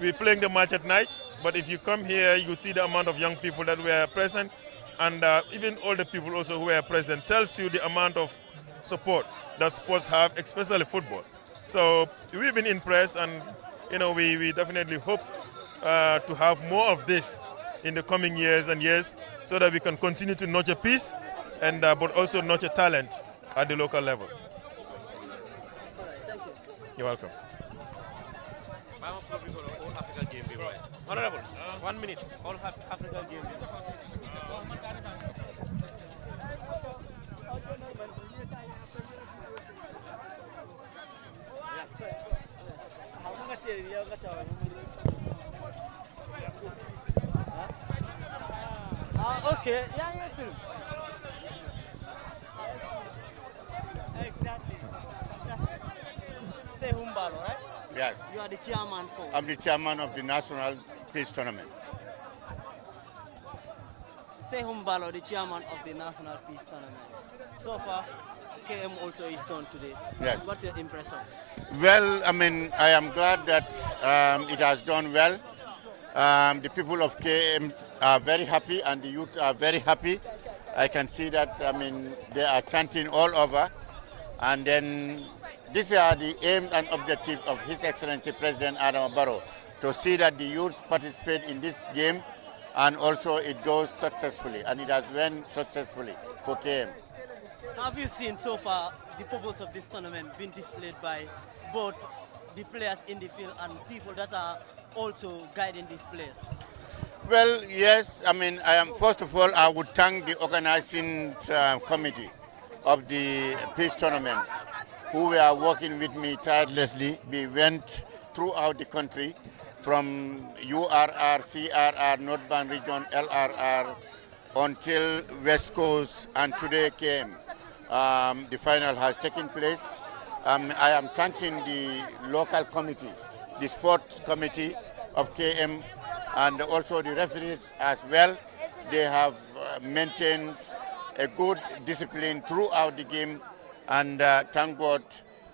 we're playing the match at night. But if you come here, you see the amount of young people that were present. And even older people also who were present tells you the amount of support that sports have, especially football. So we've been impressed, and you know, we definitely hope to have more of this in the coming years and years, so that we can continue to nurture peace and but also nurture talent at the local level. All right, thank you. You're welcome. Honorable, 1 minute. All African game. Okay, yeah, film. Exactly. Say Humbaro, right? Yes. You are the chairman for. I'm the chairman of the National Peace Tournament. Say Humbaro, the chairman of the National Peace Tournament. So far, KM also is done today. Yes. What's your impression? Well, I mean, I am glad that it has done well. The people of KM are very happy and the youth are very happy. I can see that, I mean, they are chanting all over. And then these are the aim and objective of His Excellency President Adama Barrow, to see that the youth participate in this game and also it goes successfully, and it has went successfully for KM. Have you seen so far the purpose of this tournament being displayed by both the players in the field and people that are also guiding these players? Well, yes. I mean, first of all, I would thank the organizing committee of the peace tournament, who were working with me tirelessly. We went throughout the country, from URR, CRR, Northbound Region, LRR, until West Coast, and today came. The final has taken place. I am thanking the local committee, the sports committee of KM, and also the referees as well. They have maintained a good discipline throughout the game, and thank God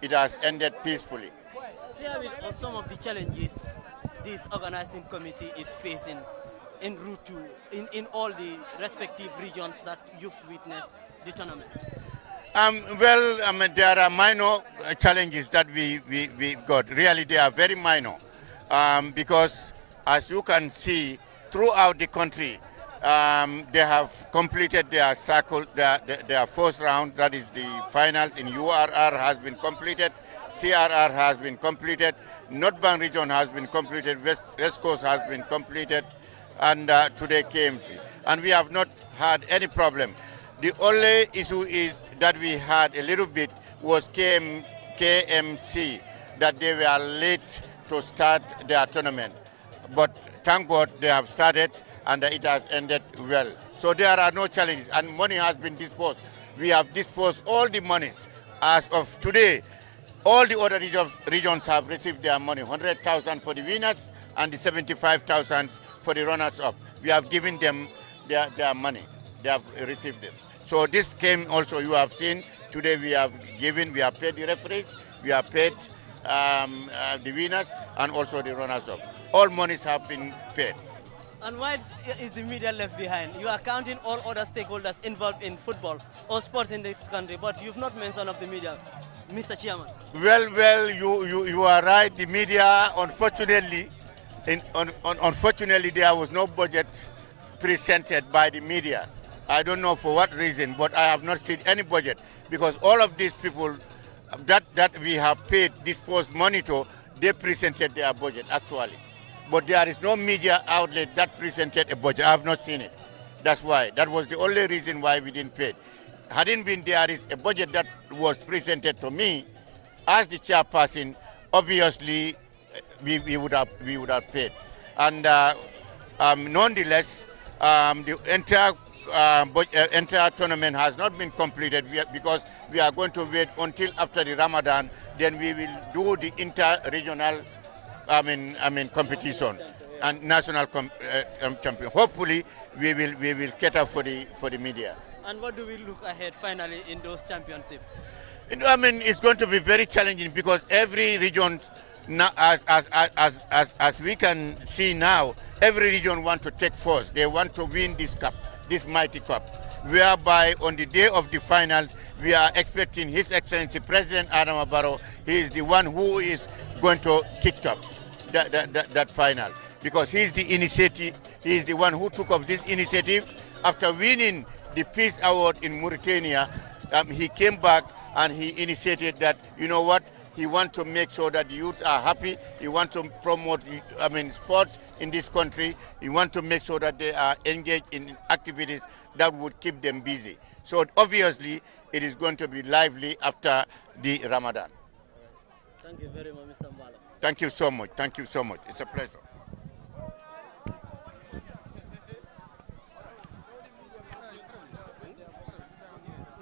it has ended peacefully. Share with us some of the challenges this organizing committee is facing en route to in all the respective regions that you've witnessed the tournament. Well, there are minor challenges that we got. Really, they are very minor, because as you can see, throughout the country, they have completed their circle, their first round, that is the final in URR has been completed, CRR has been completed, Northbound Region has been completed, West Coast has been completed, and today KMC. And we have not had any problem. The only issue is that we had a little bit was KMC, that they were late to start their tournament. But thank God they have started and it has ended well. So there are no challenges, and money has been disposed. We have disposed all the monies. As of today, all the other regions have received their money, 100,000 for the winners and the 75,000 for the runners-up. We have given them their money. They have received them. So this came also, you have seen, today we have paid the referees, we have paid the winners and also the runners-up. All monies have been paid. And why is the media left behind? You are counting all other stakeholders involved in football or sports in this country, but you've not mentioned of the media, Mr. Chairman. Well, you are right. The media, unfortunately, unfortunately, there was no budget presented by the media. I don't know for what reason, but I have not seen any budget, because all of these people that we have paid, disposed money to, they presented their budget actually. But there is no media outlet that presented a budget. I have not seen it. That's why. That was the only reason why we didn't pay. Hadn't been there is a budget that was presented to me as the chairperson, obviously we would have paid. And nonetheless, the entire tournament has not been completed because we are going to wait until after the Ramadan. Then we will do the inter-regional competition and national champion. Hopefully, we will cater for the media. And what do we look ahead finally in those championships? It's going to be very challenging, because every region, as we can see now, every region wants to take first. They want to win this cup, this mighty cup, whereby on the day of the finals, we are expecting His Excellency President Adama Barrow. He is the one who is going to kick up that final, because he is the initiative. He is the one who took up this initiative after winning the Peace Award in Mauritania. He came back and he initiated that, you know what, he wants to make sure that the youths are happy. He wants to promote sports in this country. He wants to make sure that they are engaged in activities that would keep them busy. So obviously, it is going to be lively after the Ramadan. Thank you very much, Mr. Mbala. Thank you so much. Thank you so much. It's a pleasure.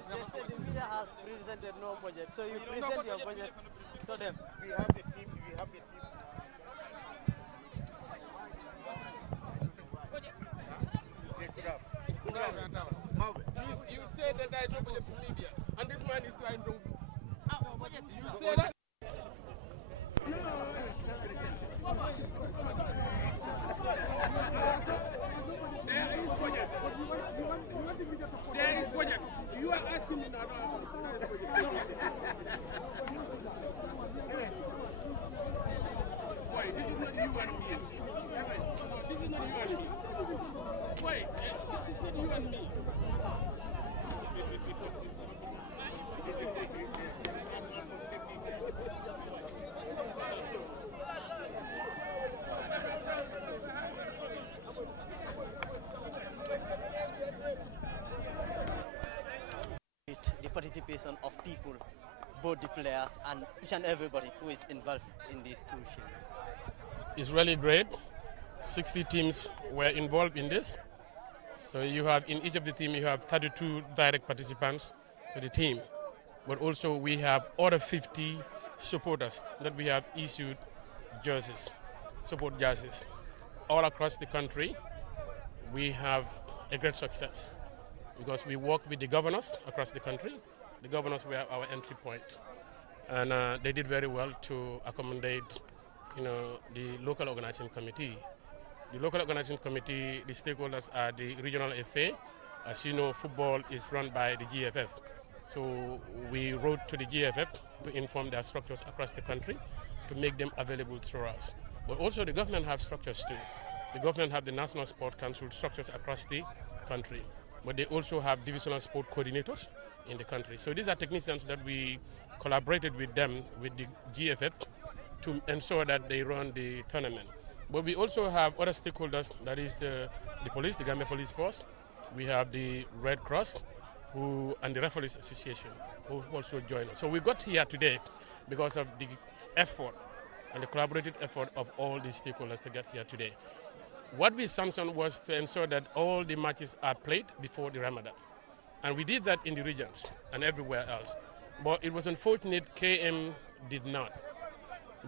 They said the media has presented no budget, so you present your budget to them. We have a team. We have a team. You said that there is no budget for media, and this man is trying to. You say that. There is budget. There is budget. You are asking me now. and me. This is not you and me. Wait, this is not you and me. The participation of people, both the players and each and everybody who is involved in this crucial. It's really great. 60 teams were involved in this. So you have, in each of the team, you have 32 direct participants to the team. But also we have other 50 supporters that we have issued jerseys, support jerseys. All across the country, we have a great success because we work with the governors across the country. The governors were our entry point. And they did very well to accommodate, the local organizing committee. The local organizing committee, the stakeholders are the regional FA. As you know, football is run by the GFF. So we wrote to the GFF to inform their structures across the country to make them available through us. But also the government have structures too. The government have the National Sport Council structures across the country. But they also have divisional sport coordinators in the country. So these are technicians that we collaborated with them, with the GFF, to ensure that they run the tournament. But we also have other stakeholders, that is the police, the Gambia Police Force. We have the Red Cross, and the Referees Association, who also join us. So we got here today because of the effort and the collaborative effort of all these stakeholders to get here today. What we sanctioned was to ensure that all the matches are played before the Ramadan. And we did that in the regions and everywhere else. But it was unfortunate KM did not.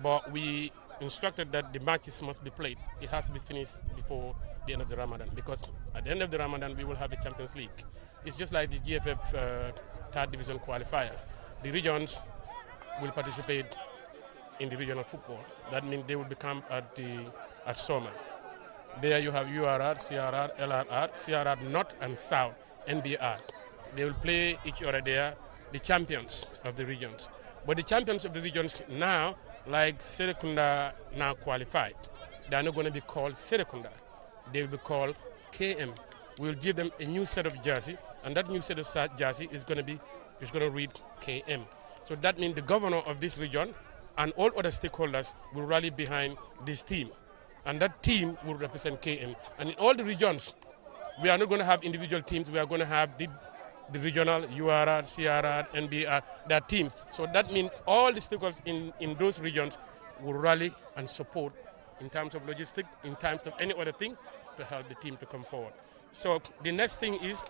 But we instructed that the matches must be played. It has to be finished before the end of the Ramadan, because at the end of the Ramadan, we will have a Champions League. It's just like the GFF third division qualifiers. The regions will participate in the regional football. That means they will become at Soma. There you have URR, CRR, LRR, CRR North and South, NBR. They will play each other there, the champions of the regions. But the champions of the regions now, like Serekunda now qualified, they are not going to be called Serekunda. They will be called KM. We'll give them a new set of jersey, and that new set of jersey is going to read KM. So that means the governor of this region and all other stakeholders will rally behind this team, and that team will represent KM. And in all the regions, we are not going to have individual teams. We are going to have the regional, URR, CRR, NBR, their teams. So that means all the stakeholders in those regions will rally and support in terms of logistics, in terms of any other thing, to help the team to come forward. So the next thing is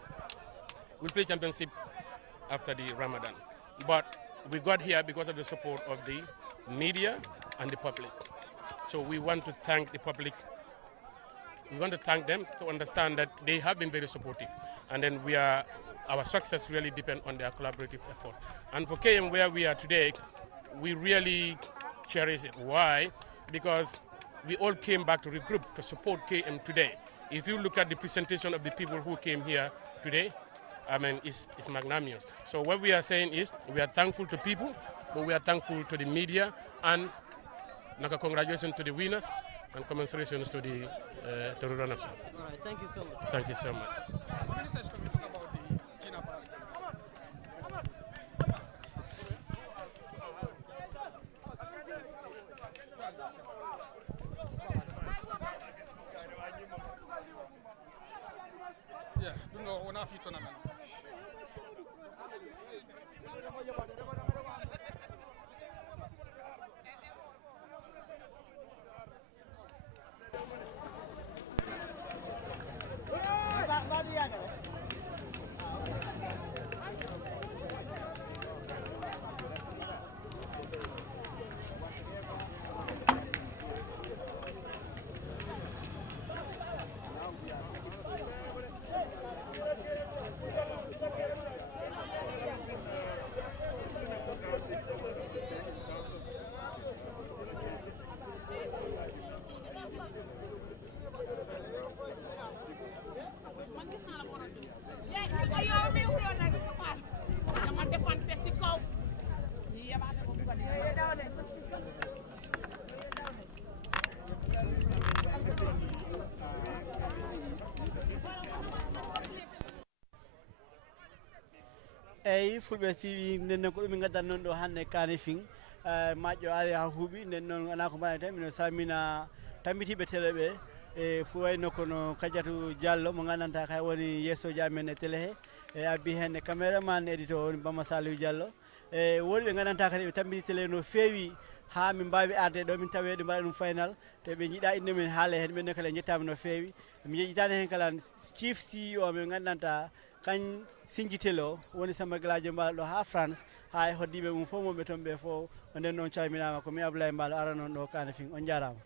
we'll play championship after the Ramadan. But we got here because of the support of the media and the public. So we want to thank the public. We want to thank them to understand that they have been very supportive. And then our success really depends on their collaborative effort. And for KM, where we are today, we really cherish it. Why? Because we all came back to regroup to support KM today. If you look at the presentation of the people who came here today, I mean, it's magnanimous. So what we are saying is we are thankful to people, but we are thankful to the media, and congratulations to the winners and commiserations to the runners-up. All right, thank you so much. Thank you so much. eyi Fulbe TV nden ko ɗum gaddan noon ɗo hannde kane fin maƴƴo ari ha huuɓi nden noon ana ko mbaɗa tan mino salmina tambitiɓe télé ɓe e fo wayno kono Kadiatou Diallo mo gandanta kay woni yeesoji amen e télé he e abbi hen e caméraman édito woni Bamba Saliou Diallo e woni ɓe gandanta kadi ɓe tambiti télé no feewi ha min mbawi arde ɗo min tawe ɗum mbaɗa ɗum final te ɓe jiiɗa inde men haala hen ɓenne kala jettama no feewi mi jejjitani hen kala chief CEO min gandanta kañ Sinjitelo woni Samba Galadio Mbalo ɗo ha France ha e hoddiɓe mum fof moɓe toon ɓe fof nden noon calminama ko mi Abdoulaye Mbalo ara noon ɗo kane fin on jarama